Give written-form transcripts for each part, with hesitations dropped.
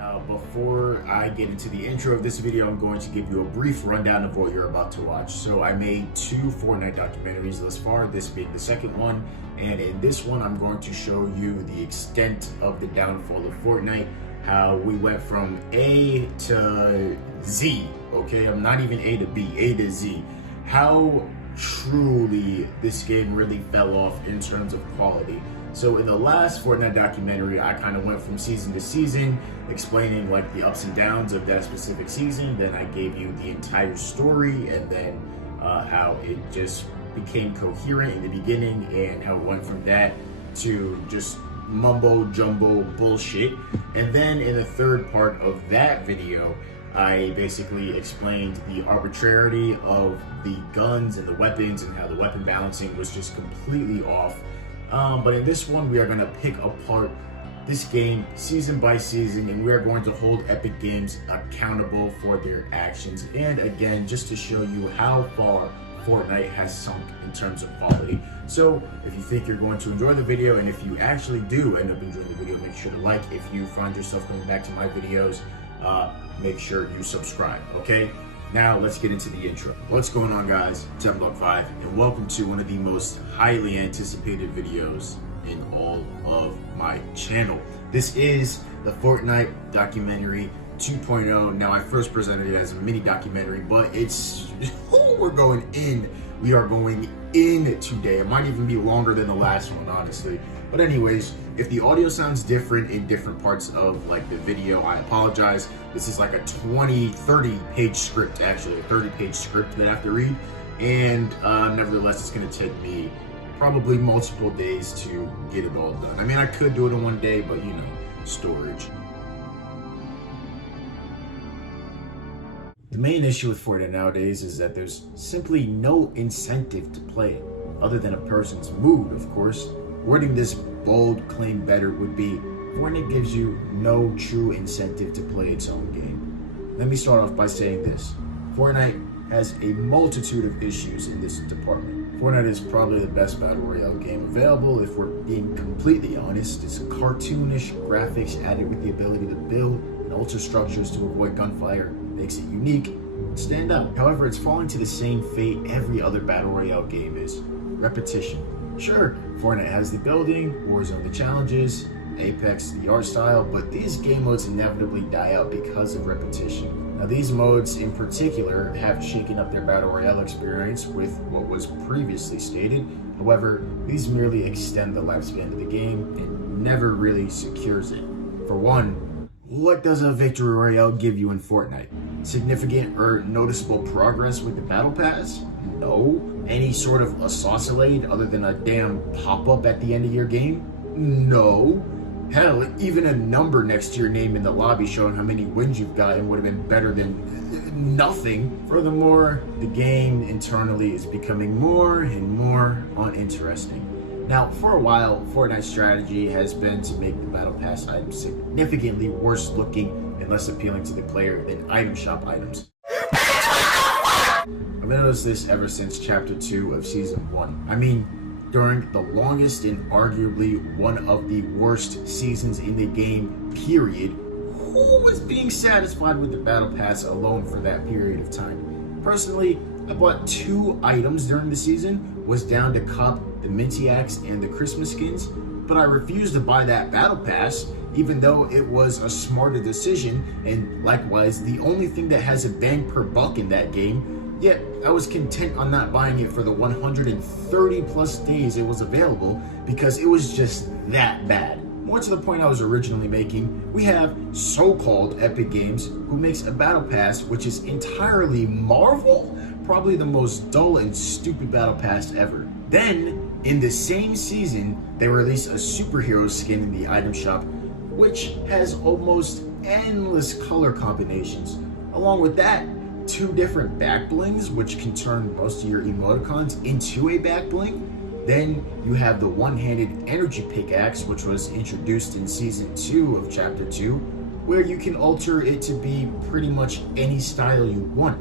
Now, before I get into the intro of this video, I'm going to give you a brief rundown of what you're about to watch. So I made 2 Fortnite documentaries thus far, this being the second one. And in this one, I'm going to show you the extent of the downfall of Fortnite, how we went from A to Z, okay? I'm not even A to B, A to Z. How truly this game really fell off in terms of quality. So in the last Fortnite documentary, I kind of went from season to season, explaining like the ups and downs of that specific season. Then I gave you the entire story, and then how it just became coherent in the beginning and how it went from that to just mumbo jumbo bullshit. And then in the third part of that video, I basically explained the arbitrarity of the guns and the weapons and how the weapon balancing was just completely off. But in this one, we are going to pick apart this game season by season, and we are going to hold Epic Games accountable for their actions. And again, just to show you how far Fortnite has sunk in terms of quality. So if you think you're going to enjoy the video, and if you actually do end up enjoying the video, make sure to like. If you find yourself coming back to my videos, make sure you subscribe, okay? Now let's get into the intro. What's going on, guys? It's Block5, and welcome to one of the most highly anticipated videos in all of my channel. This is the Fortnite documentary 2.0. Now, I first presented it as a mini documentary, but it's we're going in. We are going in today. It might even be longer than the last one, honestly. But anyways, if the audio sounds different in different parts of like the video, I apologize. This is like a 30 page script, actually a 30-page script that I have to read. And nevertheless, it's gonna take me probably multiple days to get it all done. I mean, I could do it in one day, but you know, storage. The main issue with Fortnite nowadays is that there's simply no incentive to play it, other than a person's mood, of course. Wording this bold claim better would be, Fortnite gives you no true incentive to play its own game. Let me start off by saying this. Fortnite has a multitude of issues in this department. Fortnite is probably the best battle royale game available, if we're being completely honest. It's cartoonish graphics added with the ability to build and alter structures to avoid gunfire makes it unique and stand out. However, it's falling to the same fate every other battle royale game is: repetition. Sure, Fortnite has the building, Warzone the challenges, Apex the art style, but these game modes inevitably die out because of repetition. Now, these modes in particular have shaken up their battle royale experience with what was previously stated. However, these merely extend the lifespan of the game and never really secures it. For one, what does a victory royale give you in Fortnite? Significant or noticeable progress with the battle pass? No. Any sort of assassinate other than a damn pop-up at the end of your game? No. Hell, even a number next to your name in the lobby showing how many wins you've gotten would have been better than nothing. Furthermore, the game internally is becoming more and more uninteresting. Now, for a while, Fortnite's strategy has been to make the battle pass items significantly worse looking and less appealing to the player than item shop items. I've noticed this ever since Chapter 2 of Season 1. I mean, during the longest and arguably one of the worst seasons in the game, period, who was being satisfied with the battle pass alone for that period of time? Personally, I bought 2 items during the season, was down to cop the Minty Axe and the Christmas skins, but I refused to buy that battle pass, even though it was a smarter decision, and likewise, the only thing that has a bang per buck in that game. Yet, I was content on not buying it for the 130 plus days it was available because it was just that bad. More to the point I was originally making, we have so-called Epic Games who makes a battle pass which is entirely Marvel, probably the most dull and stupid battle pass ever. Then, in the same season, they release a superhero skin in the item shop which has almost endless color combinations. Along with that, 2 different back blings, which can turn most of your emoticons into a back bling. Then you have the one-handed energy pickaxe, which was introduced in Season 2 of Chapter 2, where you can alter it to be pretty much any style you want.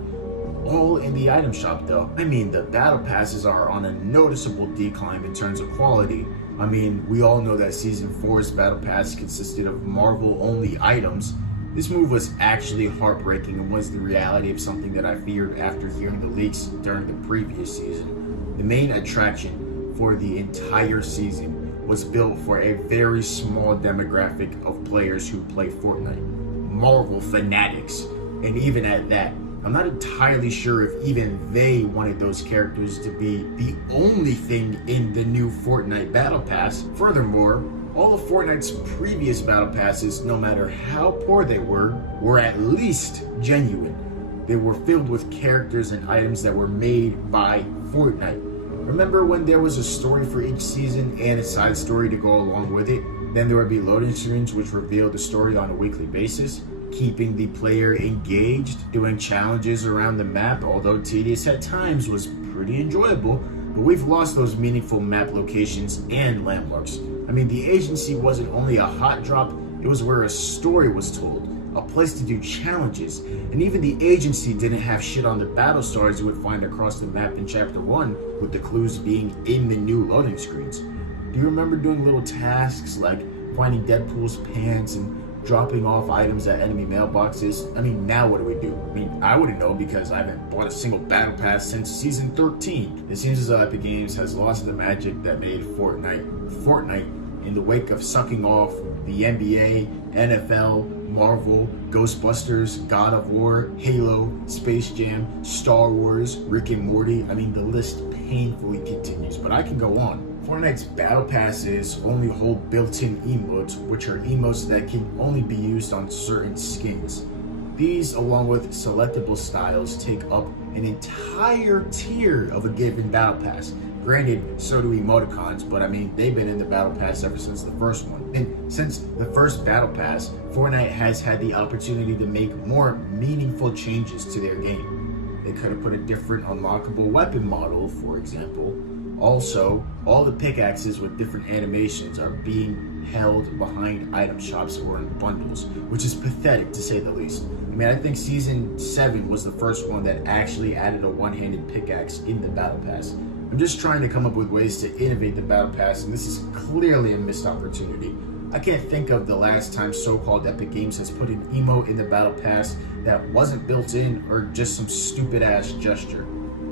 All in the item shop though. I mean, the battle passes are on a noticeable decline in terms of quality. I mean, we all know that Season 4's battle pass consisted of Marvel-only items, This move was actually heartbreaking and was the reality of something that I feared after hearing the leaks during the previous season. The main attraction for the entire season was built for a very small demographic of players who play Fortnite. Marvel fanatics. And even at that, I'm not entirely sure if even they wanted those characters to be the only thing in the new Fortnite Battle Pass. Furthermore, all of Fortnite's previous Battle Passes, no matter how poor they were at least genuine. They were filled with characters and items that were made by Fortnite. Remember when there was a story for each season and a side story to go along with it? Then there would be loading screens which revealed the story on a weekly basis, keeping the player engaged. Doing challenges around the map, although tedious at times, was pretty enjoyable, but we've lost those meaningful map locations and landmarks. I mean, the agency wasn't only a hot drop, it was where a story was told, a place to do challenges, and even the agency didn't have shit on the battle stars you would find across the map in Chapter 1, with the clues being in the new loading screens. Do you remember doing little tasks like finding Deadpool's pants and dropping off items at enemy mailboxes? I mean, now what do we do? I mean, I wouldn't know because I haven't bought a single battle pass since season 13. It seems as though Epic Games has lost the magic that made Fortnite in the wake of sucking off the NBA, NFL, Marvel, Ghostbusters, God of War, Halo, Space Jam, Star Wars, Rick and Morty. I mean, the list painfully continues, but I can go on. Fortnite's battle passes only hold built-in emotes, which are emotes that can only be used on certain skins. These, along with selectable styles, take up an entire tier of a given battle pass. Granted, so do emoticons, but I mean, they've been in the battle pass ever since the first one. And since the first battle pass, Fortnite has had the opportunity to make more meaningful changes to their game. They could have put a different unlockable weapon model, for example. Also, all the pickaxes with different animations are being held behind item shops or in bundles, which is pathetic to say the least. I mean, I think Season 7 was the first one that actually added a one-handed pickaxe in the Battle Pass. I'm just trying to come up with ways to innovate the Battle Pass, and this is clearly a missed opportunity. I can't think of the last time so-called Epic Games has put an emote in the Battle Pass that wasn't built in or just some stupid-ass gesture.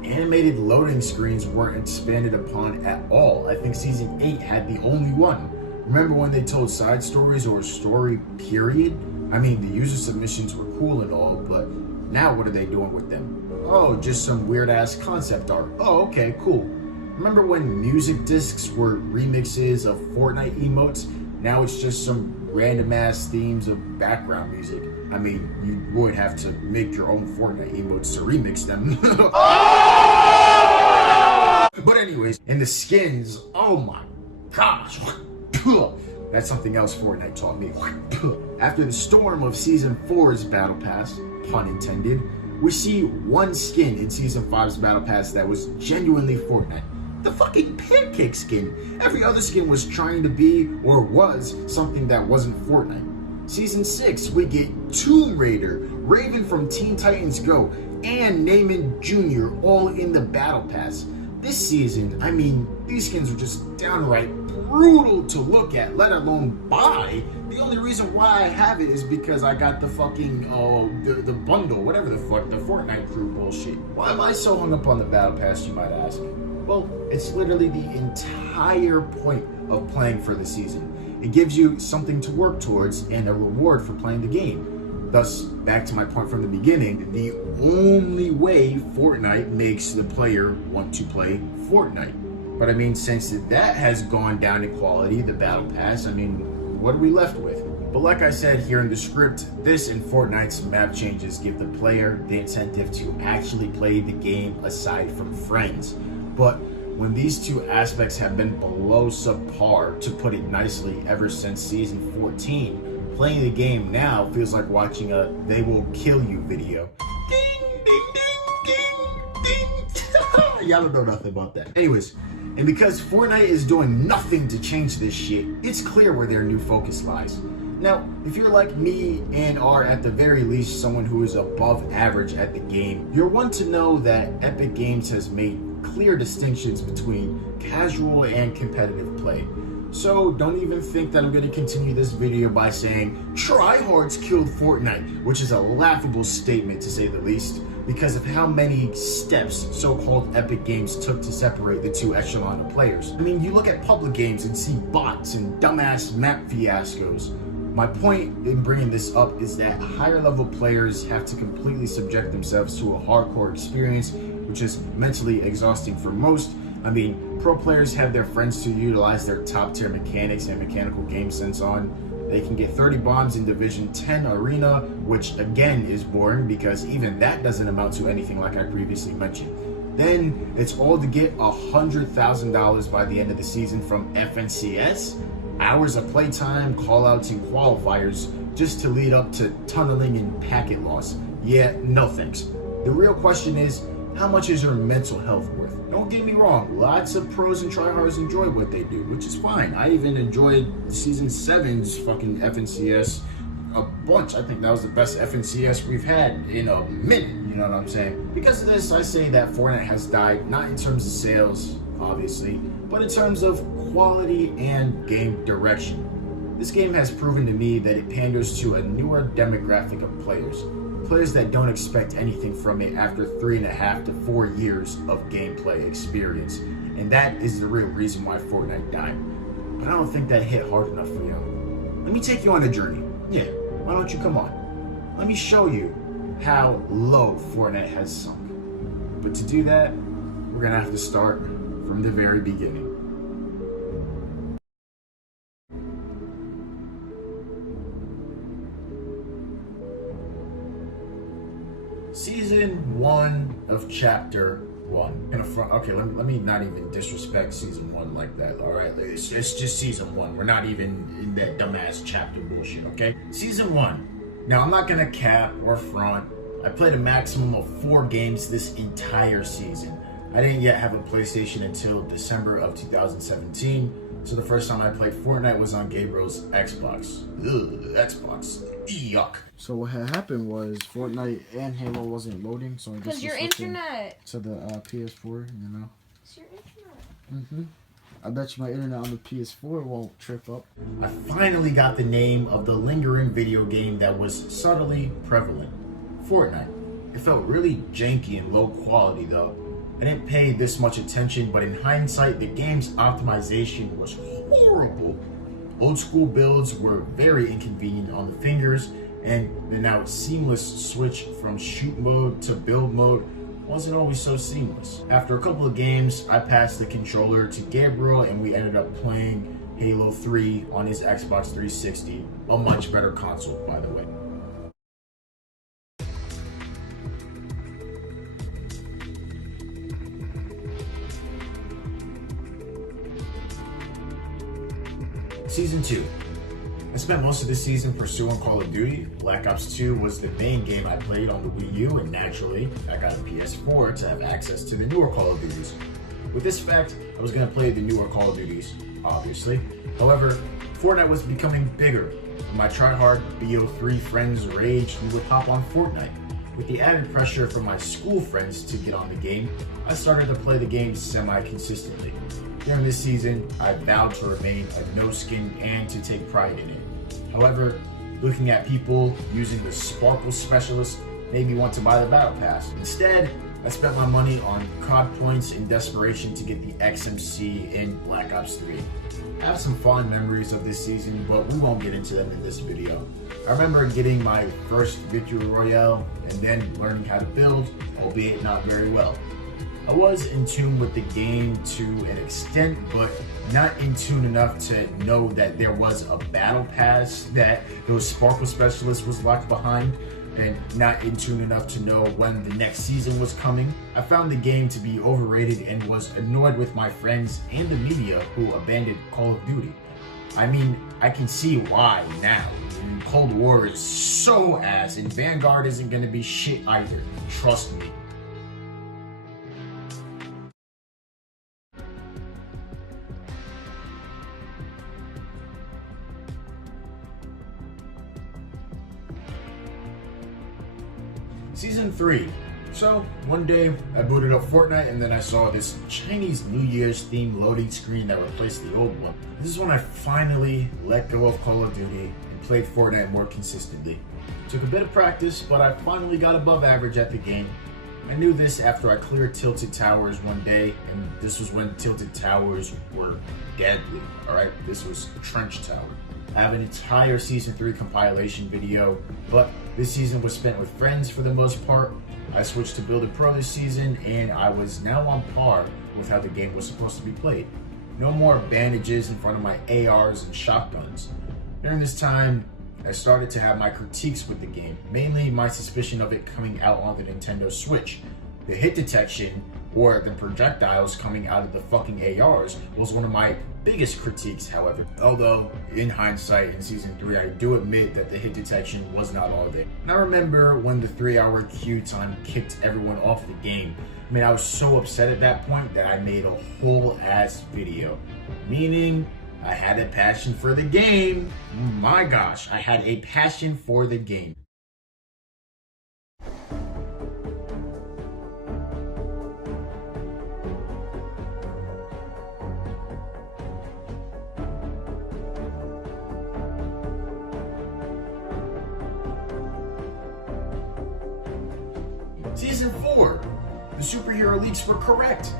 Animated loading screens weren't expanded upon at all. I think Season 8 had the only one. Remember when they told side stories or a story, period? I mean, the user submissions were cool and all, but now what are they doing with them? Oh, just some weird-ass concept art. Oh, okay, cool. Remember when music discs were remixes of Fortnite emotes? Now it's just some random-ass themes of background music. I mean, you would have to make your own Fortnite emotes to remix them. But anyways, and the skins, oh my gosh. That's something else Fortnite taught me. After the storm of Season 4's Battle Pass, pun intended, we see one skin in Season 5's Battle Pass that was genuinely Fortnite. The fucking pancake skin. Every other skin was trying to be, or was, something that wasn't Fortnite. Season 6, we get Tomb Raider, Raven from Teen Titans Go, and Naaman Jr. all in the Battle Pass. This season, I mean, these skins are just downright brutal to look at, let alone buy. The only reason why I have it is because I got the fucking, the bundle, whatever the fuck, the Fortnite crew bullshit. Why am I so hung up on the Battle Pass, you might ask? Well, it's literally the entire point of playing for the season. It gives you something to work towards and a reward for playing the game. Thus, back to my point from the beginning, the only way Fortnite makes the player want to play Fortnite. But I mean, since that has gone down in quality, the Battle Pass, I mean, what are we left with? But like I said here in the script, this and Fortnite's map changes give the player the incentive to actually play the game aside from friends. But when these two aspects have been below subpar, to put it nicely, ever since Season 14, playing the game now feels like watching a "they will kill you" video. Ding, ding, ding, ding, ding. Y'all don't know nothing about that. Anyways, and because Fortnite is doing nothing to change this shit, it's clear where their new focus lies. Now, if you're like me and are at the very least someone who is above average at the game, you're one to know that Epic Games has made clear distinctions between casual and competitive play. So don't even think that I'm going to continue this video by saying tryhards killed Fortnite, which is a laughable statement to say the least, because of how many steps so-called Epic Games took to separate the two echelon of players. I mean, you look at public games and see bots and dumbass map fiascos. My point in bringing this up is that higher level players have to completely subject themselves to a hardcore experience, which is mentally exhausting for most. I mean, pro players have their friends to utilize their top tier mechanics and mechanical game sense on. They can get 30 bombs in Division 10 Arena, which again is boring because even that doesn't amount to anything like I previously mentioned. Then it's all to get $100,000 by the end of the season from FNCS, hours of playtime, callouts, and qualifiers just to lead up to tunneling and packet loss. Yeah, no thanks. The real question is, how much is your mental health worth? Don't get me wrong, lots of pros and tryhards enjoy what they do, which is fine. I even enjoyed Season 7's fucking FNCS a bunch. I think that was the best FNCS we've had in a minute, you know what I'm saying? Because of this, I say that Fortnite has died, not in terms of sales, obviously, but in terms of quality and game direction. This game has proven to me that it panders to a newer demographic of players that don't expect anything from it after 3.5 to 4 years of gameplay experience. And that is the real reason why Fortnite died. But I don't think that hit hard enough for you. Let me take you on a journey. Yeah, why don't you come on? Let me show you how low Fortnite has sunk. But to do that, we're gonna have to start from the very beginning. Season 1 of Chapter 1. Okay, let me not even disrespect Season 1 like that, alright? It's just Season 1. We're not even in that dumbass chapter bullshit, okay? Season 1. Now, I'm not gonna cap or front. I played a maximum of 4 games this entire season. I didn't yet have a PlayStation until December of 2017, so the first time I played Fortnite was on Gabriel's Xbox. Ugh, Xbox. Yuck. So what had happened was Fortnite and Halo wasn't loading, so I guess your internet to the PS4, you know. It's your internet. I bet you my internet on the PS4 won't trip up. I finally got the name of the lingering video game that was subtly prevalent. Fortnite. It felt really janky and low quality though. I didn't pay this much attention, but in hindsight, the game's optimization was horrible. Old school builds were very inconvenient on the fingers, and the now seamless switch from shoot mode to build mode wasn't always so seamless. After a couple of games, I passed the controller to Gabriel and we ended up playing Halo 3 on his Xbox 360, a much better console, by the way. Season 2. I spent most of the season pursuing Call of Duty. Black Ops 2 was the main game I played on the Wii U, and naturally, I got a PS4 to have access to the newer Call of Duties. With this fact, I was going to play the newer Call of Duties, obviously. However, Fortnite was becoming bigger. My tryhard BO3 friends raged and would hop on Fortnite. With the added pressure from my school friends to get on the game, I started to play the game semi-consistently. During this season, I vowed to remain a no-skin and to take pride in it. However, looking at people using the Sparkle Specialist made me want to buy the Battle Pass. Instead, I spent my money on COD points in desperation to get the XMC in Black Ops 3. I have some fond memories of this season, but we won't get into them in this video. I remember getting my first Victory Royale and then learning how to build, albeit not very well. I was in tune with the game to an extent, but not in tune enough to know that there was a battle pass that those Sparkle Specialists was locked behind, and not in tune enough to know when the next season was coming. I found the game to be overrated and was annoyed with my friends and the media who abandoned Call of Duty. I mean, I can see why now. Cold War is so ass, and Vanguard isn't gonna be shit either. Trust me. Season 3 So one day I booted up Fortnite and then I saw this Chinese New Year's themed loading screen that replaced the old one. This is when I finally let go of Call of Duty and played Fortnite more consistently. Took a bit of practice, but I finally got above average at the game. I knew this after I cleared Tilted Towers one day, and this was when Tilted Towers were deadly, alright? This was Trench Tower. I have an entire Season 3 compilation video, but this season was spent with friends for the most part. I switched to Builder Pro this season, and I was now on par with how the game was supposed to be played. No more bandages in front of my ARs and shotguns. During this time, I started to have my critiques with the game, mainly my suspicion of it coming out on the Nintendo Switch. The hit detection, or the projectiles coming out of the fucking ARs, was one of my biggest critiques, however. Although, in hindsight, in Season 3, I do admit that the hit detection was not all there. And I remember when the 3-hour queue time kicked everyone off the game. I mean, I was so upset at that point that I made a whole ass video. Meaning, I had a passion for the game. My gosh, I had a passion for the game. Season 4, the superhero leaks were correct.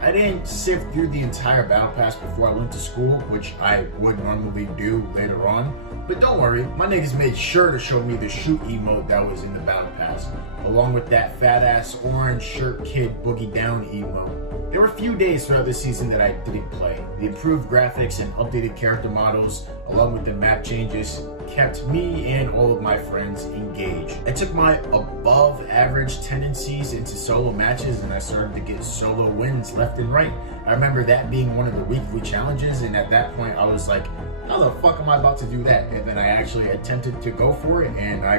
I didn't sift through the entire battle pass before I went to school, which I would normally do later on. But don't worry, my niggas made sure to show me the shoot emote that was in the battle pass, along with that fat ass orange shirt kid boogie down emote. There were a few days throughout this season that I didn't play. The improved graphics and updated character models, along with the map changes, kept me and all of my friends engaged. I took my above average tendencies into solo matches and I started to get solo wins left and right. I remember that being one of the weekly challenges, and at that point I was like, how the fuck am I about to do that? And then I actually attempted to go for it and I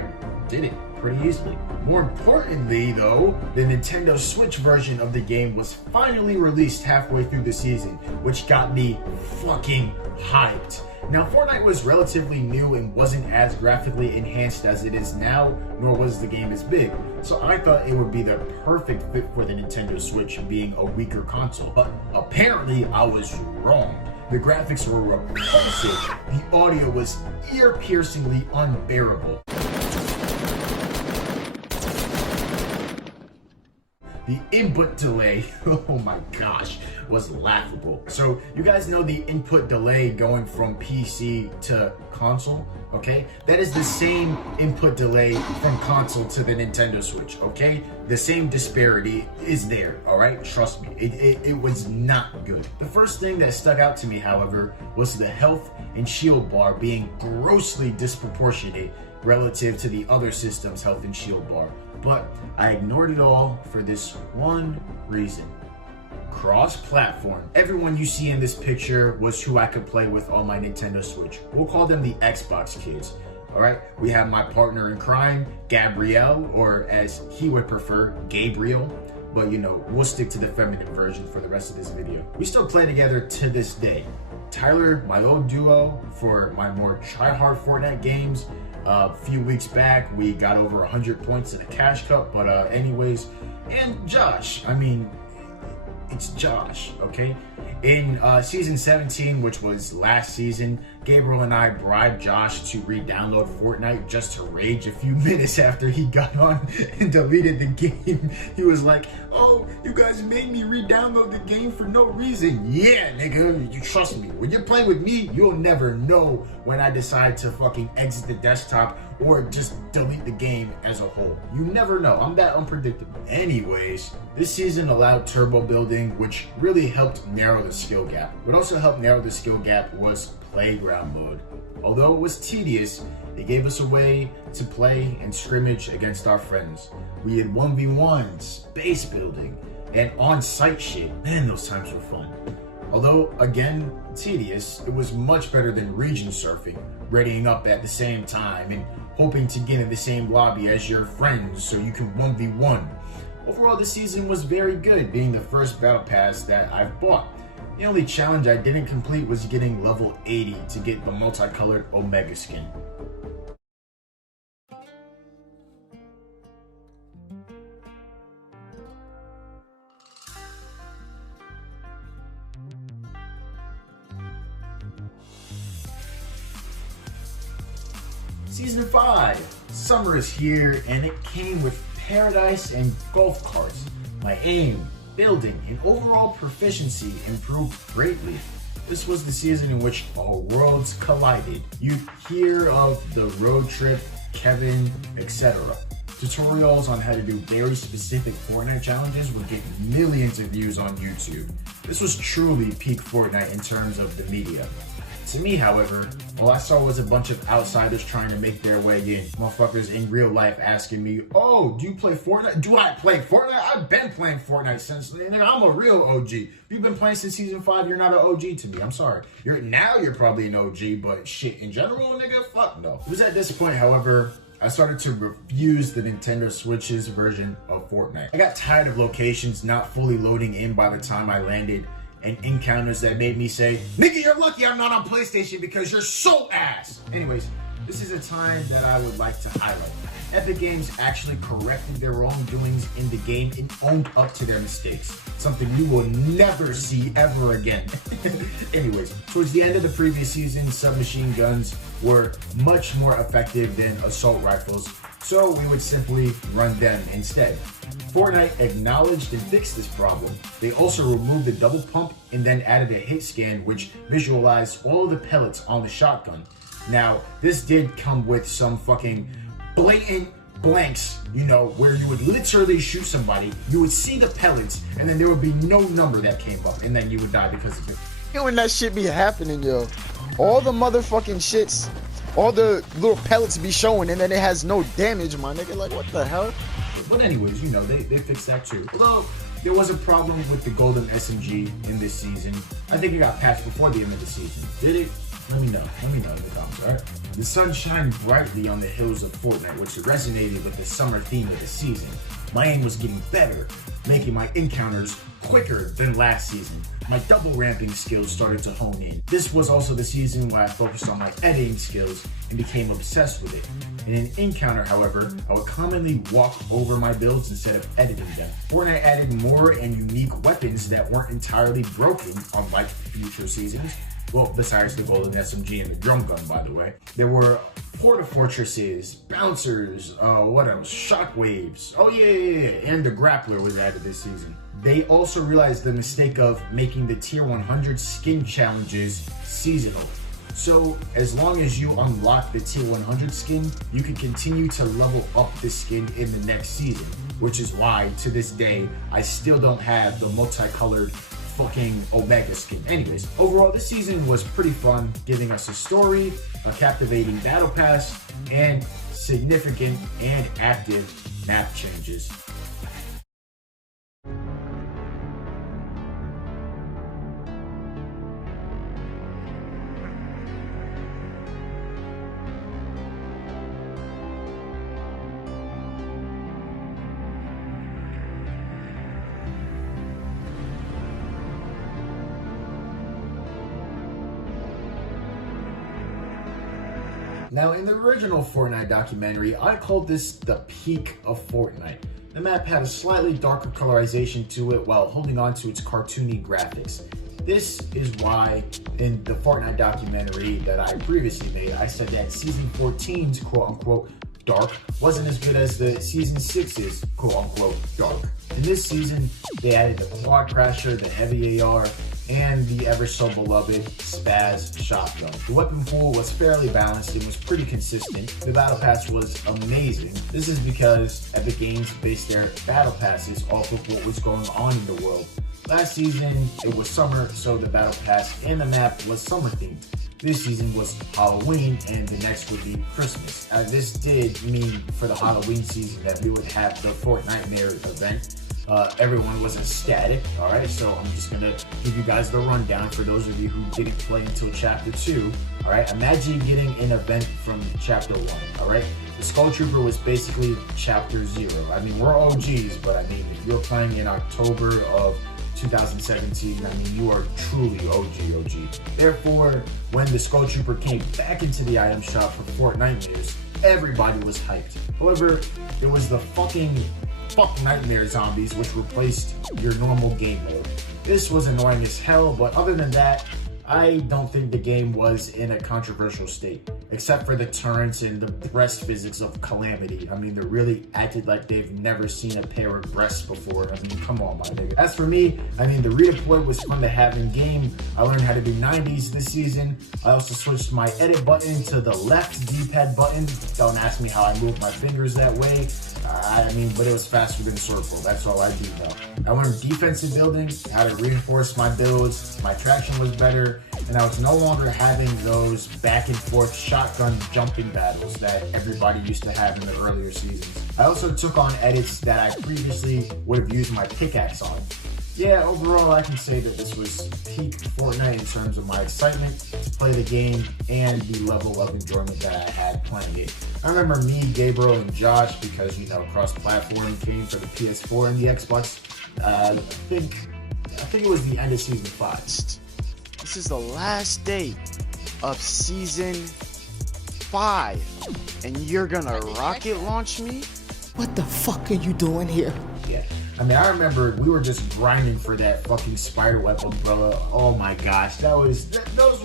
did it pretty easily. More importantly though, the Nintendo Switch version of the game was finally released halfway through the season, which got me fucking hyped. Now, Fortnite was relatively new and wasn't as graphically enhanced as it is now, nor was the game as big. So I thought it would be the perfect fit for the Nintendo Switch, being a weaker console. But apparently I was wrong. The graphics were repulsive. The audio was ear-piercingly unbearable. The input delay, oh my gosh, was laughable. So you guys know the input delay going from PC to console, okay? That is the same input delay from console to the Nintendo Switch, okay? The same disparity is there, all right? Trust me, it was not good. The first thing that stuck out to me, however, was the health and shield bar being grossly disproportionate relative to the other system's health and shield bar. But I ignored it all for this one reason. Cross-platform. Everyone you see in this picture was who I could play with on my Nintendo Switch. We'll call them the Xbox kids. Alright, we have my partner in crime, Gabrielle, or as he would prefer, Gabriel. But you know, we'll stick to the feminine version for the rest of this video. We still play together to this day. Tyler, my old duo for my more try-hard Fortnite games. A few weeks back, we got over 100 points in a cash cup, but anyways, and Josh, I mean, it's Josh, okay? In season 17, which was last season, Gabriel and I bribed Josh to re-download Fortnite just to rage a few minutes after he got on and deleted the game. He was like, oh, you guys made me re-download the game for no reason. Yeah, nigga, you trust me. When you're playing with me, you'll never know when I decide to fucking exit the desktop or just delete the game as a whole. You never know. I'm that unpredictable. Anyways, this season allowed turbo building, which really helped narrow the skill gap. What also helped narrow the skill gap was playground mode. Although it was tedious, it gave us a way to play and scrimmage against our friends. We had 1v1s, base building, and on-site shit. Man, those times were fun. Although, again, tedious, it was much better than region surfing, readying up at the same time and hoping to get in the same lobby as your friends so you can 1v1. Overall, this season was very good, being the first battle pass that I've bought. The only challenge I didn't complete was getting level 80 to get the multicolored Omega skin. Season 5, summer is here, and it came with paradise and golf carts. My aim, building, and overall proficiency improved greatly. This was the season in which all worlds collided. You'd hear of the road trip, Kevin, etc. Tutorials on how to do very specific Fortnite challenges would get millions of views on YouTube. This was truly peak Fortnite in terms of the media. To me, however, all I saw was a bunch of outsiders trying to make their way in. Motherfuckers in real life asking me, oh, do you play Fortnite? Do I play Fortnite? I've been playing Fortnite since, and I'm a real OG. If you've been playing since season 5, you're not an OG to me. I'm sorry. You're probably an OG, but shit, in general, nigga, fuck no. It was at this point, however, I started to refuse the Nintendo Switch's version of Fortnite. I got tired of locations not fully loading in by the time I landed, and encounters that made me say, nigga, you're lucky I'm not on PlayStation because you're so ass. Anyways, this is a time that I would like to highlight. Epic Games actually corrected their wrongdoings in the game and owned up to their mistakes. Something you will never see ever again. Anyways, towards the end of the previous season, submachine guns were much more effective than assault rifles, so we would simply run them instead. Fortnite acknowledged and fixed this problem. They also removed the double pump and then added a hit scan which visualized all of the pellets on the shotgun. Now, this did come with some fucking blatant blanks, you know, where you would literally shoot somebody, you would see the pellets, and then there would be no number that came up, and then you would die because of it. When that shit be happening, yo, all the motherfucking shits, all the little pellets be showing, and then it has no damage, my nigga. Like, what the hell? But anyways, you know, they fixed that too. Although, there was a problem with the golden SMG in this season. I think it got patched before the end of the season. Did it? Let me know in the comments, alright? The sun shined brightly on the hills of Fortnite, which resonated with the summer theme of the season. My aim was getting better, making my encounters quicker than last season. My double ramping skills started to hone in. This was also the season where I focused on my editing skills and became obsessed with it. In an encounter, however, I would commonly walk over my builds instead of editing them. Fortnite added more and unique weapons that weren't entirely broken, unlike future seasons. Well, besides the golden SMG and the drum gun, by the way. There were porta fortresses, bouncers, what else? Shockwaves. Oh yeah, and the grappler was added this season. They also realized the mistake of making the tier 100 skin challenges seasonal. So as long as you unlock the tier 100 skin, you can continue to level up the skin in the next season, which is why to this day, I still don't have the multicolored fucking Omega skin. Anyways, overall this season was pretty fun, giving us a story, a captivating battle pass, and significant and active map changes. Now, in the original Fortnite documentary, I called this the peak of Fortnite. The map had a slightly darker colorization to it while holding on to its cartoony graphics. This is why in the Fortnite documentary that I previously made, I said that Season 14's quote-unquote dark wasn't as good as the Season 6's quote-unquote dark. In this season, they added the Quad Crasher, the Heavy AR, and the ever so beloved Spaz shotgun. The weapon pool was fairly balanced and was pretty consistent. The battle pass was amazing. This is because Epic Games based their battle passes off of what was going on in the world. Last season, it was summer, so the battle pass and the map was summer themed. This season was Halloween, and the next would be Christmas. This did mean for the Halloween season that we would have the Fortnitemares event. Everyone was ecstatic, alright? So I'm just gonna give you guys the rundown for those of you who didn't play until Chapter 2, alright? Imagine getting an event from Chapter 1, alright? The Skull Trooper was basically Chapter 0. I mean, we're OGs, but I mean, if you're playing in October of 2017, I mean, you are truly OG. Therefore, when the Skull Trooper came back into the item shop for Fortnitemares, everybody was hyped. However, it was the fuck Nightmare Zombies which replaced your normal game mode. This was annoying as hell, but other than that, I don't think the game was in a controversial state. except for the turrets and the breast physics of Calamity. I mean, they really acted like they've never seen a pair of breasts before. I mean, come on, my nigga. As for me, I mean, the redeploy was fun to have in game. I learned how to do 90s this season. I also switched my edit button to the left D-pad button. Don't ask me how I moved my fingers that way. I mean, but it was faster than circle. That's all I do though. I learned defensive building, how to reinforce my builds. My traction was better, and I was no longer having those back and forth shotgun jumping battles that everybody used to have in the earlier seasons. I also took on edits that I previously would have used my pickaxe on. Yeah, overall I can say that this was peak Fortnite in terms of my excitement to play the game and the level of enjoyment that I had playing it. I remember me, Gabriel, and Josh, because cross-platform came for the PS4 and the Xbox. I think it was the end of season 5. This is the last day of season 5, and you're gonna rocket launch me? What the fuck are you doing here? Yeah. I mean, I remember we were just grinding for that fucking spider web umbrella. Oh my gosh, those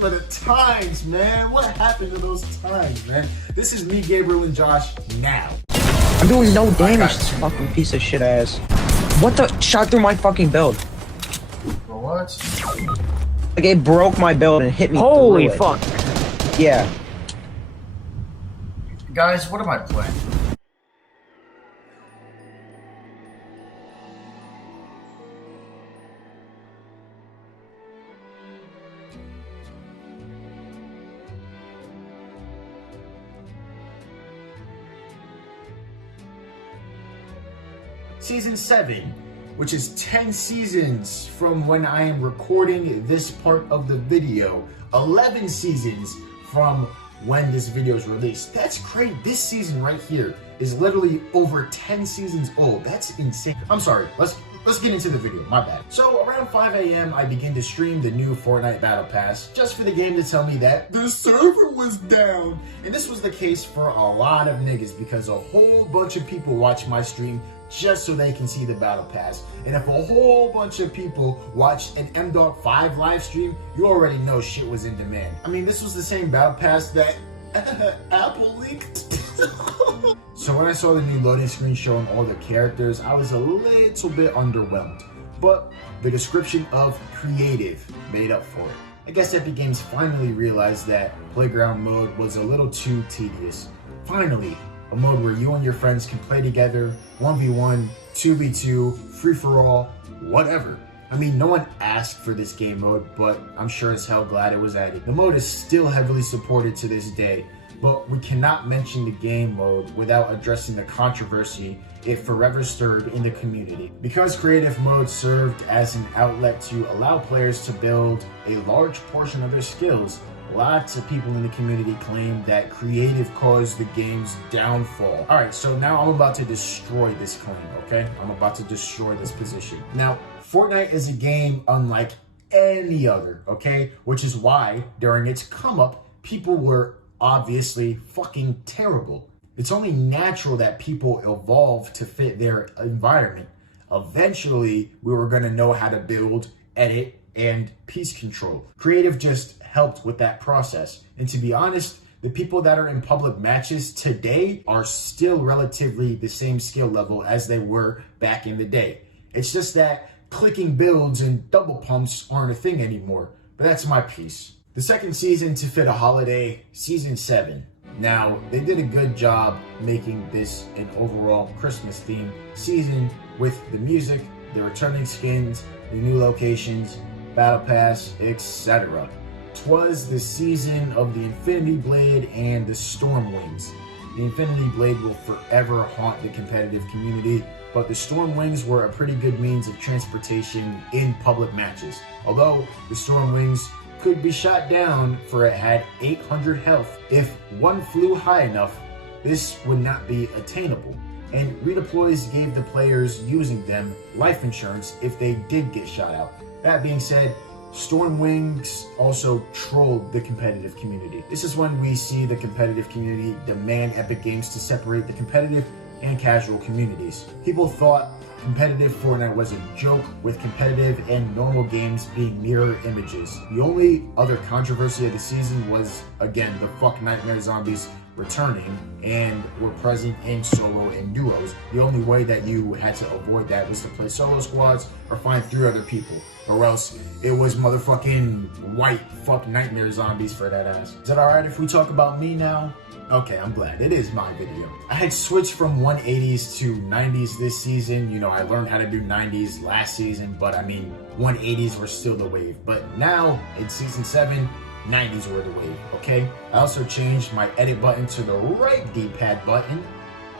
were the times, man. What happened to those times, man? This is me, Gabriel, and Josh now. I'm doing no damage, this fucking piece of shit ass. What the? Shot through my fucking build. For what? Like, it broke my build and hit me. Holy fuck. Yeah. Guys, what am I playing? Season 7, which is 10 seasons from when I am recording this part of the video. 11 seasons from when this video is released. That's great. This season right here is literally over 10 seasons old. That's insane. I'm sorry. Let's get into the video. My bad. So around 5 a.m. I begin to stream the new Fortnite Battle Pass just for the game to tell me that the server was down. And this was the case for a lot of niggas because a whole bunch of people watch my stream just so they can see the Battle Pass. And if a whole bunch of people watched an M.5 live stream, you already know shit was in demand. I mean, this was the same Battle Pass that Apple leaked. So when I saw the new loading screen showing all the characters, I was a little bit underwhelmed. But the description of creative made up for it. I guess Epic Games finally realized that Playground mode was a little too tedious. Finally, a mode where you and your friends can play together, 1v1, 2v2, free-for-all, whatever. I mean, no one asked for this game mode, but I'm sure as hell glad it was added. The mode is still heavily supported to this day, but we cannot mention the game mode without addressing the controversy it forever stirred in the community. Because creative mode served as an outlet to allow players to build a large portion of their skills, lots of people in the community claim that creative caused the game's downfall. Alright, so now I'm about to destroy this claim, okay? I'm about to destroy this position. Now, Fortnite is a game unlike any other, okay? Which is why, during its come-up, people were obviously fucking terrible. It's only natural that people evolve to fit their environment. Eventually, we were gonna know how to build, edit, and piece control. Creative just helped with that process. And to be honest, the people that are in public matches today are still relatively the same skill level as they were back in the day. It's just that clicking builds and double pumps aren't a thing anymore. But that's my piece. The second season to fit a holiday, season 7. Now, they did a good job making this an overall Christmas themed season with the music, the returning skins, the new locations, battle pass, etc. 'Twas the season of the Infinity Blade and the Storm Wings. The Infinity Blade will forever haunt the competitive community, but the Storm Wings were a pretty good means of transportation in public matches. Although the Storm Wings could be shot down for it had 800 health. If one flew high enough, this would not be attainable. And redeploys gave the players using them life insurance if they did get shot out. That being said, Storm Wings also trolled the competitive community. This is when we see the competitive community demand Epic Games to separate the competitive and casual communities. People thought competitive Fortnite was a joke, with competitive and normal games being mirror images. The only other controversy of the season was, again, the fuck nightmare zombies returning and were present in solo and duos. The only way that you had to avoid that was to play solo squads or find 3 other people, or else it was motherfucking white fuck nightmare zombies for that ass. Is that alright if we talk about me now? Okay, I'm glad. It is my video. I had switched from 180s to 90s this season. You know, I learned how to do 90s last season, but I mean, 180s were still the wave. But now, in Season 7, 90s were the wave, okay? I also changed my edit button to the right D-pad button.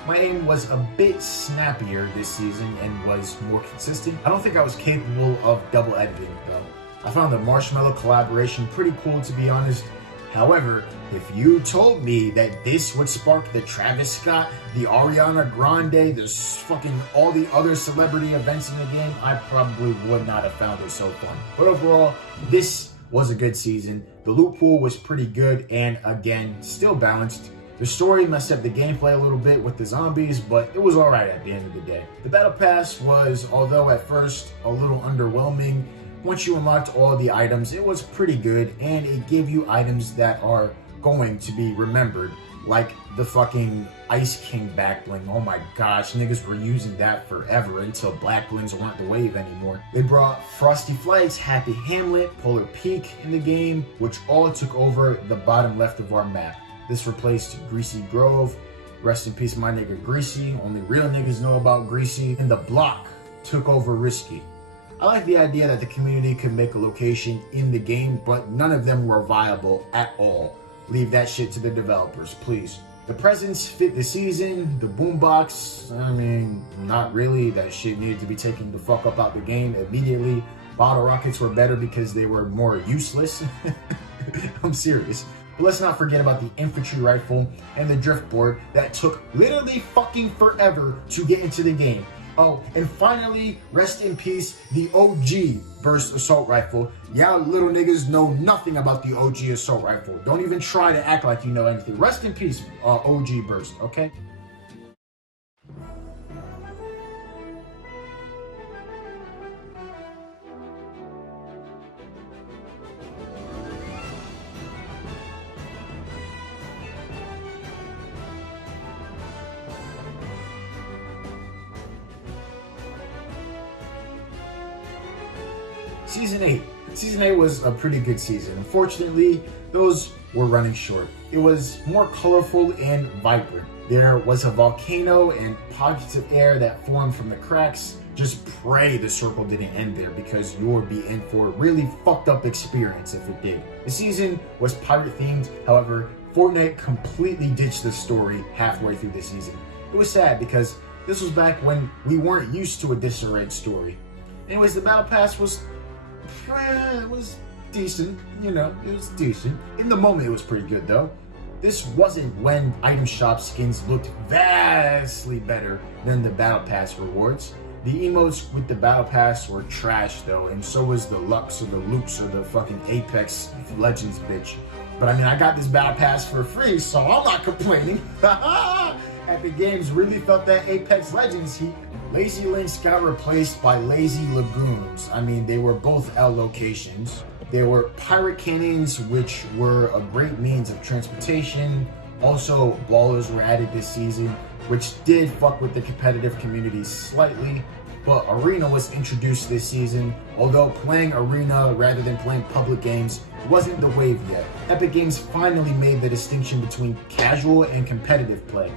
My aim was a bit snappier this season and was more consistent. I don't think I was capable of double editing, though. I found the Marshmallow collaboration pretty cool, to be honest. However, if you told me that this would spark the Travis Scott, the Ariana Grande, the fucking all the other celebrity events in the game, I probably would not have found it so fun. But overall, this was a good season. The loot pool was pretty good and, again, still balanced. The story messed up the gameplay a little bit with the zombies, but it was alright at the end of the day. The Battle Pass was, although at first a little underwhelming, once you unlocked all the items, it was pretty good, and it gave you items that are going to be remembered, like the fucking Ice King back bling. Oh my gosh, niggas were using that forever until black blings weren't the wave anymore. They brought Frosty Flakes, Happy Hamlet, Polar Peak in the game, which all took over the bottom left of our map. This replaced Greasy Grove. Rest in peace, my nigga Greasy. Only real niggas know about Greasy. And the block took over Risky. I like the idea that the community could make a location in the game, but none of them were viable at all. Leave that shit to the developers, please. The presents fit the season. The boombox, I mean, not really. That shit needed to be taken the fuck up out the game immediately. Bottle rockets were better because they were more useless. I'm serious. But let's not forget about the infantry rifle and the drift board that took literally fucking forever to get into the game. Oh, and finally, rest in peace, the OG burst assault rifle. Y'all little niggas know nothing about the OG assault rifle. Don't even try to act like you know anything. Rest in peace, OG burst, okay? Season 8. Season 8 was a pretty good season. Unfortunately, those were running short. It was more colorful and vibrant. There was a volcano and pockets of air that formed from the cracks. Just pray the circle didn't end there, because you would be in for a really fucked up experience if it did. The season was pirate themed, however, Fortnite completely ditched the story halfway through the season. It was sad because this was back when we weren't used to a disarrayed story. Anyways, the Battle Pass was decent, you know, it was decent. In the moment, it was pretty good though. This wasn't when item shop skins looked vastly better than the Battle Pass rewards. The emotes with the Battle Pass were trash though, and so was the Lux or the Loops or the fucking Apex Legends bitch. But I mean, I got this Battle Pass for free, so I'm not complaining. Epic Games really felt that Apex Legends heat. Lazy Links got replaced by Lazy Lagoons. I mean, they were both L locations. There were pirate cannons, which were a great means of transportation. Also, ballers were added this season, which did fuck with the competitive community slightly. But Arena was introduced this season, although playing Arena rather than playing public games wasn't the wave yet. Epic Games finally made the distinction between casual and competitive play.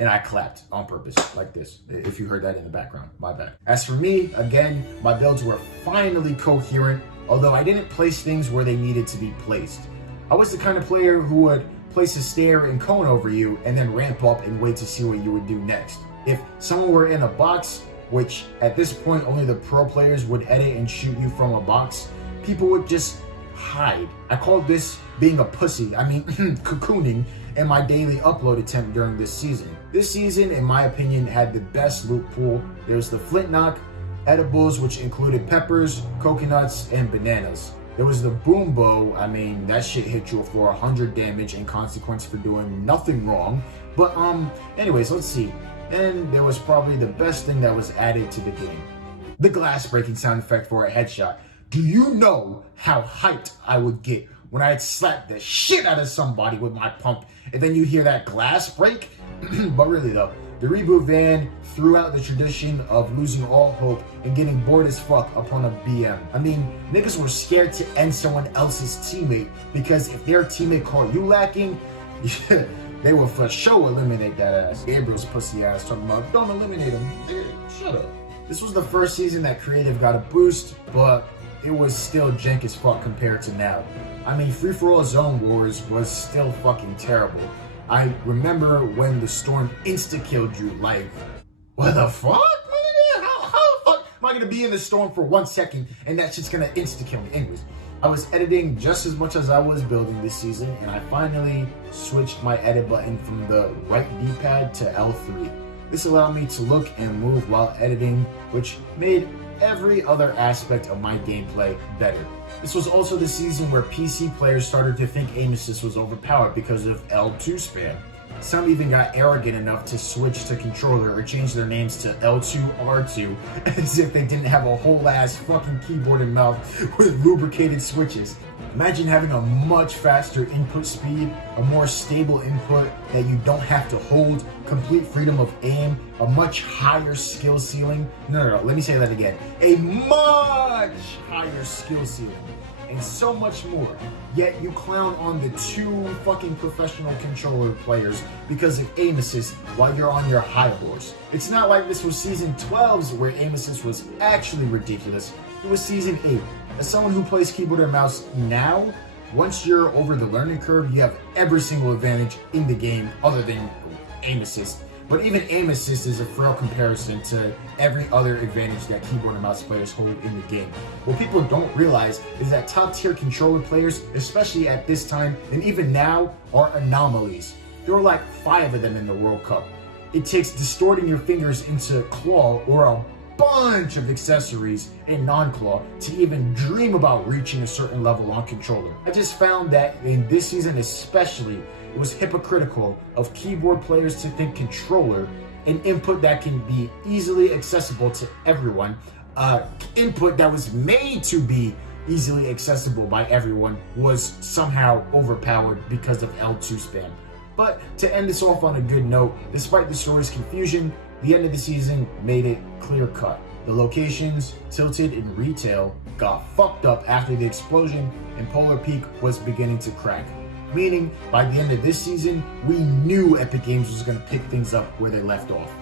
And I clapped on purpose, like this, if you heard that in the background, my bad. As for me, again, my builds were finally coherent, although I didn't place things where they needed to be placed. I was the kind of player who would place a stair and cone over you and then ramp up and wait to see what you would do next. If someone were in a box, which at this point only the pro players would edit and shoot you from a box, people would just hide. I called this being a pussy, cocooning, in my daily upload attempt during this season. This season, in my opinion, had the best loot pool. There was the Flint Knock edibles, which included peppers, coconuts, and bananas. There was the Boom Bow. I mean, that shit hit you for 100 damage in consequence for doing nothing wrong. But anyways, let's see. then there was probably the best thing that was added to the game. The glass breaking sound effect for a headshot. Do you know how hyped I would get when I'd slap the shit out of somebody with my pump and then you hear that glass break? But really though, the reboot van threw out the tradition of losing all hope and getting bored as fuck upon a BM. I mean, niggas were scared to end someone else's teammate because if their teammate caught you lacking, they would for sure eliminate that ass. Gabriel's pussy ass talking about, don't eliminate him. Dude, shut up. This was the first season that creative got a boost, but it was still jank as fuck compared to now. I mean, free-for-all zone wars was still fucking terrible. I remember when the storm insta-killed you, like, what the fuck? How the fuck am I gonna be in the storm for 1 second and that shit's gonna insta-kill me? Anyways, I was editing just as much as I was building this season, and I finally switched my edit button from the right D-pad to L3. This allowed me to look and move while editing, which made every other aspect of my gameplay better. This was also the season where PC players started to think aim assist was overpowered because of L2 spam. Some even got arrogant enough to switch to controller or change their names to L2 R2 as if they didn't have a whole ass fucking keyboard and mouse with lubricated switches. Imagine having a much faster input speed, a more stable input that you don't have to hold, complete freedom of aim, a much higher skill ceiling. No, let me say that again. A much higher skill ceiling. And so much more. Yet you clown on the two fucking professional controller players because of aim assist while you're on your high horse. It's not like this was season 12's where aim assist was actually ridiculous. It was season 8. As someone who plays keyboard and mouse now, once you're over the learning curve, you have every single advantage in the game other than aim assist. But even aim assist is a frail comparison to every other advantage that keyboard and mouse players hold in the game. What people don't realize is that top tier controller players, especially at this time and even now, are anomalies. There were like 5 of them in the World Cup. It takes distorting your fingers into claw or a bunch of accessories and non-claw to even dream about reaching a certain level on controller. I just found that in this season especially, it was hypocritical of keyboard players to think controller, an input that can be easily accessible to everyone, input that was made to be easily accessible by everyone, was somehow overpowered because of L2 spam. But to end this off on a good note, despite the story's confusion, the end of the season made it clear cut. The locations, Tilted and Retail, got fucked up after the explosion and Polar Peak was beginning to crack. Meaning, by the end of this season, we knew Epic Games was going to pick things up where they left off.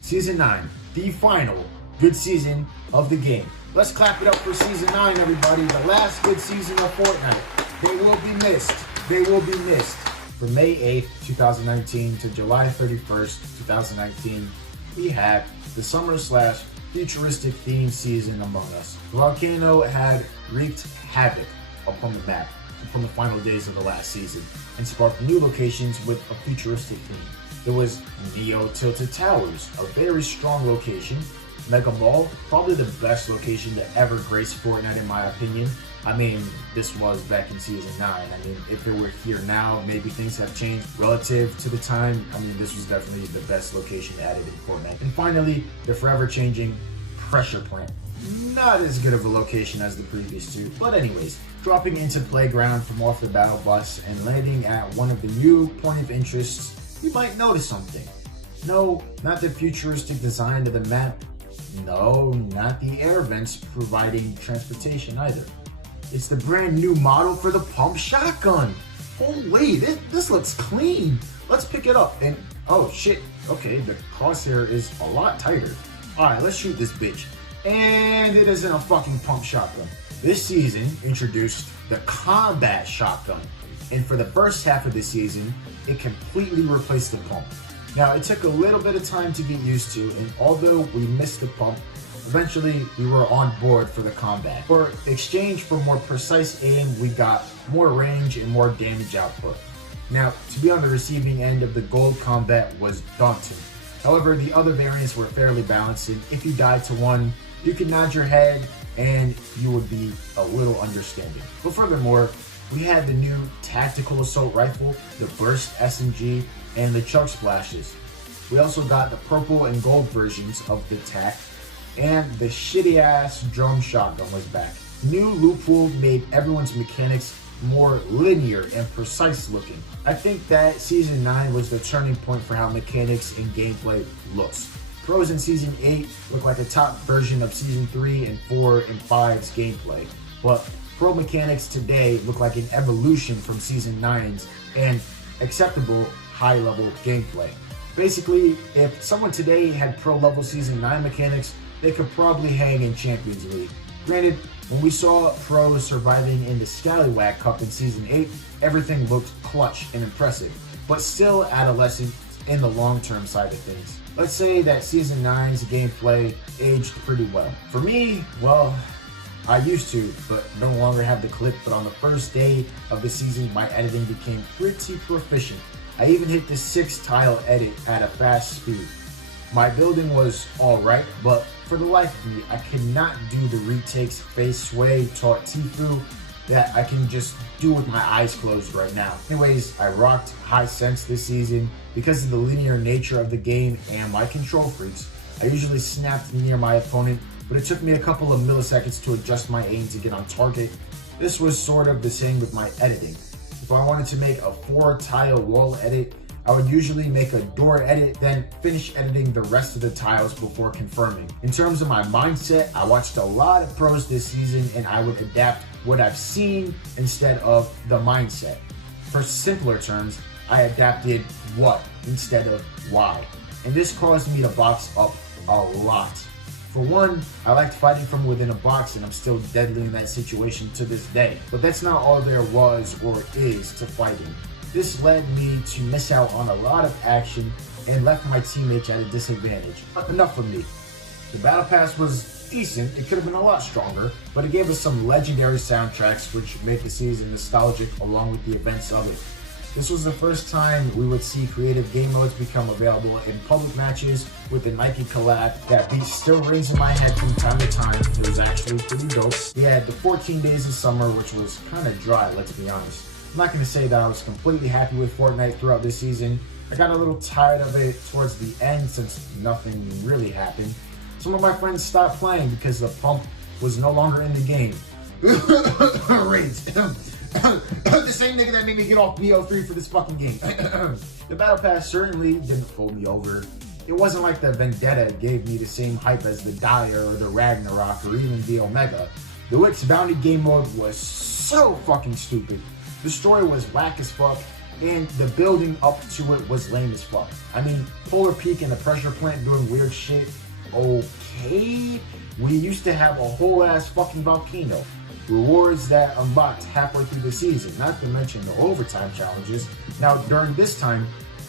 Season 9, the final good season of the game. Let's clap it up for Season 9, everybody. The last good season of Fortnite. They will be missed. They will be missed. From May 8th, 2019 to July 31st, 2019, we had the summer/futuristic themed season Among Us. The volcano had wreaked havoc upon the map from the final days of the last season and sparked new locations with a futuristic theme. There was Neo Tilted Towers, a very strong location. Mega Mall, probably the best location to ever grace Fortnite in my opinion. I mean, this was back in Season 9. I mean, if it were here now, maybe things have changed relative to the time. I mean, this was definitely the best location added in Fortnite. And finally, the forever changing Pressure Plant. Not as good of a location as the previous two, but anyways, dropping into Playground from off the battle bus and landing at one of the new point of interests, you might notice something. No, not the futuristic design of the map. No, not the air vents providing transportation either. It's the brand new model for the pump shotgun. Holy, this looks clean. Let's pick it up and, oh shit, okay, the crosshair is a lot tighter. Alright, let's shoot this bitch. And it isn't a fucking pump shotgun. This season introduced the combat shotgun. And for the first half of the season, it completely replaced the pump. Now, it took a little bit of time to get used to, and although we missed the pump, Eventually, we were on board for the combat. For exchange for more precise aim, we got more range and more damage output. Now, to be on the receiving end of the gold combat was daunting. However, the other variants were fairly balanced, and if you died to one, you could nod your head and you would be a little understanding. But furthermore, we had the new tactical assault rifle, the burst SMG, and the chug splashes. We also got the purple and gold versions of the TAC, and the shitty ass drum shotgun was back. New loot pool made everyone's mechanics more linear and precise looking. I think that Season 9 was the turning point for how mechanics and gameplay looks. Pros in Season 8 look like a top version of Season 3 and 4 and 5's gameplay, but pro mechanics today look like an evolution from Season 9's and acceptable high-level gameplay. Basically, if someone today had pro-level Season 9 mechanics, they could probably hang in Champions League. Granted, when we saw pros surviving in the Scallywag Cup in Season 8, everything looked clutch and impressive, but still adolescent in the long-term side of things. Let's say that Season 9's gameplay aged pretty well. For me, well, I used to, but no longer have the clip, but on the first day of the season, my editing became pretty proficient. I even hit the 6-tile edit at a fast speed. My building was alright, but for the life of me, I could not do the retakes face sway taught Tifu that I can just do with my eyes closed right now. Anyways, I rocked high sense this season because of the linear nature of the game and my control freaks. I usually snapped near my opponent, but it took me a couple of milliseconds to adjust my aim to get on target. This was sort of the same with my editing. If I wanted to make a 4-tile wall edit, I would usually make a door edit, then finish editing the rest of the tiles before confirming. In terms of my mindset, I watched a lot of pros this season and I would adapt what I've seen instead of the mindset. For simpler terms, I adapted what instead of why. And this caused me to box up a lot. For one, I liked fighting from within a box and I'm still deadly in that situation to this day. But that's not all there was or is to fighting. This led me to miss out on a lot of action and left my teammates at a disadvantage. But enough of me. The battle pass was decent, it could have been a lot stronger, but it gave us some legendary soundtracks which make the season nostalgic along with the events of it. This was the first time we would see creative game modes become available in public matches with the Nike collab. That beat still rings in my head from time to time. It was actually pretty dope. We had the 14 days of summer, which was kind of dry, let's be honest. I'm not going to say that I was completely happy with Fortnite throughout this season. I got a little tired of it towards the end since nothing really happened. Some of my friends stopped playing because the pump was no longer in the game. Rage. The same nigga that made me get off BO3 for this fucking game. The battle pass certainly didn't fold me over. It wasn't like the Vendetta gave me the same hype as the Dire or the Ragnarok or even the Omega. The Wix Bounty game mode was so fucking stupid. The story was whack as fuck, and the building up to it was lame as fuck. I mean, Polar Peak and the pressure plant doing weird shit, okay? We used to have a whole ass fucking volcano. Rewards that unlocked halfway through the season, not to mention the overtime challenges. Now, during this time,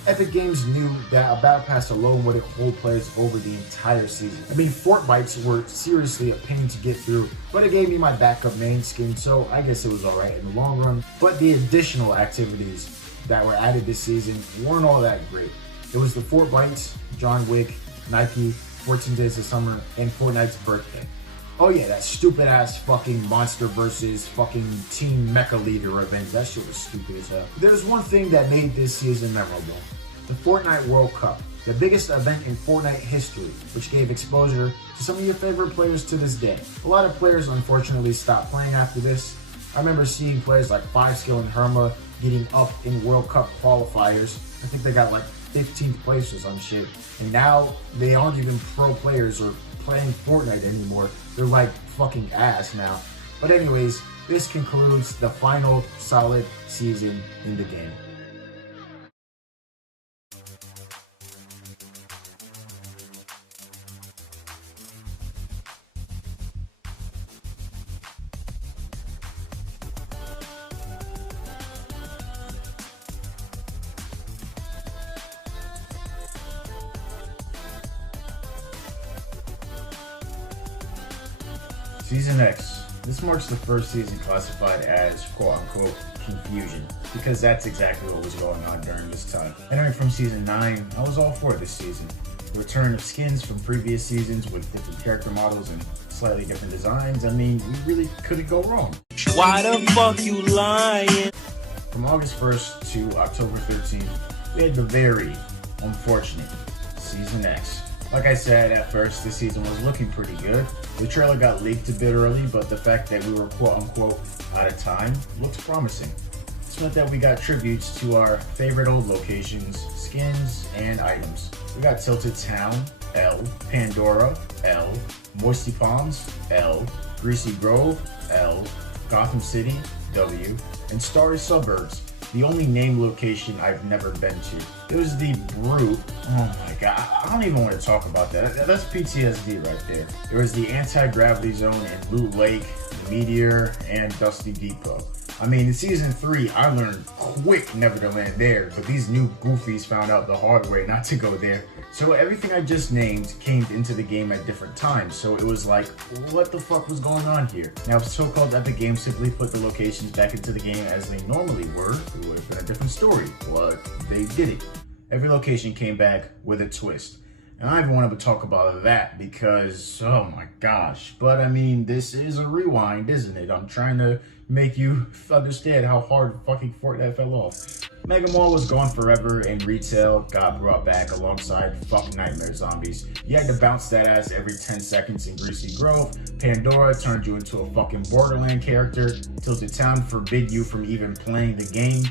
Epic Games knew that a battle pass alone wouldn't hold players over the entire season. I mean, fort bites were seriously a pain to get through, but it gave me my backup main skin, so I guess it was alright in the long run. But the additional activities that were added this season weren't all that great. It was the fort bites, John Wick, Nike, 14 Days of Summer, and Fortnite's birthday. Oh yeah, that stupid ass fucking Monster versus fucking Team Mecha Leader event. That shit was stupid as hell. There's one thing that made this season memorable. The Fortnite World Cup. The biggest event in Fortnite history, which gave exposure to some of your favorite players to this day. A lot of players unfortunately stopped playing after this. I remember seeing players like 5skill and Herma getting up in World Cup qualifiers. I think they got like 15th place or some shit. And now they aren't even pro players or playing Fortnite anymore. They're like fucking ass now. But anyways, this concludes the final solid season in the game. Season X. This marks the first season classified as quote-unquote confusion, because that's exactly what was going on during this time. Entering from Season 9, I was all for this season. The return of skins from previous seasons with different character models and slightly different designs. I mean, we really couldn't go wrong. Why the fuck you lying? From August 1st to October 13th, we had the very unfortunate Season X. Like I said, at first, this season was looking pretty good. The trailer got leaked a bit early, but the fact that we were quote-unquote out of time looked promising. This meant that we got tributes to our favorite old locations, skins, and items. We got Tilted Town, L, Pandora, L, Moisty Palms, L, Greasy Grove, L, Gotham City, W, and Starry Suburbs, the only named location I've never been to. It was the Brute. Oh my god, I don't even want to talk about that. That's PTSD right there. There was the Anti-Gravity Zone in Loot Lake, Meteor, and Dusty Depot. I mean, in Season 3, I learned quick never to land there, but these new goofies found out the hard way not to go there. So everything I just named came into the game at different times, so it was like, what the fuck was going on here? Now, if so-called Epic Games simply put the locations back into the game as they normally were, it would have been a different story, but they didn't. Every location came back with a twist. And I even wanted to talk about that because, oh my gosh. But I mean, this is a rewind, isn't it? I'm trying to make you understand how hard fucking Fortnite fell off. Mega Mall was gone forever and retail got brought back alongside fucking Nightmare Zombies. You had to bounce that ass every 10 seconds in Greasy Grove. Pandora turned you into a fucking Borderland character. Tilted Town forbid you from even playing the game.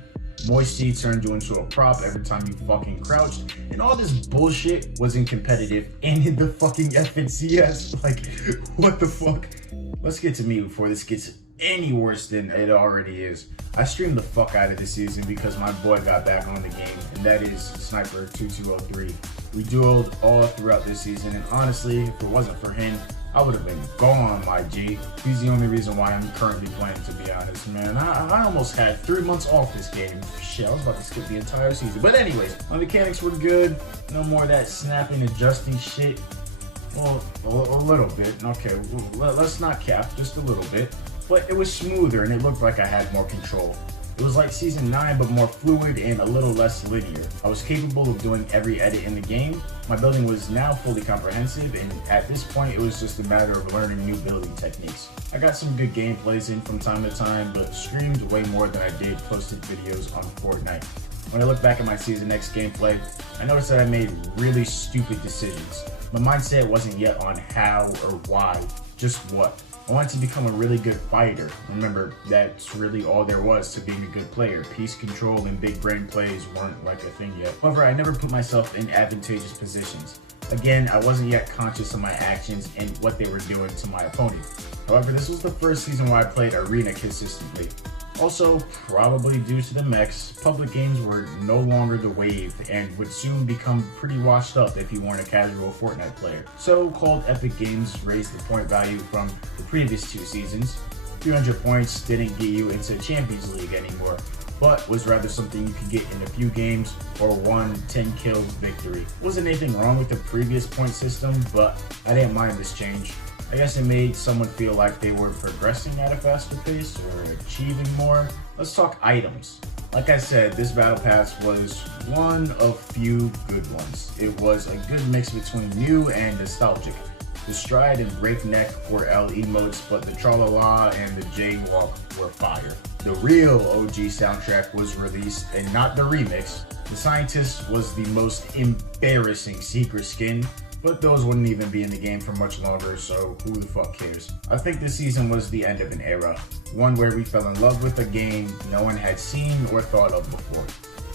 Moisty turned you into a prop every time you fucking crouched, and all this bullshit wasn't competitive and in the fucking FNCS. Like, what the fuck? Let's get to me before this gets any worse than it already is. I streamed the fuck out of this season because my boy got back on the game, and that is Sniper2203. We dueled all throughout this season, and honestly, if it wasn't for him, I would have been gone, my G. He's the only reason why I'm currently playing, to be honest, man. I almost had 3 months off this game. Shit, I was about to skip the entire season. But anyways, my mechanics were good. No more of that snapping, adjusting shit. Well, a little bit. Okay, well, let's not cap, just a little bit. But it was smoother and it looked like I had more control. It was like Season 9, but more fluid and a little less linear. I was capable of doing every edit in the game. My building was now fully comprehensive, and at this point, it was just a matter of learning new building techniques. I got some good gameplays in from time to time, but streamed way more than I did posted videos on Fortnite. When I look back at my Season X gameplay, I noticed that I made really stupid decisions. My mindset wasn't yet on how or why, just what. I wanted to become a really good fighter. Remember, that's really all there was to being a good player. Piece control and big brain plays weren't like a thing yet. However, I never put myself in advantageous positions. Again, I wasn't yet conscious of my actions and what they were doing to my opponent. However, this was the first season where I played Arena consistently. Also, probably due to the mechs, public games were no longer the wave and would soon become pretty washed up if you weren't a casual Fortnite player. So-called Epic Games raised the point value from the previous 2 seasons. 300 points didn't get you into Champions League anymore, but was rather something you could get in a few games or 1 10-kill victory. Wasn't anything wrong with the previous point system, but I didn't mind this change. I guess it made someone feel like they were progressing at a faster pace or achieving more. Let's talk items. Like I said, this battle pass was one of few good ones. It was a good mix between new and nostalgic. The stride and breakneck were L emotes, but the tra-la-la and the jaywalk were fire. The real OG soundtrack was released and not the remix. The Scientist was the most embarrassing secret skin, but those wouldn't even be in the game for much longer, so who the fuck cares? I think this season was the end of an era, one where we fell in love with a game no one had seen or thought of before.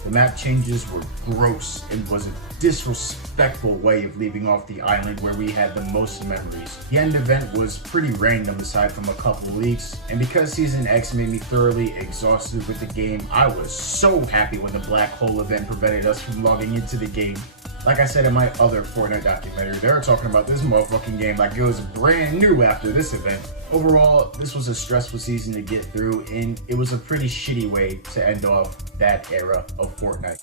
The map changes were gross and was a disrespectful way of leaving off the island where we had the most memories. The end event was pretty random aside from a couple leaks, and because Season X made me thoroughly exhausted with the game, I was so happy when the black hole event prevented us from logging into the game. Like I said in my other Fortnite documentary, they were talking about this motherfucking game like it was brand new after this event. Overall, this was a stressful season to get through, and it was a pretty shitty way to end off that era of Fortnite.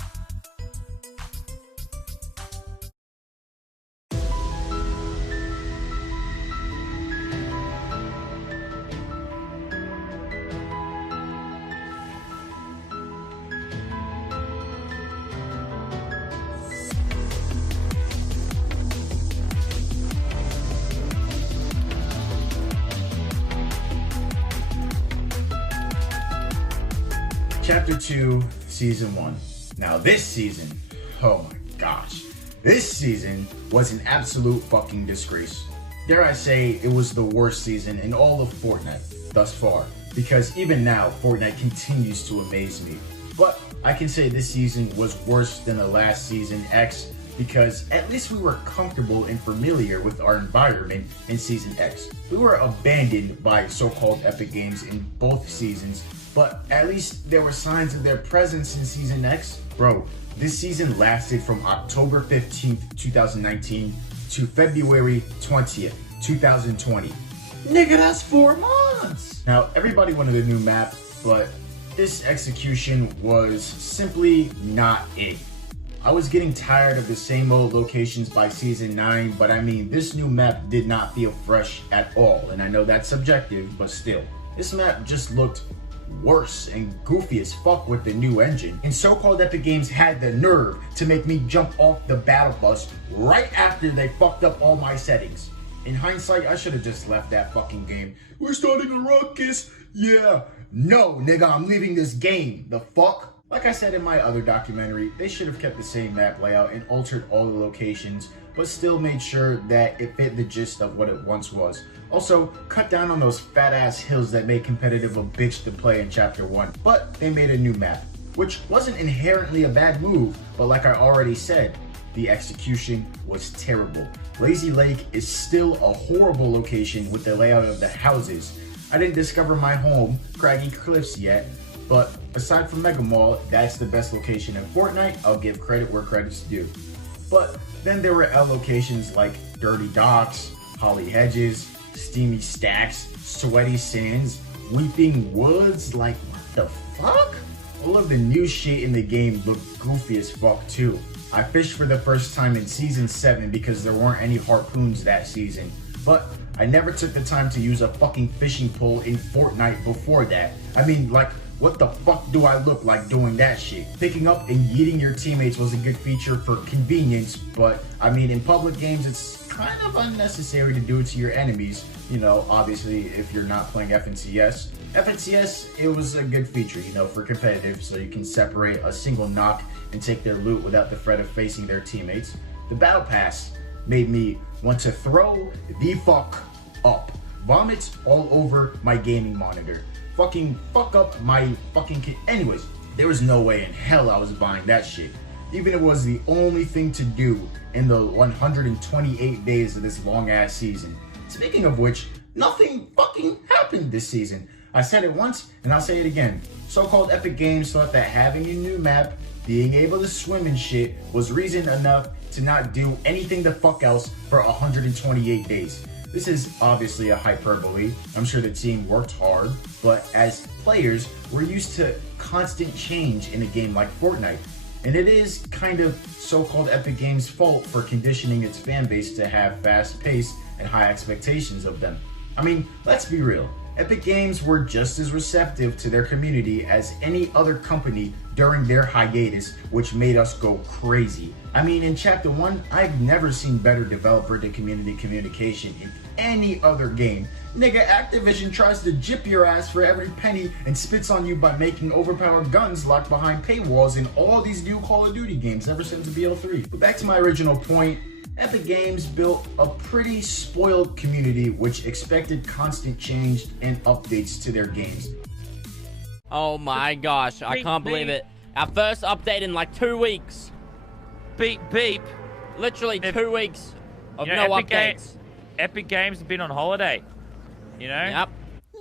Chapter 2, Season 1. Now this season, oh my gosh, this season was an absolute fucking disgrace. Dare I say it was the worst season in all of Fortnite thus far, because even now, Fortnite continues to amaze me. But I can say this season was worse than the last season X, because at least we were comfortable and familiar with our environment in Season X. We were abandoned by so-called Epic Games in both seasons, but at least there were signs of their presence in Season X. Bro, this season lasted from October 15th, 2019 to February 20th, 2020. Nigga, that's 4 months! Now, everybody wanted a new map, but this execution was simply not it. I was getting tired of the same old locations by Season 9, but I mean, this new map did not feel fresh at all, and I know that's subjective, but still. This map just looked worse and goofy as fuck with the new engine, and so-called Epic Games had the nerve to make me jump off the battle bus right after they fucked up all my settings. In hindsight, I should have just left that fucking game. We're starting a ruckus. Yeah. No, nigga, I'm leaving this game. The fuck? Like I said in my other documentary, they should have kept the same map layout and altered all the locations, but still made sure that it fit the gist of what it once was. Also, cut down on those fat ass hills that made competitive a bitch to play in Chapter 1. But they made a new map, which wasn't inherently a bad move, but like I already said, the execution was terrible. Lazy Lake is still a horrible location with the layout of the houses. I didn't discover my home, Craggy Cliffs, yet, but aside from Mega Mall, that's the best location in Fortnite. I'll give credit where credit's due. But then there were L locations like Dirty Docks, Holly Hedges, Steamy Stacks, Sweaty Sands, Weeping Woods. Like, what the fuck? All of the new shit in the game looked goofy as fuck too. I fished for the first time in Season 7 because there weren't any harpoons that season. But I never took the time to use a fucking fishing pole in Fortnite before that. I mean, like, what the fuck do I look like doing that shit? Picking up and yeeting your teammates was a good feature for convenience, but I mean, in public games, it's kind of unnecessary to do it to your enemies. You know, obviously, if you're not playing FNCS. FNCS, it was a good feature, you know, for competitive, so you can separate a single knock and take their loot without the threat of facing their teammates. The Battle Pass made me want to throw the fuck up. Vomit all over my gaming monitor. Fucking fuck up my fucking kid. Anyways, there was no way in hell I was buying that shit. Even if it was the only thing to do in the 128 days of this long ass season. Speaking of which, nothing fucking happened this season. I said it once and I'll say it again. So-called Epic Games thought that having a new map, being able to swim and shit was reason enough to not do anything the fuck else for 128 days. This is obviously a hyperbole. I'm sure the team worked hard, but as players, we're used to constant change in a game like Fortnite. And it is kind of so-called Epic Games' fault for conditioning its fan base to have fast pace and high expectations of them. I mean, let's be real. Epic Games were just as receptive to their community as any other company during their hiatus, which made us go crazy. I mean, in Chapter 1, I've never seen better developer to community communication in any other game. Nigga, Activision tries to gyp your ass for every penny and spits on you by making overpowered guns locked behind paywalls in all these new Call of Duty games ever since BO3. But back to my original point, Epic Games built a pretty spoiled community which expected constant change and updates to their games. Oh my gosh, I can't believe it. Our first update in like 2 weeks. Beep, beep. Literally 2 weeks of You know, no Epic updates. Epic Games have been on holiday. You know?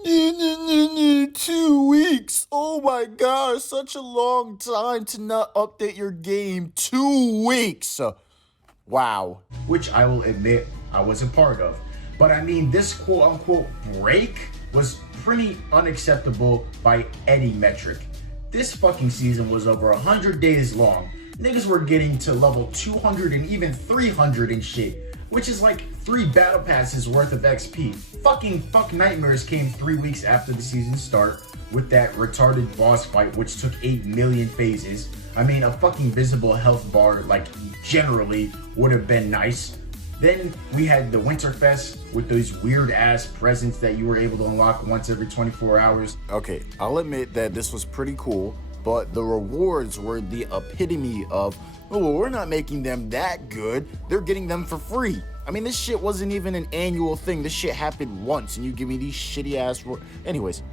Yep. 2 weeks. Oh my god, such a long time to not update your game. 2 weeks. Wow. Which I will admit I was a part of. But I mean, this quote-unquote break was pretty unacceptable by any metric. This fucking season was over 100 days long. Niggas were getting to level 200 and even 300 and shit, which is like 3 battle passes worth of XP. Fucking Fuck Nightmares came 3 weeks after the season start with that retarded boss fight which took 8 million phases. I mean, a fucking visible health bar, like, generally would have been nice. Then we had the Winterfest with those weird ass presents that you were able to unlock once every 24 hours. Okay, I'll admit that this was pretty cool, but the rewards were the epitome of, oh, well, we're not making them that good. They're getting them for free. I mean, this shit wasn't even an annual thing. This shit happened once, and you give me these shitty ass. Anyways.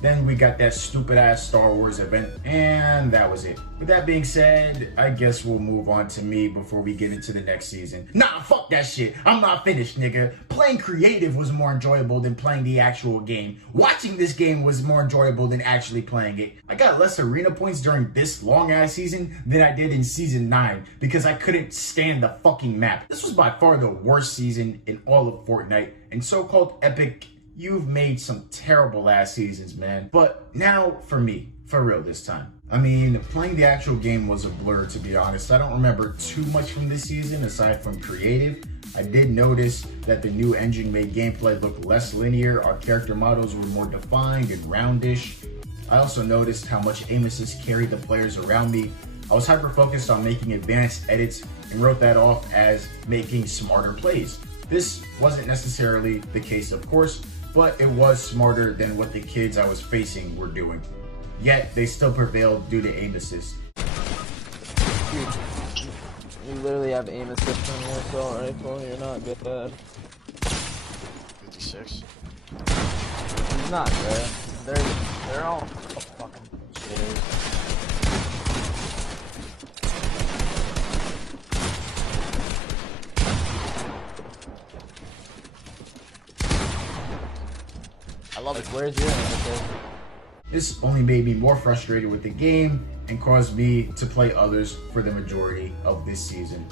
Then we got that stupid ass Star Wars event, and that was it. With that being said, I guess we'll move on to me before we get into the next season. Nah, fuck that shit. I'm not finished, nigga. Playing creative was more enjoyable than playing the actual game. Watching this game was more enjoyable than actually playing it. I got less arena points during this long ass season than I did in season 9 because I couldn't stand the fucking map. This was by far the worst season in all of Fortnite, and so-called Epic, you've made some terrible ass seasons, man. But now for me, for real this time. I mean, playing the actual game was a blur, to be honest. I don't remember too much from this season aside from creative. I did notice that the new engine made gameplay look less linear. Our character models were more defined and roundish. I also noticed how much aim assist carried the players around me. I was hyper focused on making advanced edits and wrote that off as making smarter plays. This wasn't necessarily the case, of course, but it was smarter than what the kids I was facing were doing. Yet, they still prevailed due to aim assist. You literally have aim assist on your assault rifle, you're not good at. 56. He's not good. They're all fucking shitters. I love it. Where's your aim? This only made me more frustrated with the game and caused me to play others for the majority of this season.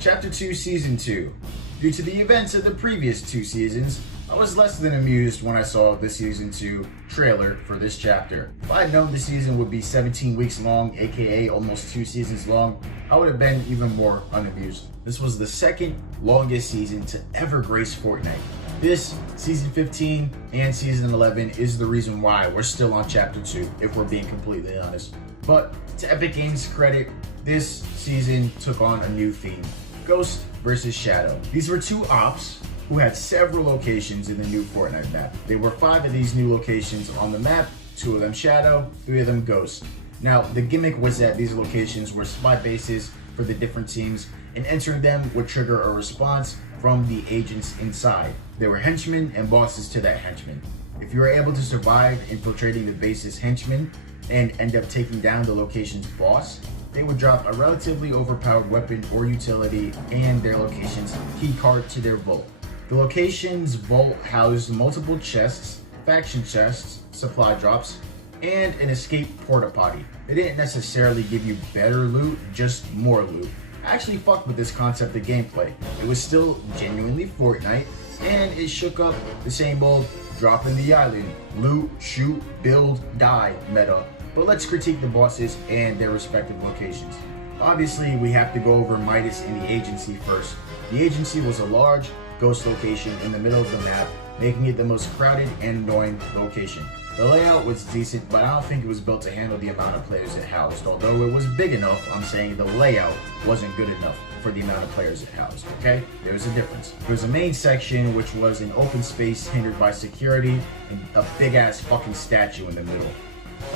Chapter 2, Season 2. Due to the events of the previous 2 seasons, I was less than amused when I saw the Season 2 trailer for this chapter. If I had known the season would be 17 weeks long, aka almost 2 seasons long, I would have been even more unamused. This was the second longest season to ever grace Fortnite. This, Season 15 and Season 11, is the reason why we're still on Chapter 2, if we're being completely honest. But to Epic Games' credit, this season took on a new theme. Ghost versus Shadow. These were 2 ops who had several locations in the new Fortnite map. There were 5 of these new locations on the map, 2 of them Shadow, 3 of them Ghost. Now, the gimmick was that these locations were spy bases for the different teams, and entering them would trigger a response from the agents inside. There were henchmen and bosses to that henchman. If you were able to survive infiltrating the base's henchmen and end up taking down the location's boss, they would drop a relatively overpowered weapon or utility and their location's key card to their vault. The location's vault housed multiple chests, faction chests, supply drops, and an escape porta potty. They didn't necessarily give you better loot, just more loot. I actually fucked with this concept of gameplay. It was still genuinely Fortnite, and it shook up the same old drop in the island, loot, shoot, build, die meta. But let's critique the bosses and their respective locations. Obviously, we have to go over Midas and the Agency first. The Agency was a large ghost location in the middle of the map, making it the most crowded and annoying location. The layout was decent, but I don't think it was built to handle the amount of players it housed. Although it was big enough, I'm saying the layout wasn't good enough for the amount of players it housed, okay? There's a difference. There was a main section, which was an open space hindered by security and a big ass fucking statue in the middle.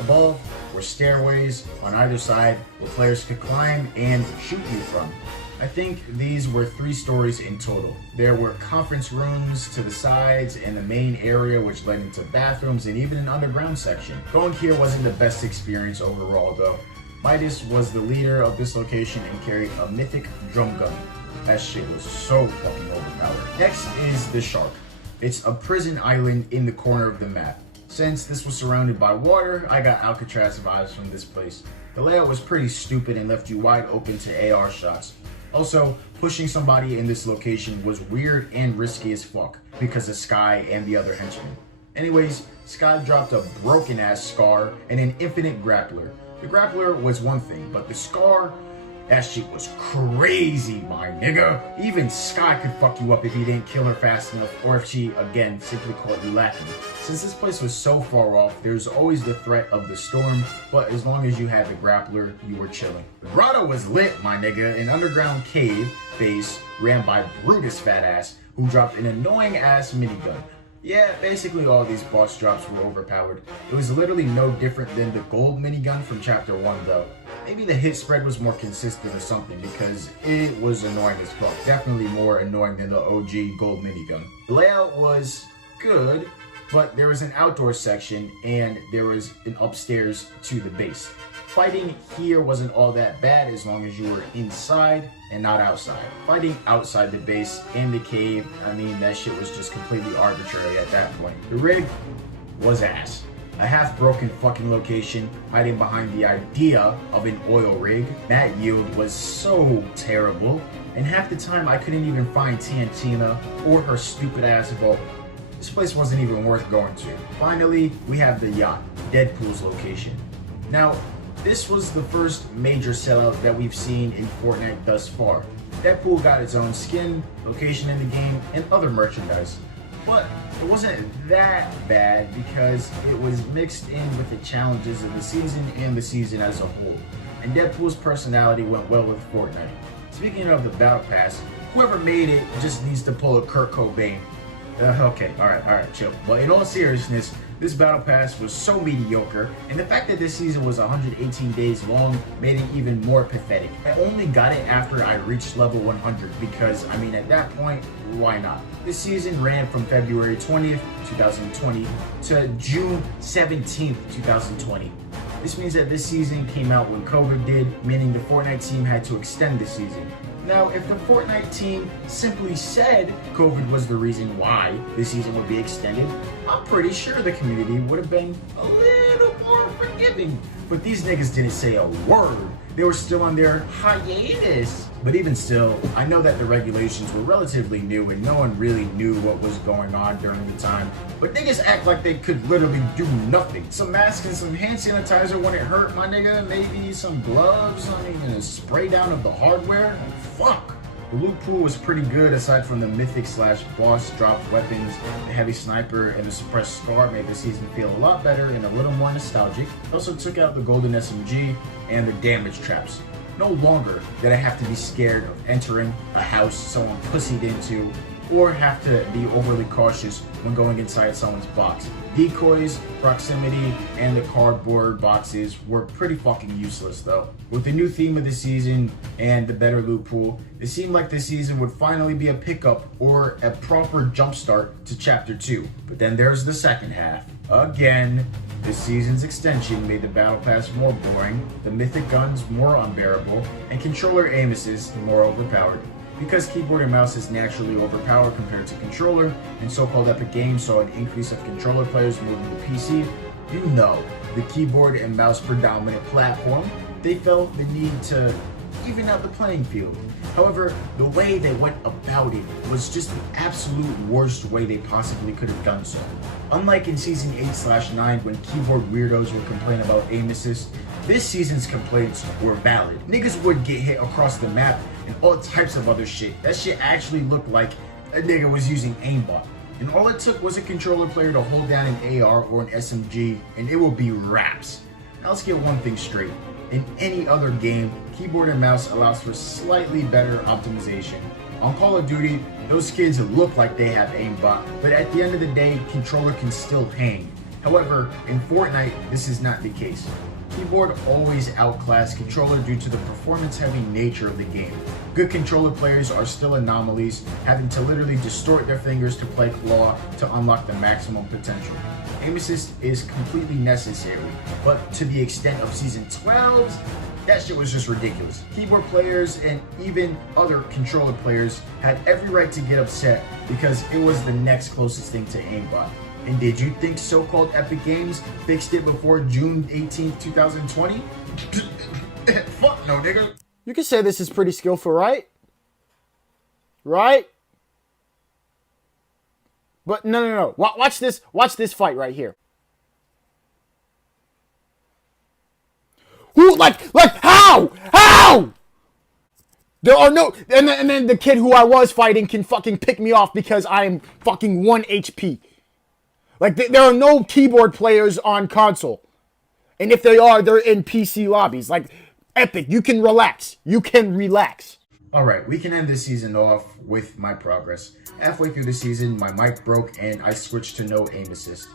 Above were stairways on either side where players could climb and shoot you from. I think these were 3 stories in total. There were conference rooms to the sides and the main area which led into bathrooms and even an underground section. Going here wasn't the best experience overall though. Midas was the leader of this location and carried a mythic drum gun. That shit was so fucking overpowered. Next is the Shark. It's a prison island in the corner of the map. Since this was surrounded by water, I got Alcatraz vibes from this place. The layout was pretty stupid and left you wide open to AR shots. Also, pushing somebody in this location was weird and risky as fuck because of Sky and the other henchmen. Anyways, Sky dropped a broken ass Scar and an infinite grappler. The grappler was one thing, but the Scar, that shit was crazy, my nigga. Even Sky could fuck you up if you didn't kill her fast enough, or if she, again, simply caught you lacking. Since this place was so far off, there's always the threat of the storm, but as long as you had the grappler, you were chilling. The grotto was lit, my nigga, an underground cave base ran by Brutus fat ass, who dropped an annoying ass minigun. Yeah, basically all these boss drops were overpowered. It was literally no different than the gold minigun from chapter 1 though. Maybe the hit spread was more consistent or something because it was annoying as fuck. Definitely more annoying than the OG gold minigun. The layout was good, but there was an outdoor section and there was an upstairs to the base. Fighting here wasn't all that bad as long as you were inside and not outside. Fighting outside the base in the cave, I mean, that shit was just completely arbitrary at that point. The rig was ass. A half-broken fucking location hiding behind the idea of an oil rig. That yield was so terrible, and half the time I couldn't even find Tantina or her stupid ass boat. This place wasn't even worth going to. Finally, we have the yacht, Deadpool's location. Now, this was the first major sellout that we've seen in Fortnite thus far. Deadpool got its own skin, location in the game, and other merchandise. But it wasn't that bad because it was mixed in with the challenges of the season and the season as a whole. And Deadpool's personality went well with Fortnite. Speaking of the Battle Pass, whoever made it just needs to pull a Kurt Cobain. Okay, alright, chill. But in all seriousness, this Battle Pass was so mediocre, and the fact that this season was 118 days long made it even more pathetic. I only got it after I reached level 100 because, I mean, at that point, why not? This season ran from February 20th, 2020 to June 17th, 2020. This means that this season came out when COVID did, meaning the Fortnite team had to extend the season. Now, if the Fortnite team simply said COVID was the reason why the season would be extended, I'm pretty sure the community would have been a little more forgiving. But these niggas didn't say a word. They were still on their hiatus. But even still, I know that the regulations were relatively new and no one really knew what was going on during the time. But niggas act like they could literally do nothing. Some masks and some hand sanitizer when it hurt, my nigga. Maybe some gloves, I mean, and a spray down of the hardware. Fuck. The loot pool was pretty good aside from the mythic / boss dropped weapons. The heavy sniper and the suppressed scar made the season feel a lot better and a little more nostalgic. Also took out the golden SMG and the damage traps. No longer did I have to be scared of entering a house someone pussied into or have to be overly cautious when going inside someone's box. Decoys, proximity, and the cardboard boxes were pretty fucking useless though. With the new theme of the season and the better loot pool, it seemed like this season would finally be a pickup or a proper jumpstart to chapter 2. But then there's the second half. Again, this season's extension made the battle pass more boring, the mythic guns more unbearable, and controller aim assist more overpowered. Because keyboard and mouse is naturally overpowered compared to controller, and so-called Epic Games saw an increase of controller players moving to PC, you know, the keyboard and mouse predominant platform, they felt the need to even out the playing field. However, the way they went about it was just the absolute worst way they possibly could have done so. Unlike in Season 8/9 when keyboard weirdos would complain about aim assist, this season's complaints were valid. Niggas would get hit across the map and all types of other shit. That shit actually looked like a nigga was using aimbot. And all it took was a controller player to hold down an AR or an SMG and it will be wraps. Now let's get one thing straight. In any other game, keyboard and mouse allows for slightly better optimization. On Call of Duty, those kids look like they have aimbot, but at the end of the day, controller can still hang. However, in Fortnite, this is not the case. Keyboard always outclass controller due to the performance-heavy nature of the game. Good controller players are still anomalies, having to literally distort their fingers to play claw to unlock the maximum potential. Aim assist is completely necessary, but to the extent of Season 12's, that shit was just ridiculous. Keyboard players and even other controller players had every right to get upset because it was the next closest thing to aimbot. And did you think so-called Epic Games fixed it before June 18th, 2020? Fuck no, nigga. You can say this is pretty skillful, right? Right? But no. Watch this fight right here. Who, like, how? There are no, and then the kid who I was fighting can fucking pick me off because I am fucking 1 HP. Like, there are no keyboard players on console. And if they are, they're in PC lobbies. Like, Epic, you can relax. Alright, we can end this season off with my progress. Halfway through the season, my mic broke and I switched to no aim assist.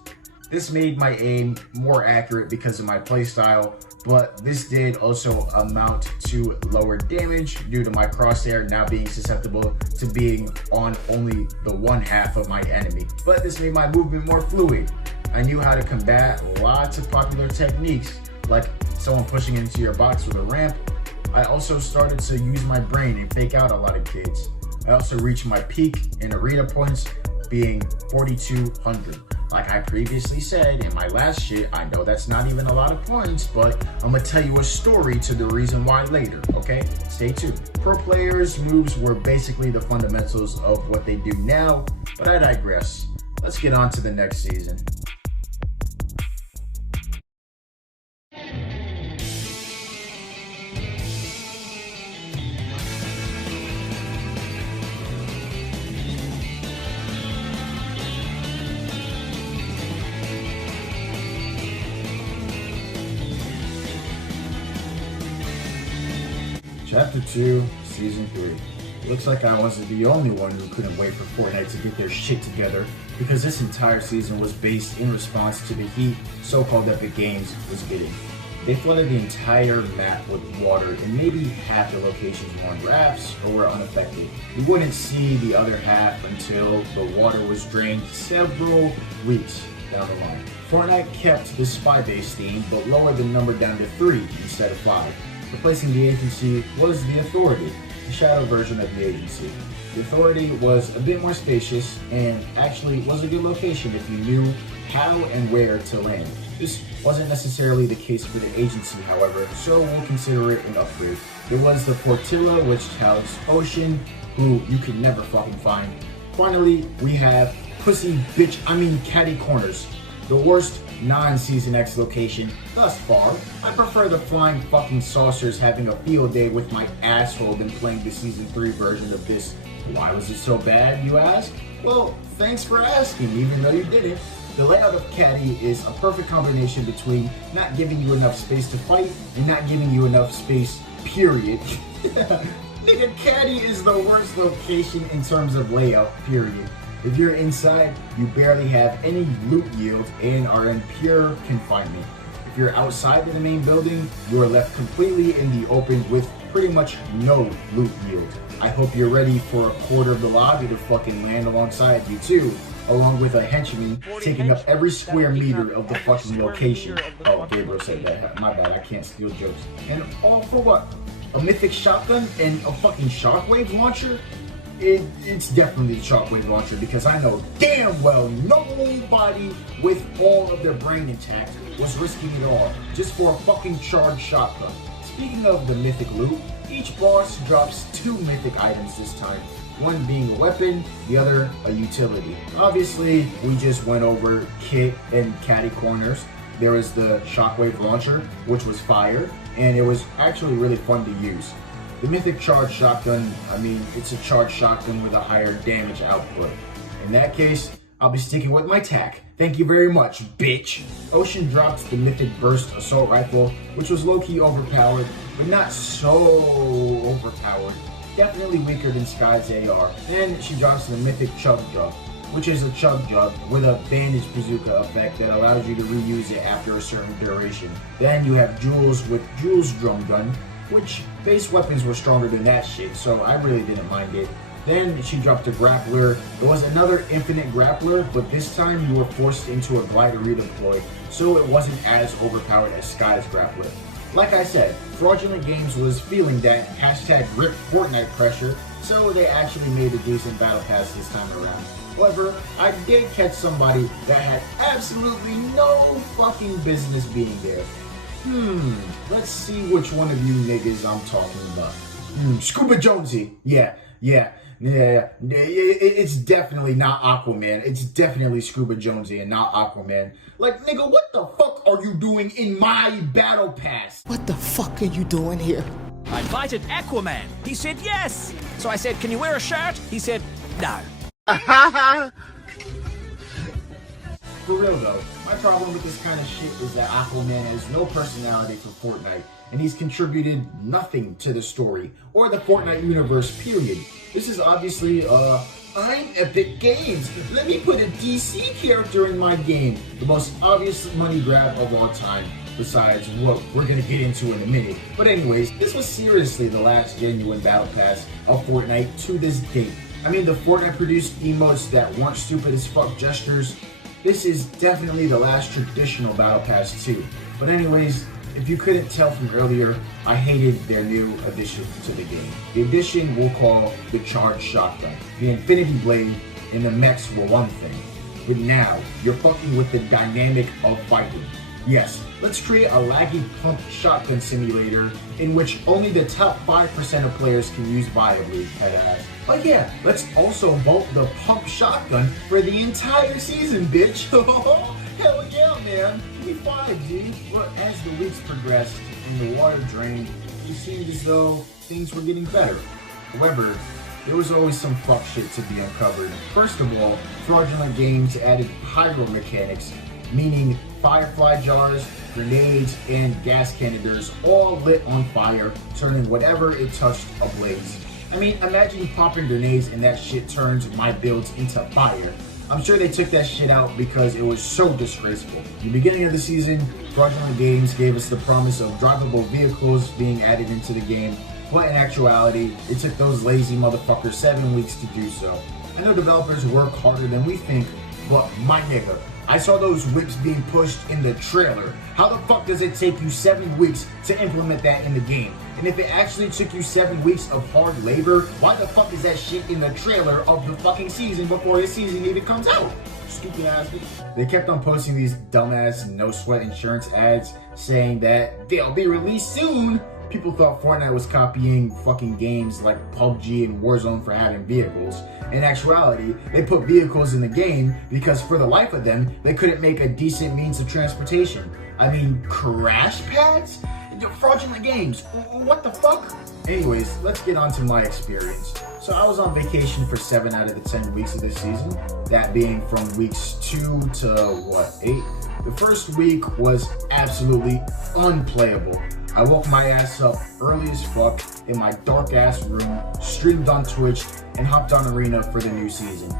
This made my aim more accurate because of my playstyle, but this did also amount to lower damage due to my crosshair now being susceptible to being on only the one half of my enemy. But this made my movement more fluid. I knew how to combat lots of popular techniques, like someone pushing into your box with a ramp. I also started to use my brain and fake out a lot of kids. I also reached my peak in arena points, being 4,200. Like I previously said in my last shit, I know that's not even a lot of points, but I'm gonna tell you a story to the reason why later, okay? Stay tuned. Pro players' moves were basically the fundamentals of what they do now, but I digress. Let's get on to the next season. Chapter 2, Season 3. Looks like I wasn't the only one who couldn't wait for Fortnite to get their shit together, because this entire season was based in response to the heat so-called Epic Games was getting. They flooded the entire map with water, and maybe half the locations were on rafts or were unaffected. We wouldn't see the other half until the water was drained several weeks down the line. Fortnite kept the spy base theme, but lowered the number down to 3 instead of 5. Replacing the agency was the Authority, the shadow version of the agency. The Authority was a bit more spacious and actually was a good location if you knew how and where to land. This wasn't necessarily the case for the agency, however, so we'll consider it an upgrade. There was the Flotilla, which housed Ocean, who you could never fucking find. Finally, we have Catty Corners, the worst non-Season X location thus far. I prefer the flying fucking saucers having a field day with my asshole than playing the Season 3 version of this. Why was it so bad, you ask? Well, thanks for asking, even though you didn't. The layout of Catty is a perfect combination between not giving you enough space to fight and not giving you enough space, period. Nigga, Catty is the worst location in terms of layout, period. If you're inside, you barely have any loot yield and are in pure confinement. If you're outside of the main building, you are left completely in the open with pretty much no loot yield. I hope you're ready for a quarter of the lobby to fucking land alongside you too, along with a henchman taking up every square meter of the fucking location. Oh, Gabriel said that. My bad, I can't steal jokes. And all for what? A mythic shotgun and a fucking shockwave launcher? It's definitely the shockwave launcher, because I know damn well nobody with all of their brain intact was risking it all just for a fucking charged shotgun. Speaking of the mythic loot, each boss drops 2 mythic items this time, one being a weapon, the other a utility. Obviously, we just went over Kit and Catty Corners. There was the shockwave launcher, which was fire, and it was actually really fun to use. The mythic charged shotgun, I mean, it's a charged shotgun with a higher damage output. In that case, I'll be sticking with my tack. Thank you very much, bitch. Ocean dropped the mythic burst assault rifle, which was low-key overpowered, but not so overpowered. Definitely weaker than Sky's AR. Then she drops the mythic chug jug, which is a chug jug with a bandage bazooka effect that allows you to reuse it after a certain duration. Then you have Jules with Jules drum gun, which base weapons were stronger than that shit, so I really didn't mind it. Then she dropped a grappler. It was another infinite grappler, but this time you were forced into a glider redeploy, so it wasn't as overpowered as Sky's grappler. Like I said, Fraudulent Games was feeling that #RIP Fortnite pressure, so they actually made a decent battle pass this time around. However, I did catch somebody that had absolutely no fucking business being there. Let's see which one of you niggas I'm talking about. Scuba Jonesy. Yeah, It's definitely not Aquaman. It's definitely Scuba Jonesy and not Aquaman. Like, nigga, what the fuck are you doing in my battle pass? What the fuck are you doing here? I invited Aquaman. He said yes. So I said, can you wear a shirt? He said, no. For real though, my problem with this kind of shit is that Aquaman has no personality for Fortnite, and he's contributed nothing to the story or the Fortnite universe, period. This is obviously, I'm Epic Games. Let me put a DC character in my game. The most obvious money grab of all time, besides what we're gonna get into in a minute. But anyways, this was seriously the last genuine battle pass of Fortnite to this date. I mean, the Fortnite produced emotes that weren't stupid as fuck gestures. This is definitely the last traditional battle pass too. But anyways, if you couldn't tell from earlier, I hated their new addition to the game. The addition we'll call the Charged Shotgun. The Infinity Blade and the mechs were one thing, but now you're fucking with the dynamic of fighting. Yes, let's create a laggy pump shotgun simulator in which only the top 5% of players can use viably, But yeah, let's also vault the pump shotgun for the entire season, bitch. Hell yeah, man. Give me 5, dude. But as the weeks progressed and the water drained, it seemed as though things were getting better. However, there was always some fuck shit to be uncovered. First of all, fraudulent games added pyro mechanics, meaning firefly jars, grenades, and gas canisters all lit on fire, turning whatever it touched ablaze. I mean, imagine popping grenades and that shit turns my builds into fire. I'm sure they took that shit out because it was so disgraceful. In the beginning of the season, fraudulent games gave us the promise of drivable vehicles being added into the game, but in actuality, it took those lazy motherfuckers 7 weeks to do so. I know developers work harder than we think, but my nigga, I saw those whips being pushed in the trailer. How the fuck does it take you 7 weeks to implement that in the game? And if it actually took you 7 weeks of hard labor, why the fuck is that shit in the trailer of the fucking season before the season even comes out? Stupid ass. They kept on posting these dumbass no sweat insurance ads saying that they'll be released soon. People thought Fortnite was copying fucking games like PUBG and Warzone for having vehicles. In actuality, they put vehicles in the game because for the life of them, they couldn't make a decent means of transportation. I mean, crash pads? Fraudulent games. What the fuck? Anyways, let's get on to my experience. So I was on vacation for 7 out of the 10 weeks of this season. That being from weeks 2 to 8? The first week was absolutely unplayable. I woke my ass up early as fuck in my dark ass room, streamed on Twitch, and hopped on Arena for the new season.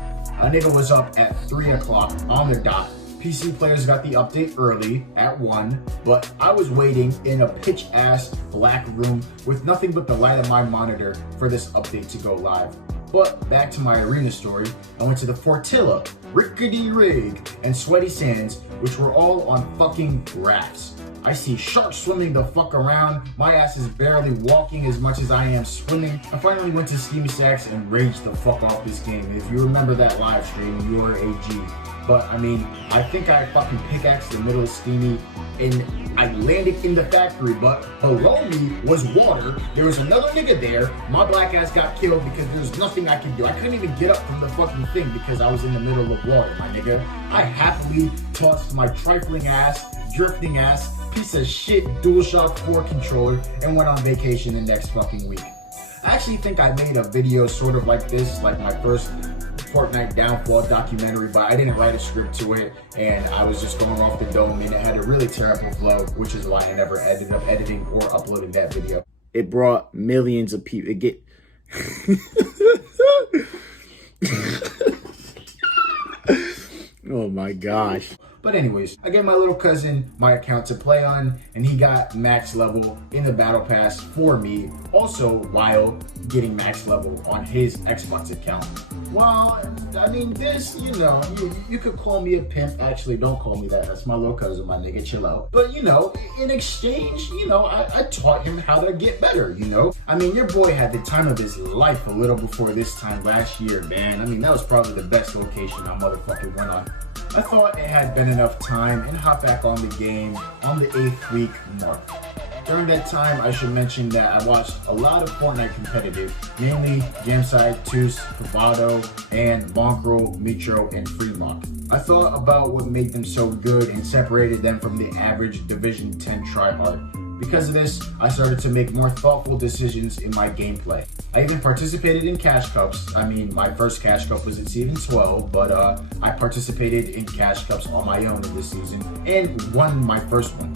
A nigga was up at 3 o'clock on the dot. PC players got the update early at 1, but I was waiting in a pitch ass black room with nothing but the light of my monitor for this update to go live. But back to my Arena story, I went to the Fortilla, Rickety Rig, and Sweaty Sands, which were all on fucking rafts. I see sharks swimming the fuck around. My ass is barely walking as much as I am swimming. I finally went to Steamy Sacks and raged the fuck off this game. And if you remember that live stream, you are a G. But I mean, I think I fucking pickaxed the middle of Steamy and I landed in the factory, but below me was water. There was another nigga there. My black ass got killed because there's nothing I could do. I couldn't even get up from the fucking thing because I was in the middle of water, my nigga. I happily tossed my trifling ass, drifting ass, piece of shit DualShock 4 controller and went on vacation the next fucking week. I actually think I made a video sort of like this, like my first Fortnite downfall documentary, but I didn't write a script to it and I was just going off the dome and it had a really terrible flow, which is why I never ended up editing or uploading that video. It brought millions of people. Oh my gosh. But anyways, I gave my little cousin my account to play on, and he got max level in the battle pass for me, also while getting max level on his Xbox account. Well, I mean, this, you know, you could call me a pimp. Actually, don't call me that. That's my little cousin, my nigga, chill out. But, you know, in exchange, you know, I taught him how to get better, you know? I mean, your boy had the time of his life a little before this time last year, man. I mean, that was probably the best location I motherfucking went on. I thought it had been enough time and hop back on the game on the 8th week mark. During that time, I should mention that I watched a lot of Fortnite competitive, mainly Jamside, Teus, Bravado, and Mongrel, Mitro, and Fremont. I thought about what made them so good and separated them from the average Division 10 tryhard. Because of this, I started to make more thoughtful decisions in my gameplay. I even participated in Cash Cups. I mean, my first Cash Cup was in Season 12, but I participated in Cash Cups on my own in this season and won my first one.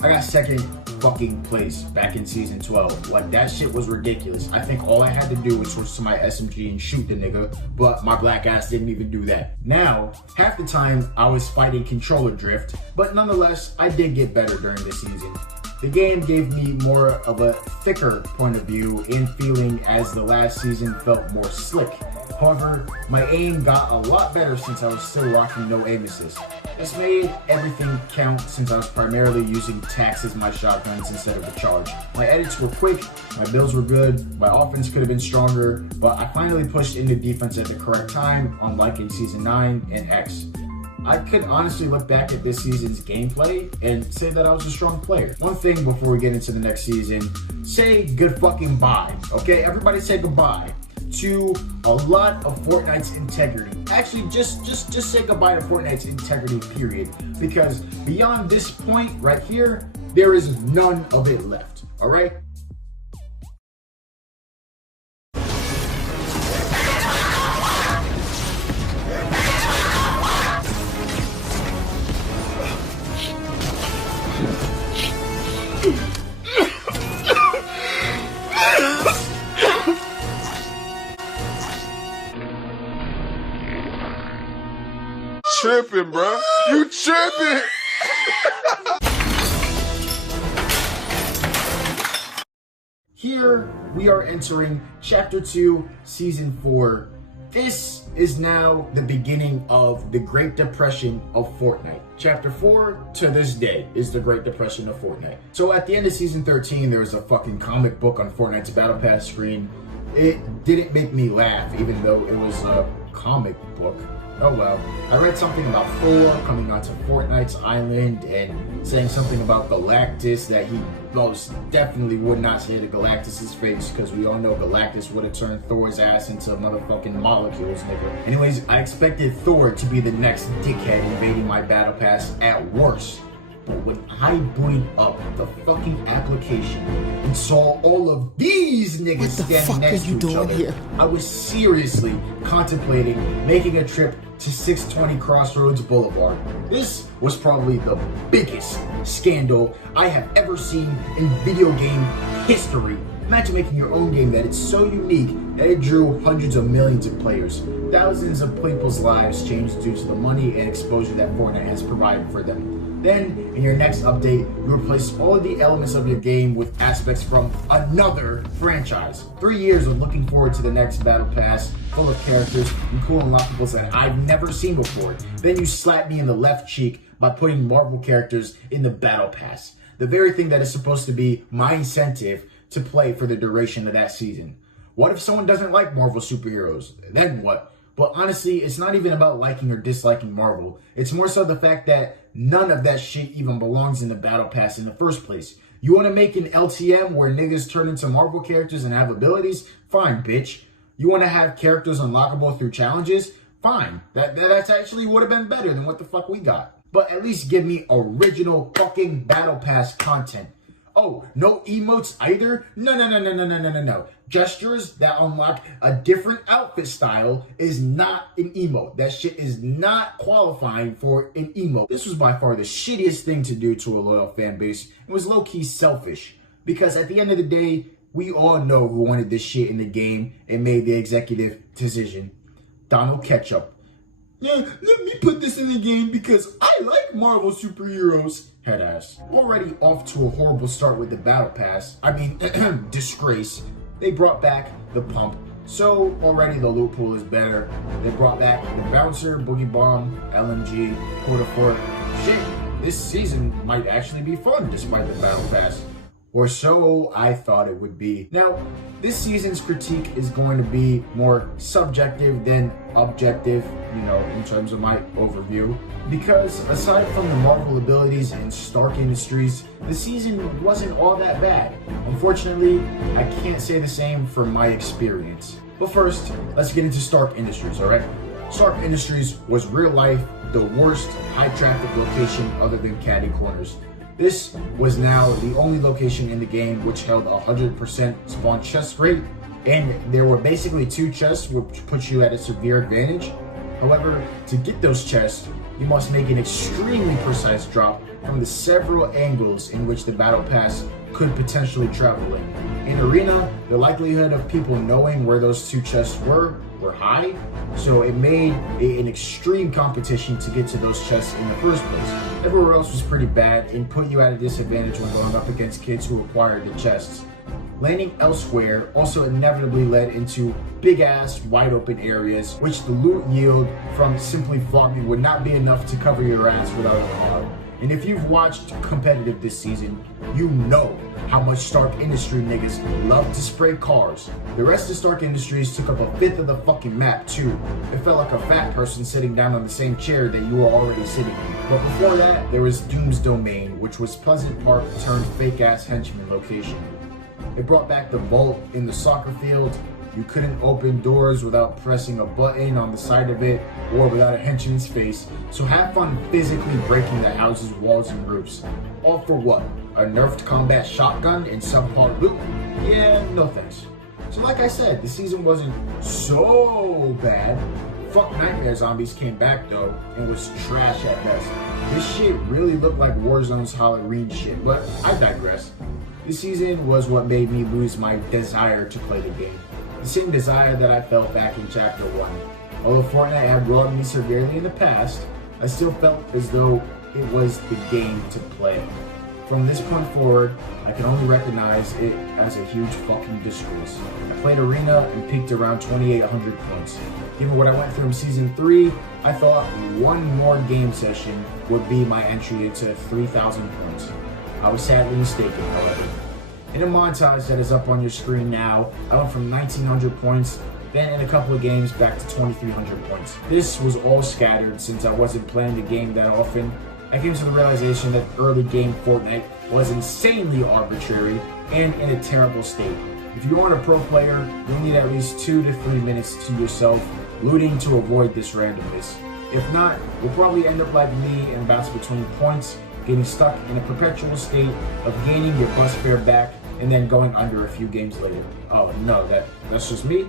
I got second fucking place back in Season 12. Like, that shit was ridiculous. I think all I had to do was switch to my SMG and shoot the nigga, but my black ass didn't even do that. Now, half the time I was fighting controller drift, but nonetheless, I did get better during this season. The game gave me more of a thicker point of view in feeling as the last season felt more slick. However, my aim got a lot better since I was still rocking no aim assist. This made everything count since I was primarily using tacs as my shotguns instead of the charge. My edits were quick, my builds were good, my offense could have been stronger, but I finally pushed into defense at the correct time, unlike in Season 9 and X. I could honestly look back at this season's gameplay and say that I was a strong player. One thing before we get into the next season, say good fucking bye, okay? Everybody say goodbye to a lot of Fortnite's integrity. Actually, just say goodbye to Fortnite's integrity, period. Because beyond this point right here, there is none of it left, all right? Tripping, bro. You tripping. Here we are entering Chapter 2, Season 4. This is now the beginning of the Great Depression of Fortnite. Chapter 4 to this day is the Great Depression of Fortnite. So at the end of Season 13, there was a fucking comic book on Fortnite's Battle Pass screen. It didn't make me laugh, even though it was a comic book. Oh well. I read something about Thor coming onto Fortnite's island and saying something about Galactus that he most definitely would not say to Galactus's face, because we all know Galactus would have turned Thor's ass into motherfucking molecules, nigga. Anyways, I expected Thor to be the next dickhead invading my battle pass at worst. But when I booted up the fucking application and saw all of these niggas standing next to each other, I was seriously contemplating making a trip to 620 Crossroads Boulevard. This was probably the biggest scandal I have ever seen in video game history. Imagine making your own game that is so unique that it drew hundreds of millions of players. Thousands of people's lives changed due to the money and exposure that Fortnite has provided for them. Then, in your next update, you replace all of the elements of your game with aspects from another franchise. 3 years of looking forward to the next Battle Pass, full of characters and cool unlockables that I've never seen before. Then you slap me in the left cheek by putting Marvel characters in the Battle Pass. The very thing that is supposed to be my incentive to play for the duration of that season. What if someone doesn't like Marvel superheroes? Then what? But honestly, it's not even about liking or disliking Marvel. It's more so the fact that none of that shit even belongs in the Battle Pass in the first place. You want to make an LTM where niggas turn into Marvel characters and have abilities? Fine, bitch. You want to have characters unlockable through challenges? Fine. That's actually would have been better than what the fuck we got. But at least give me original fucking Battle Pass content. Oh, no emotes either? No. Gestures that unlock a different outfit style is not an emote. That shit is not qualifying for an emote. This was by far the shittiest thing to do to a loyal fan base. It was low-key selfish. Because at the end of the day, we all know who wanted this shit in the game and made the executive decision. Donald Ketchup. Yeah, let me put this in the game because I like Marvel superheroes. Headass. Already off to a horrible start with the Battle Pass. I mean, disgrace. They brought back the pump. So already the loot pool is better. They brought back the bouncer, boogie bomb, LMG, quarter fort. Shit, this season might actually be fun despite the Battle Pass. or so I thought it would be. Now, this season's critique is going to be more subjective than objective, in terms of my overview, because aside from the Marvel abilities and Stark Industries, the season wasn't all that bad. Unfortunately, I can't say the same for my experience. But first, let's get into Stark Industries, alright? Stark Industries was real life, the worst high traffic location other than Caddy Corners. This was now the only location in the game which held 100% spawn chest rate, and there were basically 2 chests which put you at a severe advantage. However, to get those chests, you must make an extremely precise drop from the several angles in which the battle pass could potentially travel in. In Arena, the likelihood of people knowing where those 2 chests were high, so it made an extreme competition to get to those chests in the first place. Everywhere else was pretty bad and put you at a disadvantage when going up against kids who acquired the chests. Landing elsewhere also inevitably led into big-ass, wide-open areas, which the loot yield from simply farming would not be enough to cover your ass without a car. And if you've watched competitive this season, you know how much Stark Industry niggas love to spray cars. The rest of Stark Industries took up a 5th of the fucking map too. It felt like a fat person sitting down on the same chair that you were already sitting in. But before that, there was Doom's Domain, which was Pleasant Park turned fake-ass henchman location. It brought back the vault in the soccer field. You couldn't open doors without pressing a button on the side of it or without a henchman's face, so have fun physically breaking the house's walls and roofs. All for what? A nerfed combat shotgun and subpar loot? Yeah, no thanks. So like I said, the season wasn't so bad. Fuck Nightmare Zombies came back though, and was trash at best. This shit really looked like Warzone's Halloween shit, but I digress. This season was what made me lose my desire to play the game. The same desire that I felt back in Chapter 1. Although Fortnite had wronged me severely in the past, I still felt as though it was the game to play. From this point forward, I can only recognize it as a huge fucking disgrace. I played Arena and peaked around 2,800 points. Given what I went through in Season 3, I thought one more game session would be my entry into 3,000 points. I was sadly mistaken, however. In a montage that is up on your screen now, I went from 1,900 points, then in a couple of games back to 2,300 points. This was all scattered since I wasn't playing the game that often. I came to the realization that early game Fortnite was insanely arbitrary and in a terrible state. If you aren't a pro player, you'll need at least 2 to 3 minutes to yourself looting to avoid this randomness. If not, you'll probably end up like me and bounce between points, getting stuck in a perpetual state of gaining your bus fare back and then going under a few games later. Oh no, that's just me?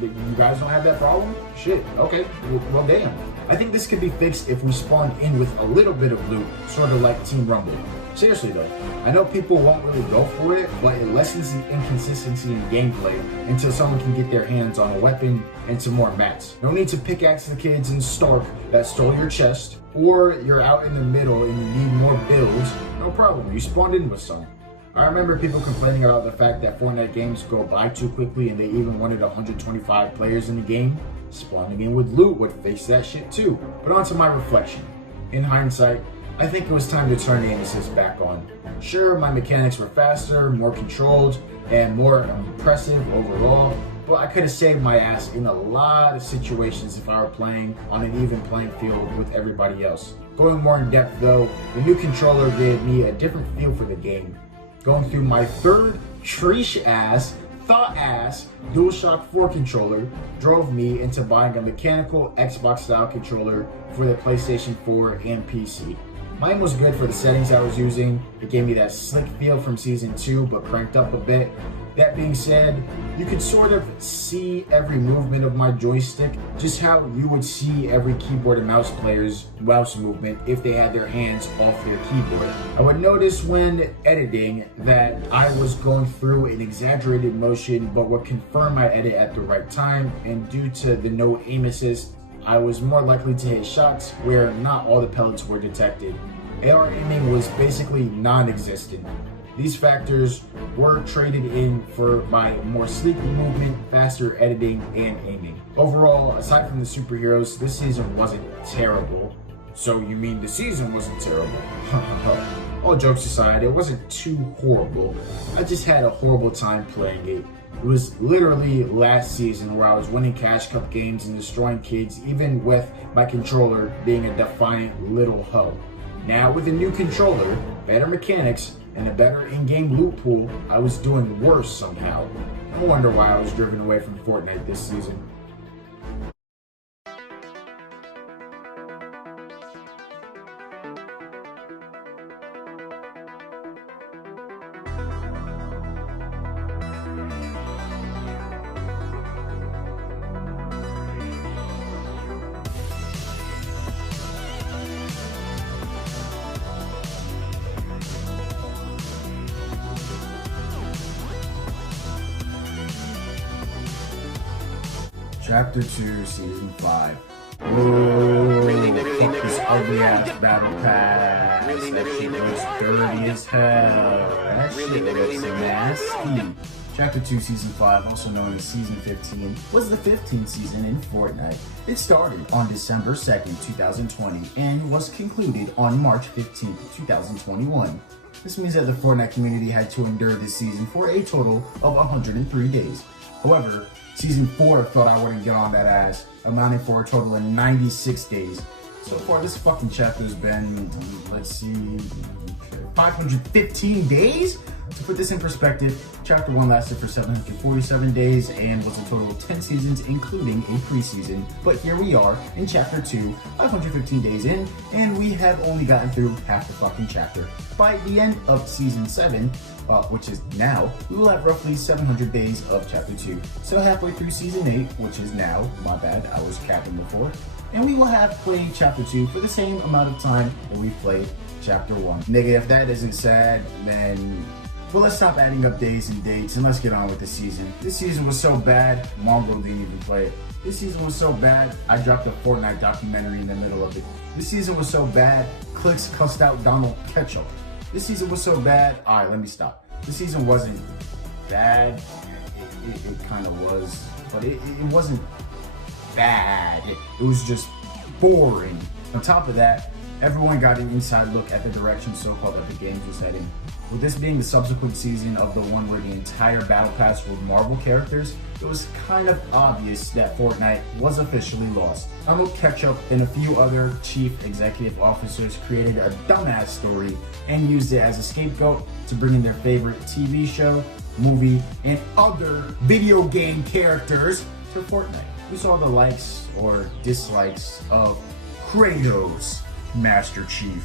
You guys don't have that problem? Shit, okay, well damn. I think this could be fixed if we spawned in with a little bit of loot, sort of like Team Rumble. Seriously though, I know people won't really go for it, but it lessens the inconsistency in gameplay until someone can get their hands on a weapon and some more mats. No need to pickaxe the kids in Stark that stole your chest, or you're out in the middle and you need more builds. No problem, you spawned in with some. I remember people complaining about the fact that Fortnite games go by too quickly and they even wanted 125 players in the game. Spawning in with loot would fix that shit too. But on to my reflection. In hindsight, I think it was time to turn aim assist back on. Sure, my mechanics were faster, more controlled, and more impressive overall, but I could have saved my ass in a lot of situations if I were playing on an even playing field with everybody else. Going more in depth though, the new controller gave me a different feel for the game. Going through my third treesh-ass, thought-ass DualShock 4 controller drove me into buying a mechanical Xbox-style controller for the PlayStation 4 and PC. Mine was good for the settings I was using. It gave me that slick feel from Season 2, but cranked up a bit. That being said, you could sort of see every movement of my joystick, just how you would see every keyboard and mouse player's mouse movement if they had their hands off their keyboard. I would notice when editing that I was going through an exaggerated motion, but would confirm my edit at the right time, and due to the no aim assist, I was more likely to hit shots where not all the pellets were detected. AR aiming was basically non-existent. These factors were traded in for my more sleek movement, faster editing, and aiming. Overall, aside from the superheroes, this season wasn't terrible. So you mean the season wasn't terrible? all jokes aside, it wasn't too horrible. I just had a horrible time playing it. It was literally last season where I was winning Cash Cup games and destroying kids, even with my controller being a defiant little hoe. Now with a new controller, better mechanics, and a better in-game loot pool, I was doing worse somehow. No wonder why I was driven away from Fortnite this season. Chapter 2, Season 5. Whoa, fuck this ugly ass battle pass. That shit looks dirty as hell. That shit looks nasty. Chapter 2, Season 5, also known as Season 15, was the 15th season in Fortnite. It started on December 2nd, 2020, and was concluded on March 15th, 2021. This means that the Fortnite community had to endure this season for a total of 103 days. However, Season 4 thought I wouldn't get on that ass, amounting for a total of 96 days. So far, this fucking chapter has been, let's see, 515 days? To put this in perspective, Chapter 1 lasted for 747 days and was a total of 10 seasons, including a preseason. But here we are in Chapter 2, 515 days in, and we have only gotten through half the fucking chapter. By the end of Season 7, which is now, we will have roughly 700 days of Chapter 2. So halfway through Season 8, which is now, my bad, I was capping before, and we will have played Chapter 2 for the same amount of time that we played Chapter 1. Nigga, if that isn't sad, then... well, let's stop adding up days and dates and let's get on with the season. This season was so bad, Mongrel didn't even play it. This season was so bad, I dropped a Fortnite documentary in the middle of it. This season was so bad, Clicks cussed out Donald Ketchup. This season was so bad, alright, let me stop. This season wasn't bad, it kind of was, but it wasn't bad. It was just boring. On top of that, everyone got an inside look at the direction so-called Epic Games was heading. With this being the subsequent season of the one where the entire battle pass were Marvel characters, it was kind of obvious that Fortnite was officially lost. Donald Ketchup and a few other chief executive officers created a dumbass story and used it as a scapegoat to bring in their favorite TV show, movie, and other video game characters to Fortnite. We saw the likes or dislikes of Kratos, Master Chief,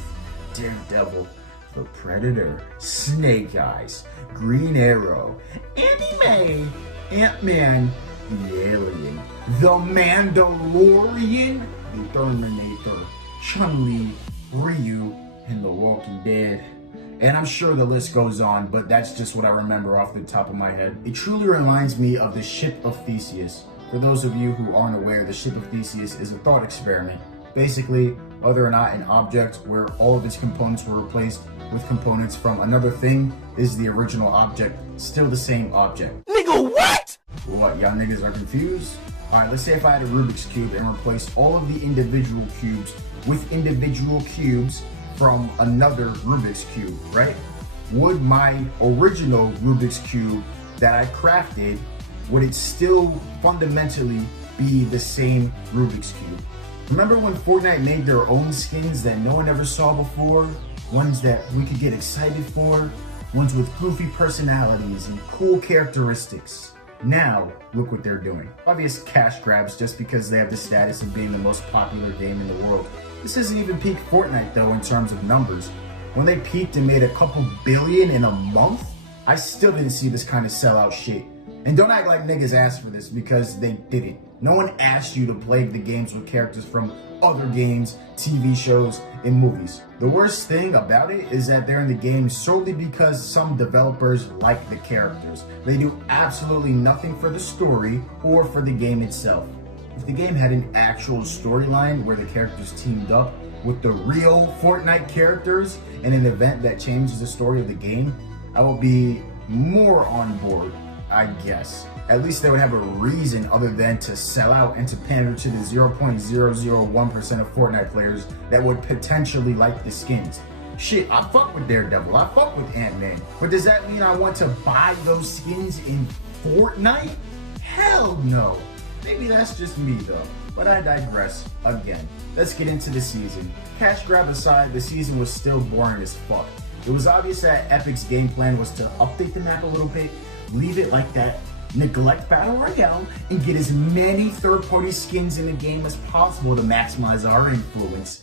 Daredevil, the Predator, Snake Eyes, Green Arrow, Andy May, Ant-Man, the Alien, the Mandalorian, the Terminator, Chun-Li, Ryu, and The Walking Dead. And I'm sure the list goes on, but that's just what I remember off the top of my head. It truly reminds me of the ship of Theseus. For those of you who aren't aware, the ship of Theseus is a thought experiment. Basically, whether or not an object where all of its components were replaced with components from another thing is the original object, still the same object. Nigga, what? What, y'all niggas are confused? Alright, let's say if I had a Rubik's Cube and replaced all of the individual cubes with individual cubes from another Rubik's Cube, right? Would my original Rubik's Cube that I crafted, would it still fundamentally be the same Rubik's Cube? Remember when Fortnite made their own skins that no one ever saw before? Ones that we could get excited for? Ones with goofy personalities and cool characteristics. Now, look what they're doing. Obvious cash grabs just because they have the status of being the most popular game in the world. This isn't even peak Fortnite though in terms of numbers. When they peaked and made a couple billion in a month, I still didn't see this kind of sellout shit. And don't act like niggas asked for this, because they didn't. No one asked you to play the games with characters from other games, TV shows, and movies. The worst thing about it is that they're in the game solely because some developers like the characters. They do absolutely nothing for the story or for the game itself. If the game had an actual storyline where the characters teamed up with the real Fortnite characters in an event that changes the story of the game, I will be more on board, I guess. At least they would have a reason other than to sell out and to pander to the 0.001% of Fortnite players that would potentially like the skins. Shit, I fuck with Daredevil, I fuck with Ant-Man. But does that mean I want to buy those skins in Fortnite? Hell no. Maybe that's just me though. But I digress again. Let's get into the season. Cash grab aside, the season was still boring as fuck. It was obvious that Epic's game plan was to update the map a little bit, leave it like that, neglect Battle Royale, and get as many third-party skins in the game as possible to maximize our influence.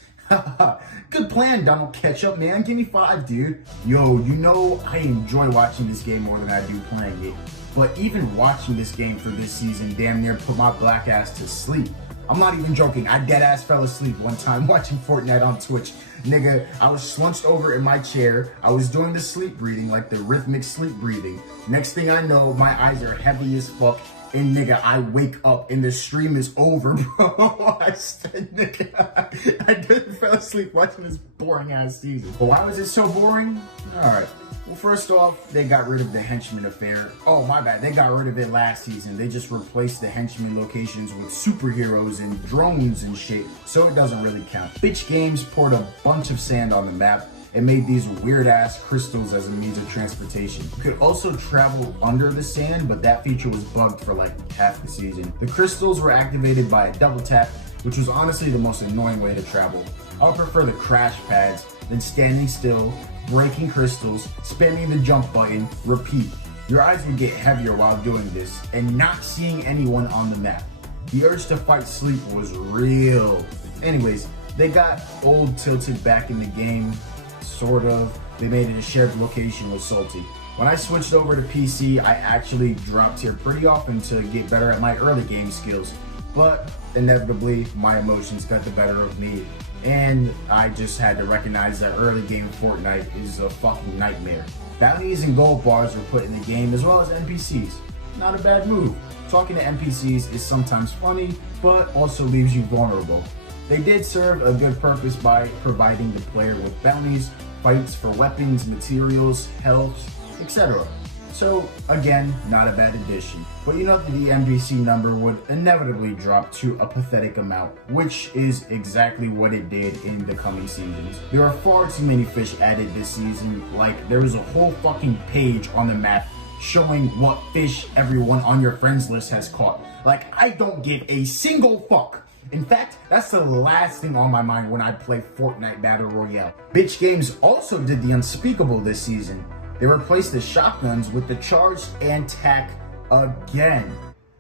Good plan, Donald Ketchup, man. Give me 5, dude. Yo, you know I enjoy watching this game more than I do playing it. But even watching this game for this season damn near put my black ass to sleep. I'm not even joking. I dead ass fell asleep one time watching Fortnite on Twitch. Nigga, I was slunched over in my chair. I was doing the sleep breathing, like the rhythmic sleep breathing. Next thing I know, my eyes are heavy as fuck. And nigga, I wake up and the stream is over, bro. I said, nigga, I didn't fell asleep watching this boring ass season. But why was it so boring? Alright. Well, first off, they got rid of the henchman affair. Oh, my bad. They got rid of it last season. They just replaced the henchman locations with superheroes and drones and shit, so it doesn't really count. Bitch Games poured a bunch of sand on the map and made these weird-ass crystals as a means of transportation. You could also travel under the sand, but that feature was bugged for like half the season. The crystals were activated by a double tap, which was honestly the most annoying way to travel. I would prefer the crash pads than standing still, breaking crystals, spamming the jump button, repeat. Your eyes would get heavier while doing this, and not seeing anyone on the map. The urge to fight sleep was real. Anyways, they got old tilted back in the game, sort of. They made it a shared location with Salty. When I switched over to PC, I actually dropped here pretty often to get better at my early game skills, but inevitably my emotions got the better of me, and I just had to recognize that early game Fortnite is a fucking nightmare. Bounties and gold bars were put in the game as well as NPCs. Not a bad move. Talking to NPCs is sometimes funny, but also leaves you vulnerable. They did serve a good purpose by providing the player with bounties, fights for weapons, materials, health, etc. So again, not a bad addition. But you know that the NPC number would inevitably drop to a pathetic amount, which is exactly what it did in the coming seasons. There are far too many fish added this season. Like, there was a whole fucking page on the map showing what fish everyone on your friends list has caught. Like, I don't give a single fuck. In fact, that's the last thing on my mind when I play Fortnite Battle Royale. Bitch Games also did the unspeakable this season. They replaced the shotguns with the charged and tac again.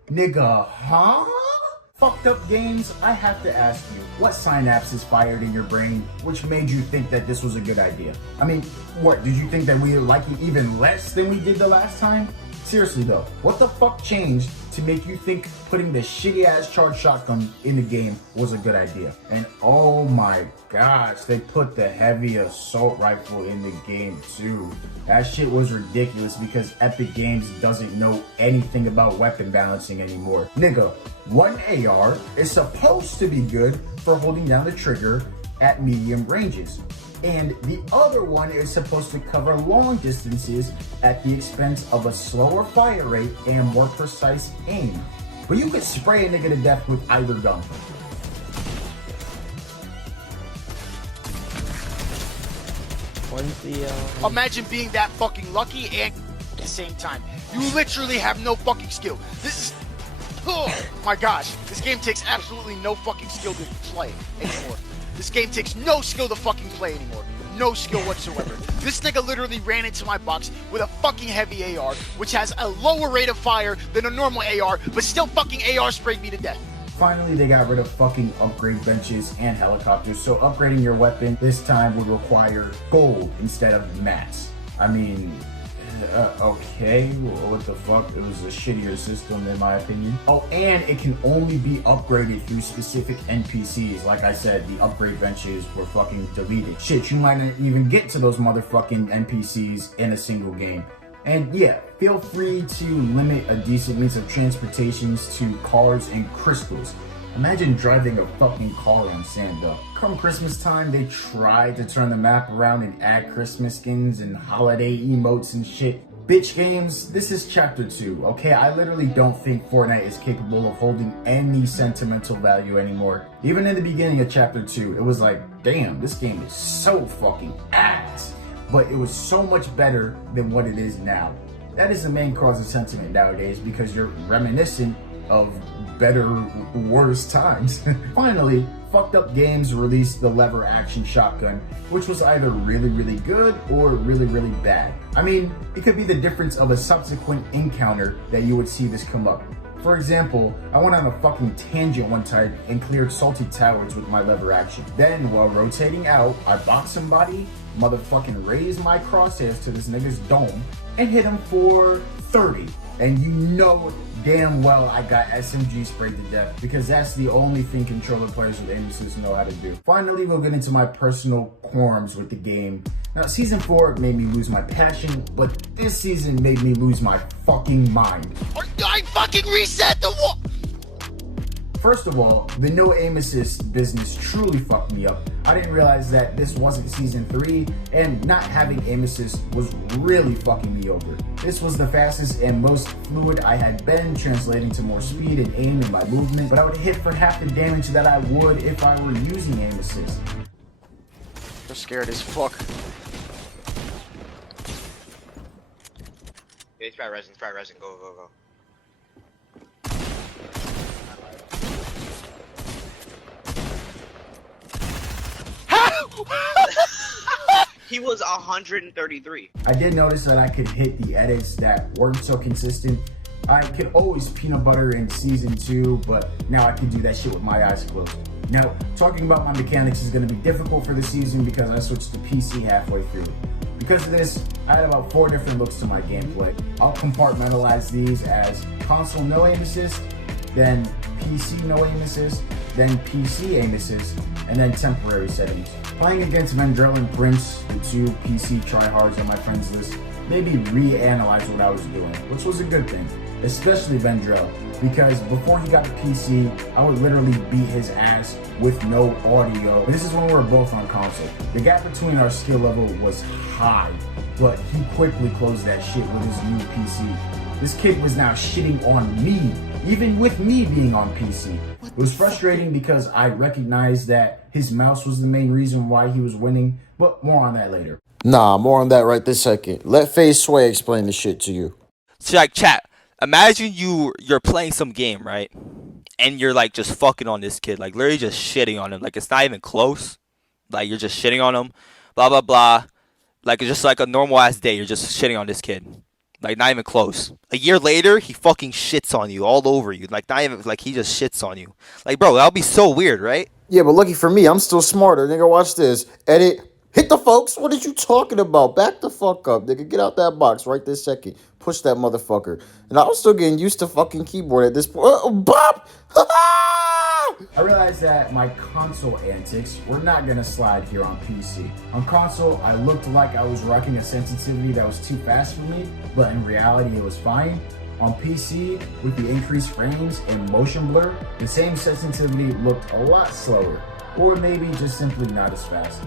Nigga, huh? Fucked up games, I have to ask you, what synapses fired in your brain which made you think that this was a good idea? I mean, what, did you think that we would like it even less than we did the last time? Seriously though, what the fuck changed to make you think putting the shitty ass charged shotgun in the game was a good idea? And oh my gosh, they put the heavy assault rifle in the game too. That shit was ridiculous because Epic Games doesn't know anything about weapon balancing anymore. Nigga, one AR is supposed to be good for holding down the trigger at medium ranges, and the other one is supposed to cover long distances at the expense of a slower fire rate and more precise aim. But you could spray a nigga to death with either gun. When's the Imagine being that fucking lucky and at the same time. You literally have no fucking skill. This is... Oh my gosh. This game takes absolutely no fucking skill to play anymore. This game takes no skill to fucking play anymore. No skill whatsoever. This nigga literally ran into my box with a fucking heavy AR, which has a lower rate of fire than a normal AR, but still fucking AR sprayed me to death. Finally, they got rid of fucking upgrade benches and helicopters, so upgrading your weapon this time would require gold instead of mats. I mean, okay, what the fuck? It was a shittier system in my opinion. Oh, and it can only be upgraded through specific NPCs. Like I said, the upgrade benches were fucking deleted. Shit, you might not even get to those motherfucking NPCs in a single game. And yeah, feel free to limit a decent means of transportations to cars and crystals. Imagine driving a fucking car on sand though. Come Christmas time, they tried to turn the map around and add Christmas skins and holiday emotes and shit. Bitch Games, this is chapter 2, okay? I literally don't think Fortnite is capable of holding any sentimental value anymore. Even in the beginning of chapter 2, it was like, damn, this game is so fucking ass. but it was so much better than what it is now. That is the main cause of sentiment nowadays, because you're reminiscent of better, worse times. Finally, Fucked Up Games released the lever action shotgun, which was either really, really good or really, really bad. I mean, it could be the difference of a subsequent encounter that you would see this come up. For example, I went on a fucking tangent one time and cleared salty towers with my lever action. Then, while rotating out, I boxed somebody, motherfucking raised my crosshairs to this nigga's dome, and hit him for 30. And you know damn well I got SMG sprayed to death, because that's the only thing controller players with aim assist know how to do. Finally, we'll get into my personal qualms with the game. Now, Season 4 made me lose my passion, but this season made me lose my fucking mind. I fucking reset the wall! First of all, the no aim assist business truly fucked me up. I didn't realize that this wasn't Season 3, and not having aim assist was really fucking me over. This was the fastest and most fluid I had been, translating to more speed and aim in my movement, but I would hit for half the damage that I would if I were using aim assist. They're scared as fuck. Yeah, he's probably resin, go, go, go. He was 133. I did notice that I could hit the edits that weren't so consistent. I could always peanut butter in Season 2, but now I can do that shit with my eyes closed. Now, talking about my mechanics is going to be difficult for the season because I switched to PC halfway through. Because of this, I had about 4 different looks to my gameplay. I'll compartmentalize these as console no aim assist, then PC no aim assist, then PC aim assist, and then temporary settings. Playing against Vendrell and Prince, the 2 PC tryhards on my friends list, made me reanalyze what I was doing, which was a good thing, especially Vendrell, because before he got the PC, I would literally beat his ass with no audio. This is when we were both on console. The gap between our skill level was high, but he quickly closed that shit with his new PC. This kid was now shitting on me, even with me being on PC. It was frustrating because I recognized that his mouse was the main reason why he was winning, but more on that later. Nah, more on that right this second. Let FaZe Sway explain this shit to you. So like, chat, imagine you're playing some game, right? And you're like just fucking on this kid, like literally just shitting on him. Like it's not even close. Like you're just shitting on him, blah blah blah. Like it's just like a normal ass day. You're just shitting on this kid. Like, not even close. A year later, he fucking shits on you, all over you. Like, not even, like, he just shits on you. Like, bro, that would be so weird, right? Yeah, but lucky for me, I'm still smarter. Nigga, watch this. Edit. Hit the folks. What are you talking about? Back the fuck up, nigga. Get out that box right this second. Push that motherfucker. And I was still getting used to fucking keyboard at this point. Bop! I realized that my console antics were not gonna slide here on PC. On console, I looked like I was rocking a sensitivity that was too fast for me, but in reality it was fine. On PC, with the increased frames and motion blur, the same sensitivity looked a lot slower, or maybe just simply not as fast.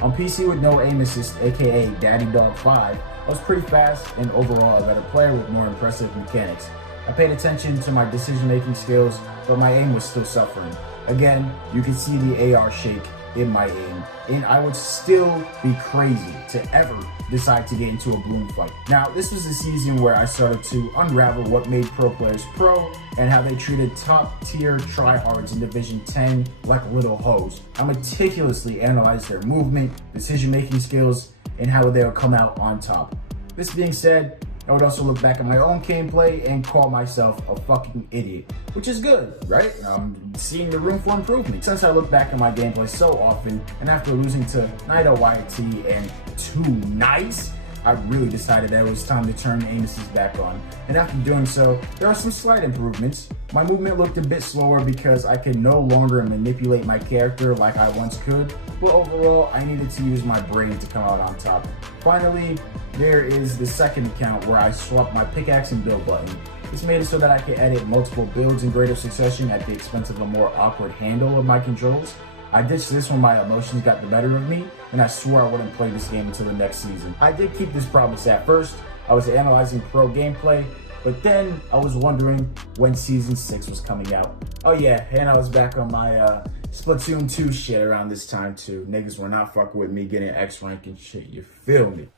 On PC with no aim assist, aka Daddy Dog 5, I was pretty fast and overall a better player with more impressive mechanics. I paid attention to my decision-making skills, but my aim was still suffering. Again, you can see the AR shake in my aim, and I would still be crazy to ever decide to get into a bloom fight. Now, this was the season where I started to unravel what made pro players pro and how they treated top-tier tryhards in Division 10 like little hoes. I meticulously analyzed their movement, decision-making skills, and how they would come out on top. This being said, I would also look back at my own gameplay and call myself a fucking idiot, which is good, right? I'm seeing the room for improvement. Since I look back at my gameplay so often, and after losing to Nido YT and 2 Nice, I really decided that it was time to turn aim assist back on. And after doing so, there are some slight improvements. My movement looked a bit slower because I could no longer manipulate my character like I once could, but overall, I needed to use my brain to come out on top. Finally, there is the second account where I swapped my pickaxe and build button. This made it so that I could edit multiple builds in greater succession at the expense of a more awkward handle of my controls. I ditched this when my emotions got the better of me, and I swore I wouldn't play this game until the next season. I did keep this promise at first. I was analyzing pro gameplay, but then I was wondering when Season 6 was coming out. Oh yeah, and I was back on my Splatoon 2 shit around this time too. Niggas were not fucking with me getting X rank and shit. You feel me?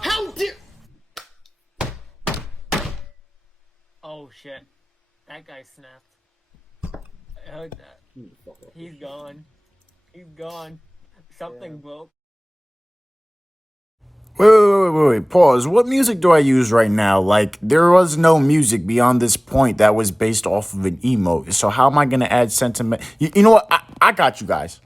How dare? Oh shit. That guy snapped. I heard that. He's gone. He's gone. Something broke. Wait, pause. What music do I use right now? Like, there was no music beyond this point that was based off of an emote. So how am I going to add sentiment? You know what? I got you guys.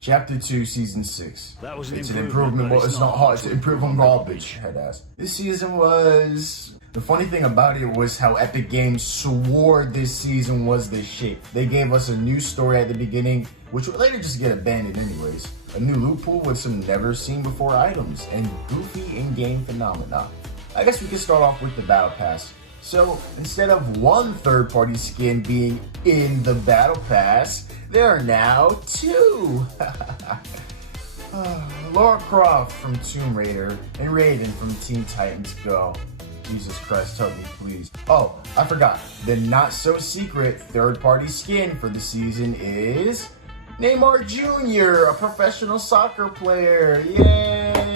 Chapter 2, Season 6. It's an improvement, but it's not hard to improve on garbage, head ass. This season was... The funny thing about it was how Epic Games swore this season was the shit. They gave us a new story at the beginning, which would later just get abandoned anyways. A new loot pool with some never-seen-before items, and goofy in-game phenomena. I guess we could start off with the Battle Pass. So, instead of one third-party skin being in the Battle Pass, there are now 2! Lara Croft from Tomb Raider and Raiden from Teen Titans Go. Jesus Christ, help me please. Oh, I forgot. The not-so-secret third-party skin for the season is... Neymar Jr., a professional soccer player. Yay!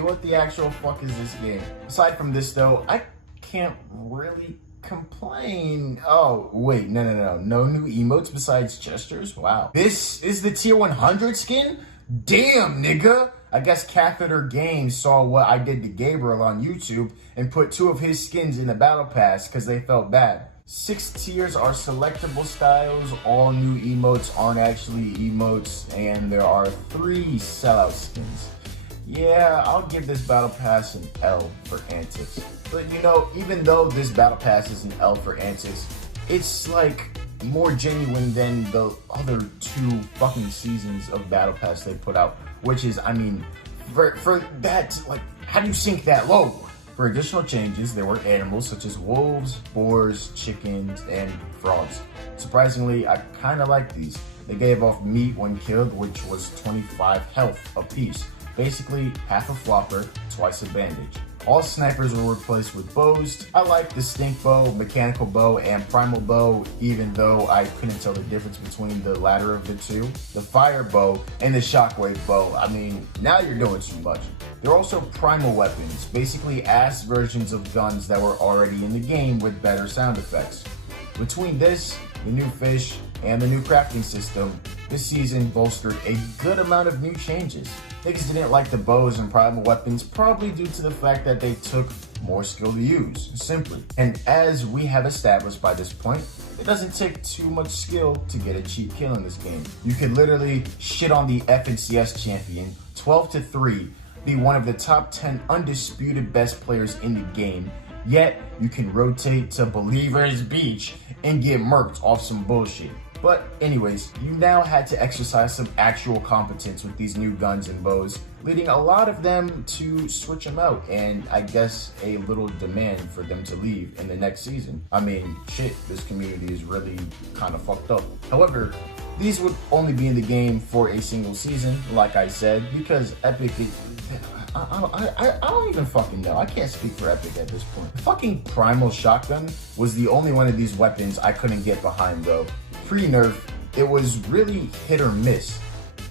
What the actual fuck is this game? Aside from this though, I can't really complain. Oh, wait, no new emotes besides gestures? Wow. This is the tier 100 skin? Damn, nigga! I guess Catheter Games saw what I did to Gabriel on YouTube and put 2 of his skins in the Battle Pass because they felt bad. 6 tiers are selectable styles, all new emotes aren't actually emotes, and there are 3 sellout skins. Yeah, I'll give this Battle Pass an L for antics. But you know, even though this Battle Pass is an L for antics, it's like more genuine than the other 2 fucking seasons of Battle Pass they put out. Which is, I mean, for that, like, how do you sink that low? For additional changes, there were animals such as wolves, boars, chickens, and frogs. Surprisingly, I kinda like these. They gave off meat when killed, which was 25 health apiece. Basically, half a flopper, twice a bandage. All snipers were replaced with bows. I like the stink bow, mechanical bow, and primal bow, even though I couldn't tell the difference between the latter of the 2. The fire bow and the shockwave bow. I mean, now you're doing too much. There are also primal weapons, basically ass versions of guns that were already in the game with better sound effects. Between this, the new fish, and the new crafting system, this season bolstered a good amount of new changes. Niggas didn't like the bows and primal weapons, probably due to the fact that they took more skill to use, simply. And as we have established by this point, it doesn't take too much skill to get a cheap kill in this game. You could literally shit on the FNCS champion 12-3, be one of the top 10 undisputed best players in the game, yet you can rotate to Believer's Beach and get murked off some bullshit. But anyways, you now had to exercise some actual competence with these new guns and bows, leading a lot of them to switch them out, and I guess a little demand for them to leave in the next season. I mean, shit, this community is really kind of fucked up. However, these would only be in the game for a single season, like I said, because Epic I don't even fucking know. I can't speak for Epic at this point. The fucking Primal Shotgun was the only one of these weapons I couldn't get behind though. Pre-nerf, it was really hit or miss.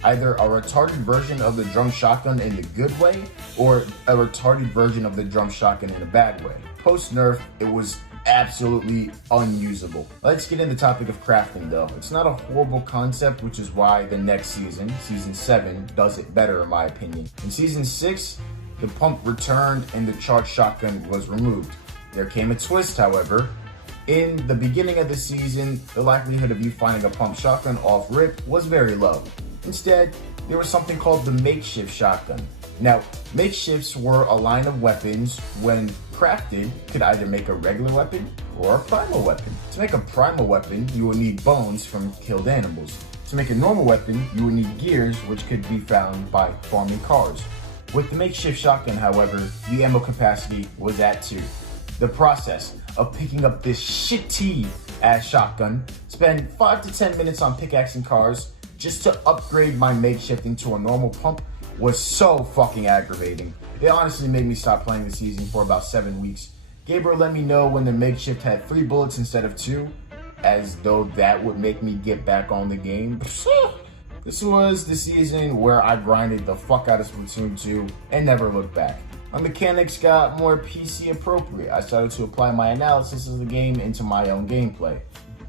Either a retarded version of the drum shotgun in the good way, or a retarded version of the drum shotgun in a bad way. Post-nerf, it was absolutely unusable. Let's get into the topic of crafting though. It's not a horrible concept, which is why the next season, season 7, does it better in my opinion. In season 6, the pump returned and the charged shotgun was removed. There came a twist, however. In the beginning of the season, the likelihood of you finding a pump shotgun off rip was very low. Instead, there was something called the makeshift shotgun. Now, makeshifts were a line of weapons when crafted could either make a regular weapon or a primal weapon. To make a primal weapon, you will need bones from killed animals. To make a normal weapon, you would need gears, which could be found by farming cars. With the makeshift shotgun, however, the ammo capacity was at 2. The process of picking up this shitty ass shotgun, spend 5 to 10 minutes on pickaxing cars just to upgrade my makeshift into a normal pump was so fucking aggravating. It honestly made me stop playing the season for about 7 weeks. Gabriel let me know when the makeshift had 3 bullets instead of 2, as though that would make me get back on the game. This was the season where I grinded the fuck out of Splatoon 2 and never looked back. My mechanics got more PC appropriate. I started to apply my analysis of the game into my own gameplay.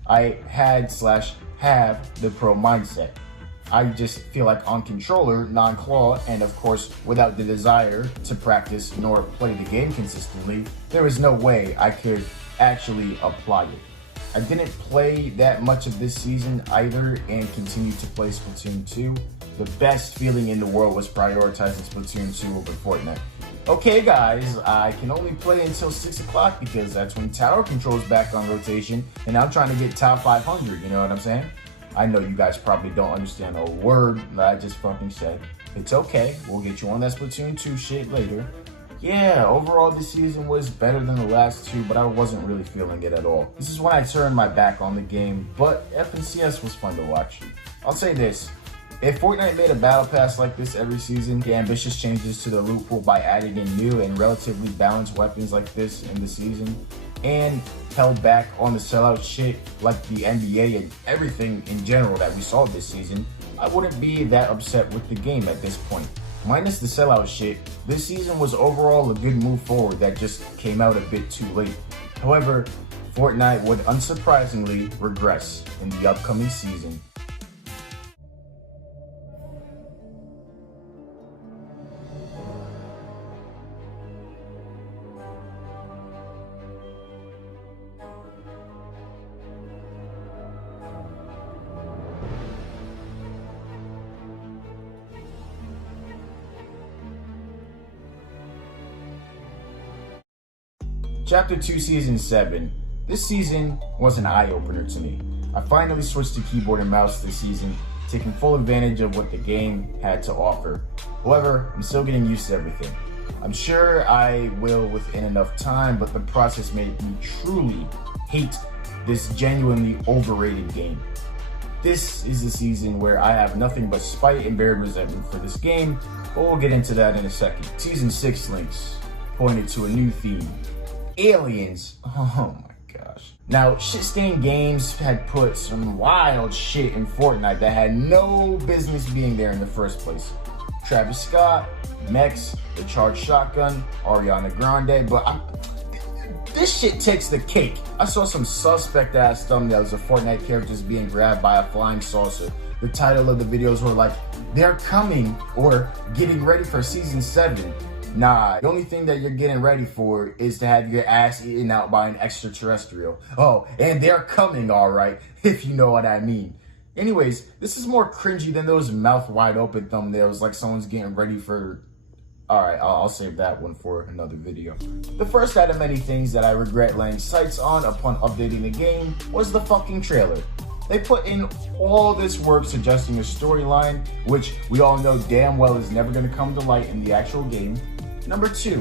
I have the pro mindset. I just feel like on controller, non-claw, and of course, without the desire to practice nor play the game consistently, there is no way I could actually apply it. I didn't play that much of this season either and continued to play Splatoon 2. The best feeling in the world was prioritizing Splatoon 2 over Fortnite. Okay guys, I can only play until 6 o'clock because that's when tower control's back on rotation and I'm trying to get top 500, you know what I'm saying? I know you guys probably don't understand a word that I just fucking said. It's okay, we'll get you on that Splatoon 2 shit later. Yeah, overall this season was better than the last 2, but I wasn't really feeling it at all. This is when I turned my back on the game, but FNCS was fun to watch. I'll say this, if Fortnite made a battle pass like this every season, the ambitious changes to the loot pool by adding in new and relatively balanced weapons like this in the season, and held back on the sellout shit like the NBA and everything in general that we saw this season, I wouldn't be that upset with the game at this point. Minus the sellout shit, this season was overall a good move forward that just came out a bit too late. However, Fortnite would unsurprisingly regress in the upcoming season. Chapter 2 Season 7. This season was an eye-opener to me. I finally switched to keyboard and mouse this season, taking full advantage of what the game had to offer. However, I'm still getting used to everything. I'm sure I will within enough time, but the process made me truly hate this genuinely overrated game. This is the season where I have nothing but spite and buried resentment for this game, but we'll get into that in a second. Season 6 links pointed to a new theme. Aliens. Oh my gosh. Now, shit-stained games had put some wild shit in Fortnite that had no business being there in the first place. Travis Scott, Mex, the Charged Shotgun, Ariana Grande, but this shit takes the cake. I saw some suspect-ass thumbnails of Fortnite characters being grabbed by a flying saucer. The title of the videos were like, "They're coming," or "Getting ready for Season 7. Nah, the only thing that you're getting ready for is to have your ass eaten out by an extraterrestrial. Oh, and they're coming, alright, if you know what I mean. Anyways, this is more cringy than those mouth wide open thumbnails like someone's getting ready for... Alright, I'll save that one for another video. The first out of many things that I regret laying sights on upon updating the game was the fucking trailer. They put in all this work suggesting a storyline, which we all know damn well is never going to come to light in the actual game. Number 2,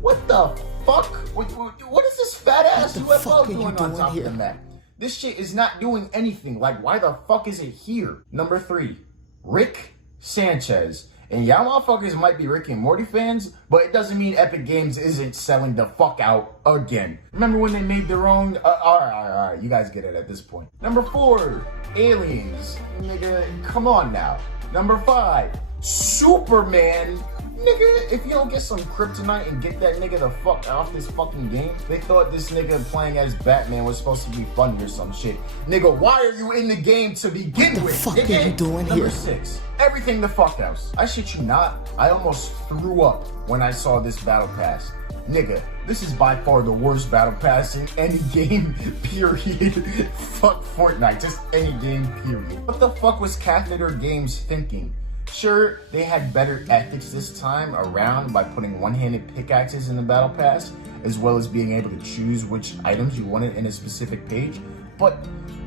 what the fuck? What is this fat ass UFO doing on top of the map? This shit is not doing anything. Like, why the fuck is it here? Number 3, Rick Sanchez. And y'all motherfuckers might be Rick and Morty fans, but it doesn't mean Epic Games isn't selling the fuck out again. Remember when they made their own? Alright, you guys get it at this point. Number 4, Aliens. Nigga, come on now. Number 5, Superman. Nigga, if you don't get some kryptonite and get that nigga the fuck off this fucking game, they thought this nigga playing as Batman was supposed to be funny or some shit. Nigga, why are you in the game to begin with? What the fuck are you doing here? Number 6, everything the fuck else. I shit you not, I almost threw up when I saw this battle pass. Nigga, this is by far the worst battle pass in any game, period. Fuck Fortnite, just any game, period. What the fuck was Catheter Games thinking? Sure, they had better ethics this time around by putting one-handed pickaxes in the battle pass, as well as being able to choose which items you wanted in a specific page, but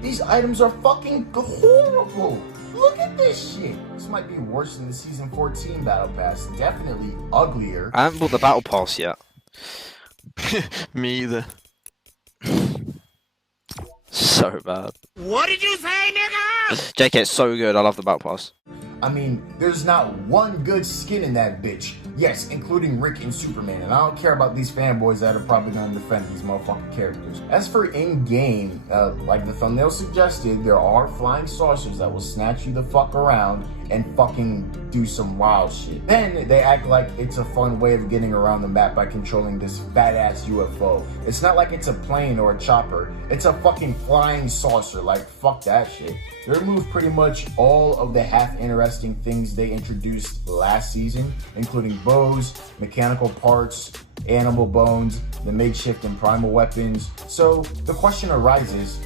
these items are fucking horrible. Look at this shit. This might be worse than the Season 14 Battle Pass. Definitely uglier. I haven't bought the Battle Pass yet. Me either. So bad. What did you say, nigga? JK, it's so good. I love the Battle Pass. I mean, there's not one good skin in that bitch. Yes, including Rick and Superman. And I don't care about these fanboys that are probably gonna defend these motherfucking characters. As for in-game, like the thumbnail suggested, there are flying saucers that will snatch you the fuck around and fucking do some wild shit. Then they act like it's a fun way of getting around the map by controlling this fat-ass UFO. It's not like it's a plane or a chopper. It's a fucking flying saucer. Like, fuck that shit. They removed pretty much all of the half-interesting things they introduced last season, including bows, mechanical parts, animal bones, the makeshift and primal weapons. So the question arises,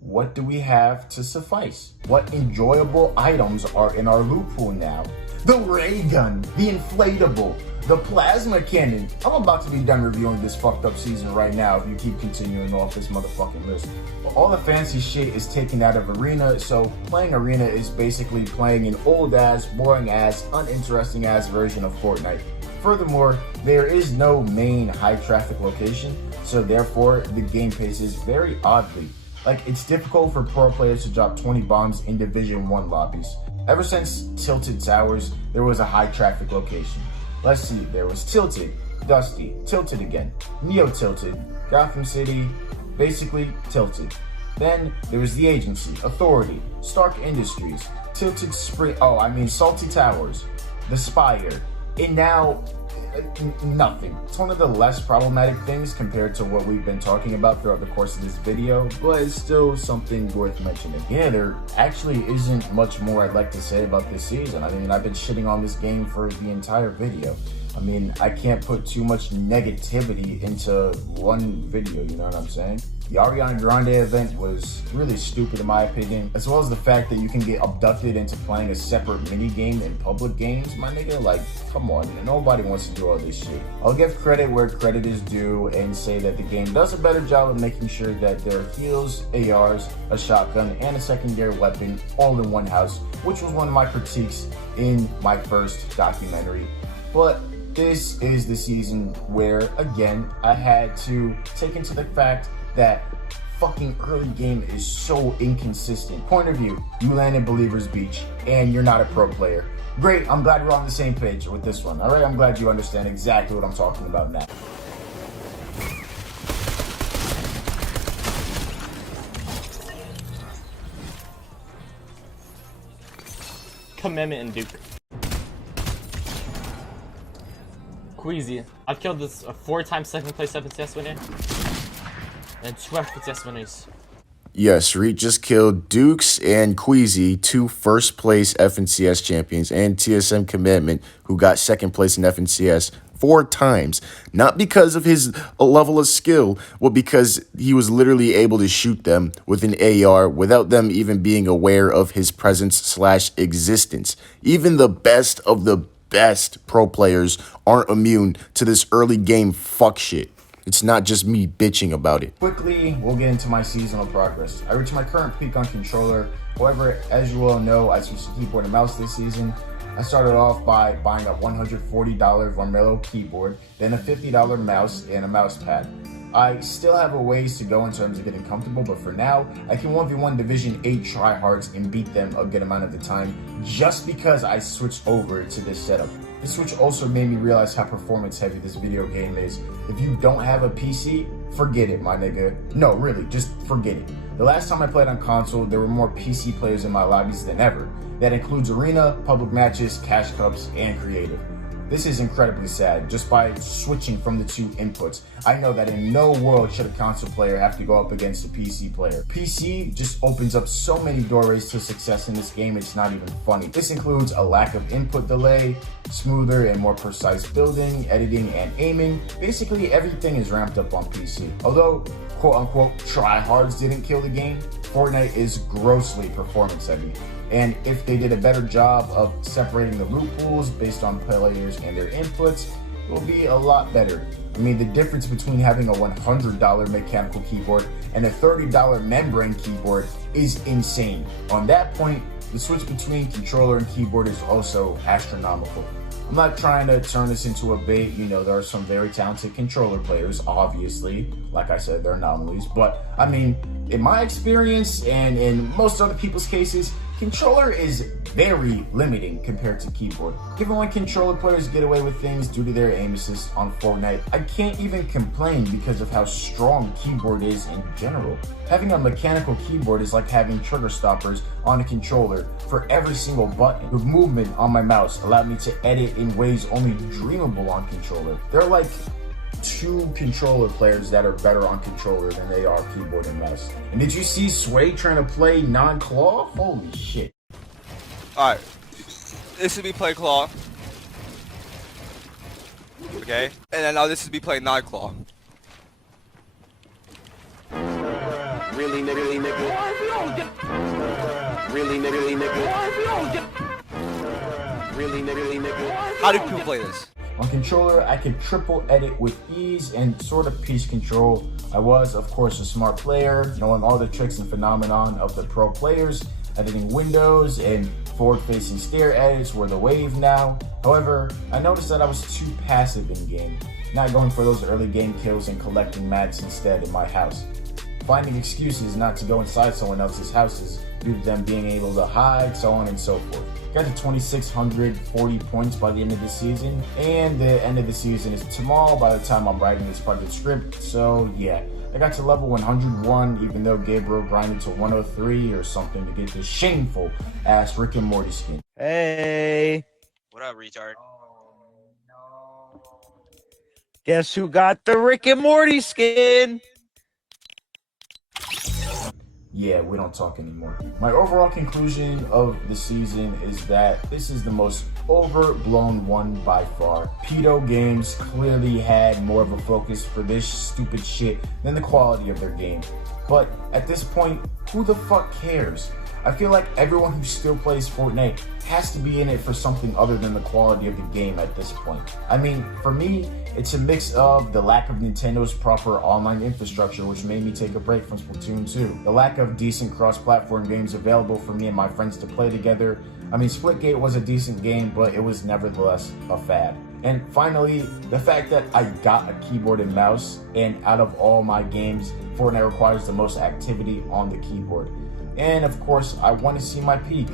what do we have to suffice? What enjoyable items are in our loot pool now? The ray gun, the inflatable, the plasma cannon. I'm about to be done reviewing this fucked up season right now if you keep continuing off this motherfucking list. All the fancy shit is taken out of Arena, so playing Arena is basically playing an old ass, boring ass, uninteresting ass version of Fortnite. Furthermore, there is no main high traffic location, so therefore the game paces very oddly. Like, it's difficult for pro players to drop 20 bombs in Division 1 lobbies. Ever since Tilted Towers, there was a high traffic location. Let's see, there was Tilted, Dusty, Tilted again, Neo Tilted, Gotham City, basically Tilted. Then there was the Agency, Authority, Stark Industries, Tilted Salty Towers, The Spire, and now nothing. It's one of the less problematic things compared to what we've been talking about throughout the course of this video, but it's still something worth mentioning. Yeah, there actually isn't much more I'd like to say about this season. I mean, I've been shitting on this game for the entire video. I mean, I can't put too much negativity into one video, you know what I'm saying? The Ariana Grande event was really stupid in my opinion, as well as the fact that you can get abducted into playing a separate mini game in public games, my nigga. Like, come on, nobody wants to do all this shit. I'll give credit where credit is due and say that the game does a better job of making sure that there are heals, ARs, a shotgun, and a secondary weapon all in one house, which was one of my critiques in my first documentary. But this is the season where, again, I had to take into the fact that fucking early game is so inconsistent. Point of view, you landed Believers Beach, and you're not a pro player. Great, I'm glad we're on the same page with this one, alright? I'm glad you understand exactly what I'm talking about now. Commitment and Duke. Queasy. I've killed this 4-time second place FNCS winner. And 2 FNCS winners. Yes, Reed just killed Dukes and Queasy, 2 first-place FNCS champions, and TSM Commitment, who got second place in FNCS 4 times. Not because of his level of skill, but because he was literally able to shoot them with an AR without them even being aware of his presence/existence. Even the best of the best pro players aren't immune to this early game fuck shit. It's not just me bitching about it. Quickly, we'll get into my seasonal progress. I reached my current peak on controller. However, as you all know, I switched to keyboard and mouse this season. I started off by buying a $140 Varmelo keyboard, then a $50 mouse and a mouse pad. I still have a ways to go in terms of getting comfortable, but for now, I can 1v1 Division 8 tryhards and beat them a good amount of the time just because I switched over to this setup. This switch also made me realize how performance heavy this video game is. If you don't have a PC, forget it, my nigga. No, really, just forget it. The last time I played on console, there were more PC players in my lobbies than ever. That includes Arena, Public Matches, Cash Cups, and Creative. This is incredibly sad. Just by switching from the 2 inputs, I know that in no world should a console player have to go up against a PC player. PC just opens up so many doorways to success in this game, it's not even funny. This includes a lack of input delay, smoother and more precise building, editing, and aiming. Basically, everything is ramped up on PC. Although, quote-unquote, tryhards didn't kill the game, Fortnite is grossly performance heavy. And if they did a better job of separating the loot pools based on players and their inputs, it will be a lot better. I mean, the difference between having a $100 mechanical keyboard and a $30 membrane keyboard is insane. On that point, The switch between controller and keyboard is also astronomical. I'm not trying to turn this into a bait, you know, there are some very talented controller players, obviously. Like I said, they're anomalies, but I mean, in my experience and in most other people's cases, controller is very limiting compared to keyboard. Given when controller players get away with things due to their aim assist on Fortnite, I can't even complain because of how strong keyboard is in general. Having a mechanical keyboard is like having trigger stoppers on a controller for every single button. The movement on my mouse allowed me to edit in ways only dreamable on controller. There are like 2 controller players that are better on controller than they are keyboard and mouse. And did you see Sway trying to play non-claw? Holy shit. Alright. This is me playing claw. Okay? And then now this is me playing non-claw. Really, nigga, really, nigga. Really, nigga, really, nigga. Really, nigga, really, nigga. How do people play this? On controller, I can triple edit with ease and sort of piece control. I was, of course, a smart player, knowing all the tricks and phenomenon of the pro players. Editing windows and forward-facing stair edits were the wave now. However, I noticed that I was too passive in game, not going for those early game kills and collecting mats instead in my house. Finding excuses not to go inside someone else's houses due to them being able to hide, so on and so forth. Got to 2,640 points by the end of the season, and the end of the season is tomorrow by the time I'm writing this part of the script, so yeah. I got to level 101, even though Gabriel grinded to 103 or something to get this shameful ass Rick and Morty skin. Hey. What up, retard? Guess who got the Rick and Morty skin? Yeah, we don't talk anymore. My overall conclusion of the season is that this is the most overblown one by far. Pedo Games clearly had more of a focus for this stupid shit than the quality of their game. But at this point, who the fuck cares? I feel like everyone who still plays Fortnite has to be in it for something other than the quality of the game at this point. I mean, for me, it's a mix of the lack of Nintendo's proper online infrastructure, which made me take a break from Splatoon 2, the lack of decent cross-platform games available for me and my friends to play together. I mean, Splitgate was a decent game, but it was nevertheless a fad. And finally, the fact that I got a keyboard and mouse, and out of all my games, Fortnite requires the most activity on the keyboard. And of course, I want to see my peak.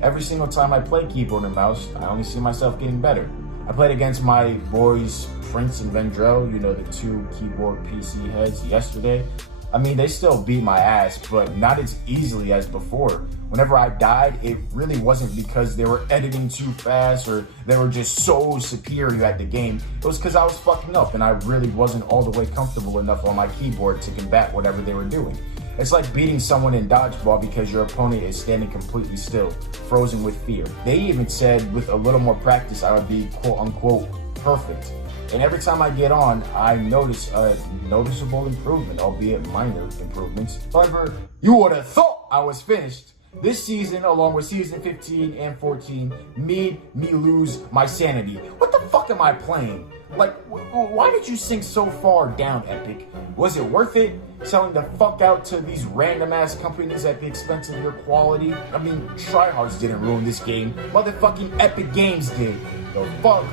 Every single time I play keyboard and mouse, I only see myself getting better. I played against my boys Prince and Vendrell, you know, the 2 keyboard PC heads yesterday. I mean, they still beat my ass, but not as easily as before. Whenever I died, it really wasn't because they were editing too fast or they were just so superior at the game. It was because I was fucking up and I really wasn't all the way comfortable enough on my keyboard to combat whatever they were doing. It's like beating someone in dodgeball because your opponent is standing completely still, frozen with fear. They even said with a little more practice, I would be quote unquote perfect. And every time I get on, I notice a noticeable improvement, albeit minor improvements. However, you would have thought I was finished. This season, along with season 15 and 14, made me lose my sanity. What the fuck am I playing? Like, why did you sink so far down, Epic? Was it worth it? Selling the fuck out to these random ass companies at the expense of your quality? I mean, tryhards didn't ruin this game. Motherfucking Epic Games did. The fuck?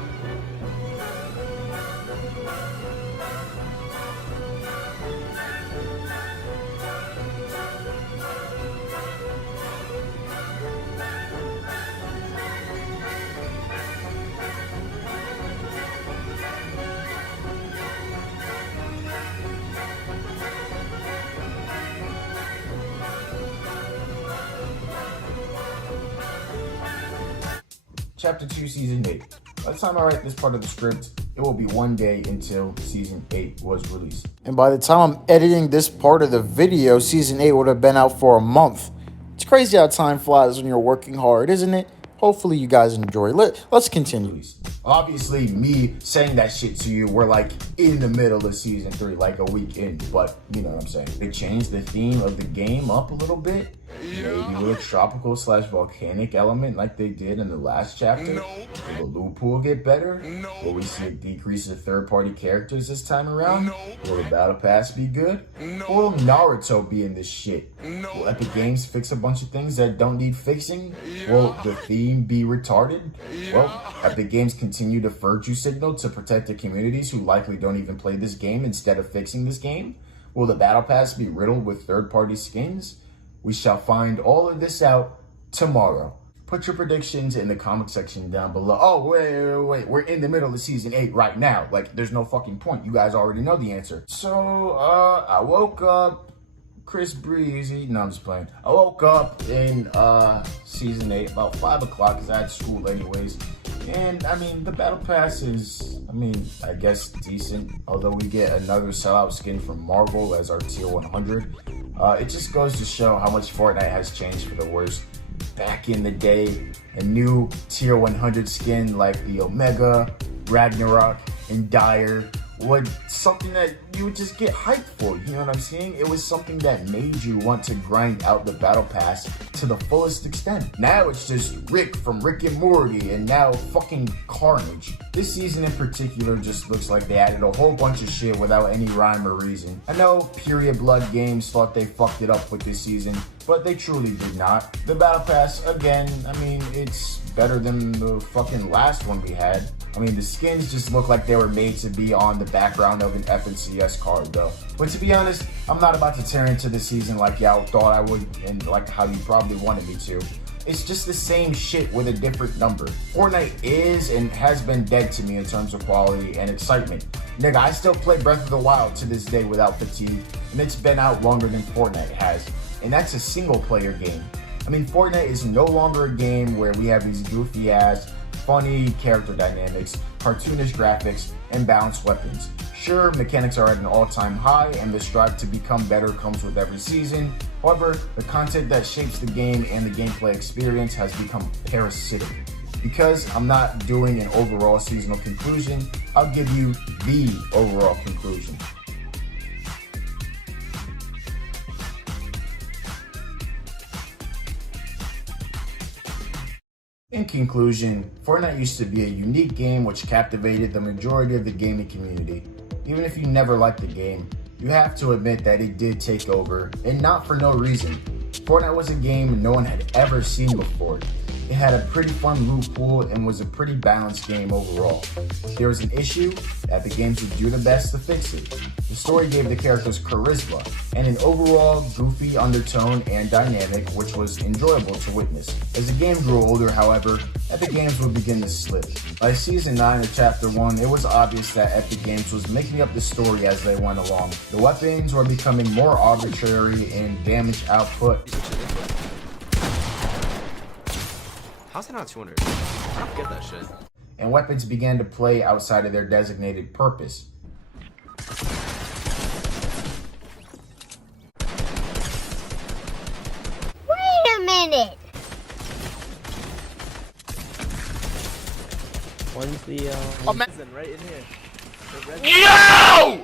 Chapter 2, Season 8. By the time I write this part of the script, it will be one day until Season 8 was released. And by the time I'm editing this part of the video, Season 8 would have been out for a month. It's crazy how time flies when you're working hard, isn't it? Hopefully you guys enjoy. Let's continue. Obviously, me saying that shit to you, we're like in the middle of Season 3, like a week in, but you know what I'm saying. They changed the theme of the game up a little bit. Maybe with a tropical / volcanic element like they did in the last chapter? Will the loot pool get better? Will we see a decrease in third-party characters this time around? Will the battle pass be good? Or will Naruto be in this shit? Will Epic Games fix a bunch of things that don't need fixing? Will the theme be retarded? Well, Epic Games continue to virtue signal to protect the communities who likely don't even play this game instead of fixing this game? Will the battle pass be riddled with third-party skins? We shall find all of this out tomorrow. Put your predictions in the comment section down below. Oh, wait. We're in the middle of season 8 right now. Like, there's no fucking point. You guys already know the answer. So, I woke up, Chris Breezy. No, I'm just playing. I woke up in season 8 about 5 o'clock because I had school anyways. And, I mean, the battle pass is, I guess decent. Although we get another sellout skin from Marvel as our tier 100. It just goes to show how much Fortnite has changed for the worse. Back in the day, a new tier 100 skin like the Omega, Ragnarok, and Dire was something that you would just get hyped for, you know what I'm saying? It was something that made you want to grind out the battle pass to the fullest extent. Now it's just Rick from Rick and Morty and now fucking Carnage. This season in particular just looks like they added a whole bunch of shit without any rhyme or reason. I know Period Blood Games thought they fucked it up with this season, but they truly did not. The battle pass, again, it's better than the fucking last one we had. The skins just look like they were made to be on the background of an FNCS card though. But to be honest, I'm not about to tear into the season like y'all thought I would and like how you probably wanted me to. It's just the same shit with a different number. Fortnite is and has been dead to me in terms of quality and excitement. Nigga, I still play Breath of the Wild to this day without fatigue, and it's been out longer than Fortnite has. And that's a single player game. Fortnite is no longer a game where we have these goofy ass, funny character dynamics, cartoonish graphics, and balanced weapons. Sure, mechanics are at an all-time high, and the strive to become better comes with every season. However, the content that shapes the game and the gameplay experience has become parasitic. Because I'm not doing an overall seasonal conclusion, I'll give you the overall conclusion. In conclusion, Fortnite used to be a unique game which captivated the majority of the gaming community. Even if you never liked the game, you have to admit that it did take over, and not for no reason. Fortnite was a game no one had ever seen before. It had a pretty fun loot pool and was a pretty balanced game overall. If there was an issue, Epic Games would do the best to fix it. The story gave the characters charisma and an overall goofy undertone and dynamic which was enjoyable to witness. As the game grew older, however, Epic Games would begin to slip. By Season 9 of Chapter 1, it was obvious that Epic Games was making up the story as they went along. The weapons were becoming more arbitrary and damage output. How's that not 200? I don't get that shit. And weapons began to play outside of their designated purpose. Wait a minute! When's the right in here? Yo!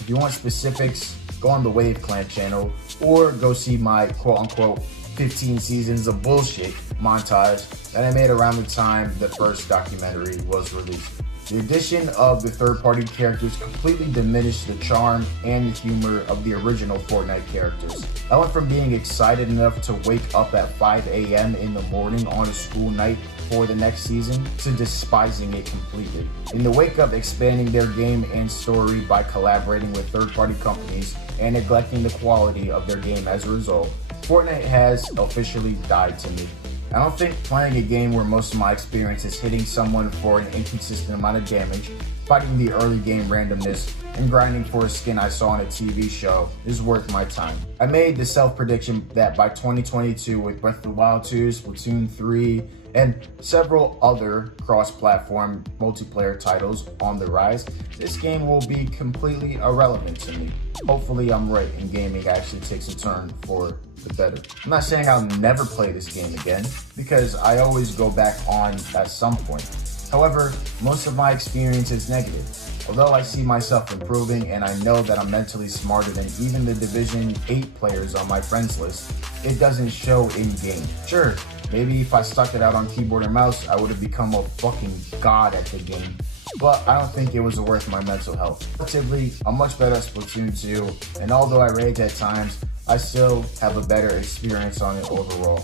If you want specifics, go on the Wave Clan channel or go see my quote-unquote 15 seasons of bullshit montage that I made around the time the first documentary was released. The addition of the third-party characters completely diminished the charm and the humor of the original Fortnite characters. I went from being excited enough to wake up at 5 a.m. in the morning on a school night for the next season to despising it completely. In the wake up expanding their game and story by collaborating with third-party companies and neglecting the quality of their game as a result, Fortnite has officially died to me. I don't think playing a game where most of my experience is hitting someone for an inconsistent amount of damage, fighting the early game randomness, and grinding for a skin I saw on a TV show is worth my time. I made the self-prediction that by 2022 with Breath of the Wild 2, Splatoon 3, and several other cross-platform multiplayer titles on the rise, this game will be completely irrelevant to me. Hopefully I'm right and gaming actually takes a turn for the better. I'm not saying I'll never play this game again, because I always go back on at some point. However, most of my experience is negative. Although I see myself improving and I know that I'm mentally smarter than even the Division 8 players on my friends list, it doesn't show in-game. Sure, maybe if I stuck it out on keyboard and mouse, I would have become a fucking god at the game. But I don't think it was worth my mental health. Relatively, I'm much better at Splatoon 2, and although I rage at times, I still have a better experience on it overall.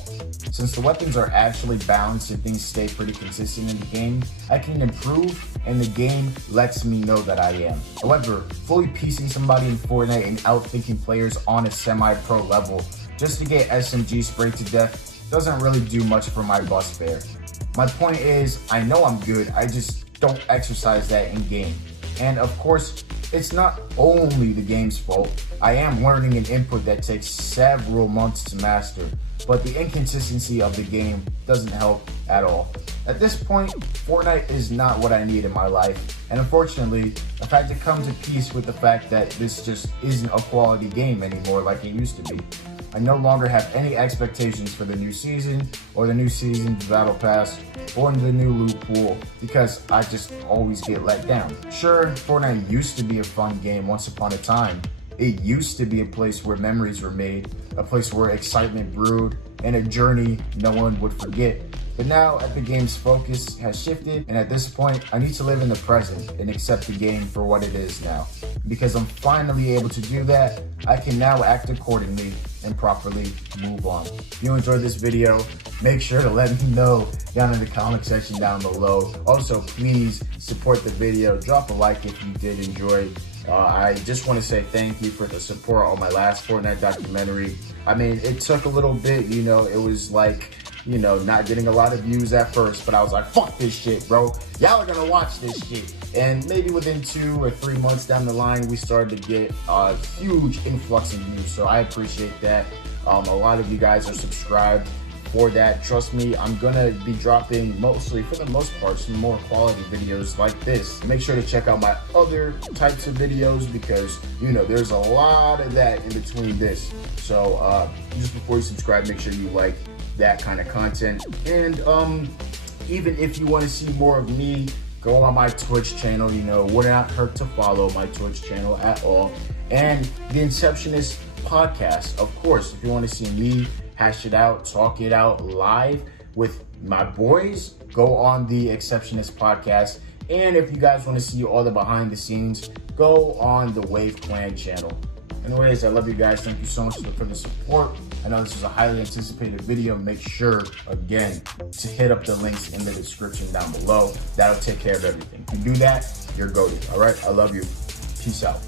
Since the weapons are actually balanced and things stay pretty consistent in the game, I can improve and the game lets me know that I am. However, fully piecing somebody in Fortnite and outthinking players on a semi-pro level just to get SMG sprayed to death doesn't really do much for my bus fare. My point is, I know I'm good, I just don't exercise that in game. And of course, it's not only the game's fault. I am learning an input that takes several months to master, but the inconsistency of the game doesn't help at all. At this point, Fortnite is not what I need in my life, and unfortunately, I've had to come to peace with the fact that this just isn't a quality game anymore like it used to be. I no longer have any expectations for the new season, or the new season's battle pass, or the new loot pool, because I just always get let down. Sure, Fortnite used to be a fun game once upon a time. It used to be a place where memories were made, a place where excitement brewed, and a journey no one would forget. But now, the game's focus has shifted, and at this point, I need to live in the present and accept the game for what it is now. Because I'm finally able to do that, I can now act accordingly and properly move on. If you enjoyed this video, make sure to let me know down in the comment section down below. Also, please support the video. Drop a like if you did enjoy. I just want to say thank you for the support on my last Fortnite documentary. I mean, it took a little bit, you know, it was like, you know, not getting a lot of views at first, but I was like, fuck this shit, bro. Y'all are gonna watch this shit. And maybe within 2 or 3 months down the line, we started to get a huge influx in views. So I appreciate that. A lot of you guys are subscribed for that. Trust me, I'm gonna be dropping mostly, for the most part, some more quality videos like this. Make sure to check out my other types of videos because, you know, there's a lot of that in between this. So just before you subscribe, make sure you like that kind of content. And even if you want to see more of me, go on my Twitch channel. You know, would not hurt to follow my Twitch channel at all. And the Inceptionist podcast, of course, if you want to see me hash it out, talk it out live with my boys, go on the Exceptionist podcast. And if you guys want to see all the behind the scenes, go on the Wave Clan channel. Anyways, I love you guys. Thank you so much for the support. I know this is a highly anticipated video. Make sure, again, to hit up the links in the description down below. That'll take care of everything. If you do that, you're goated. All right? I love you. Peace out.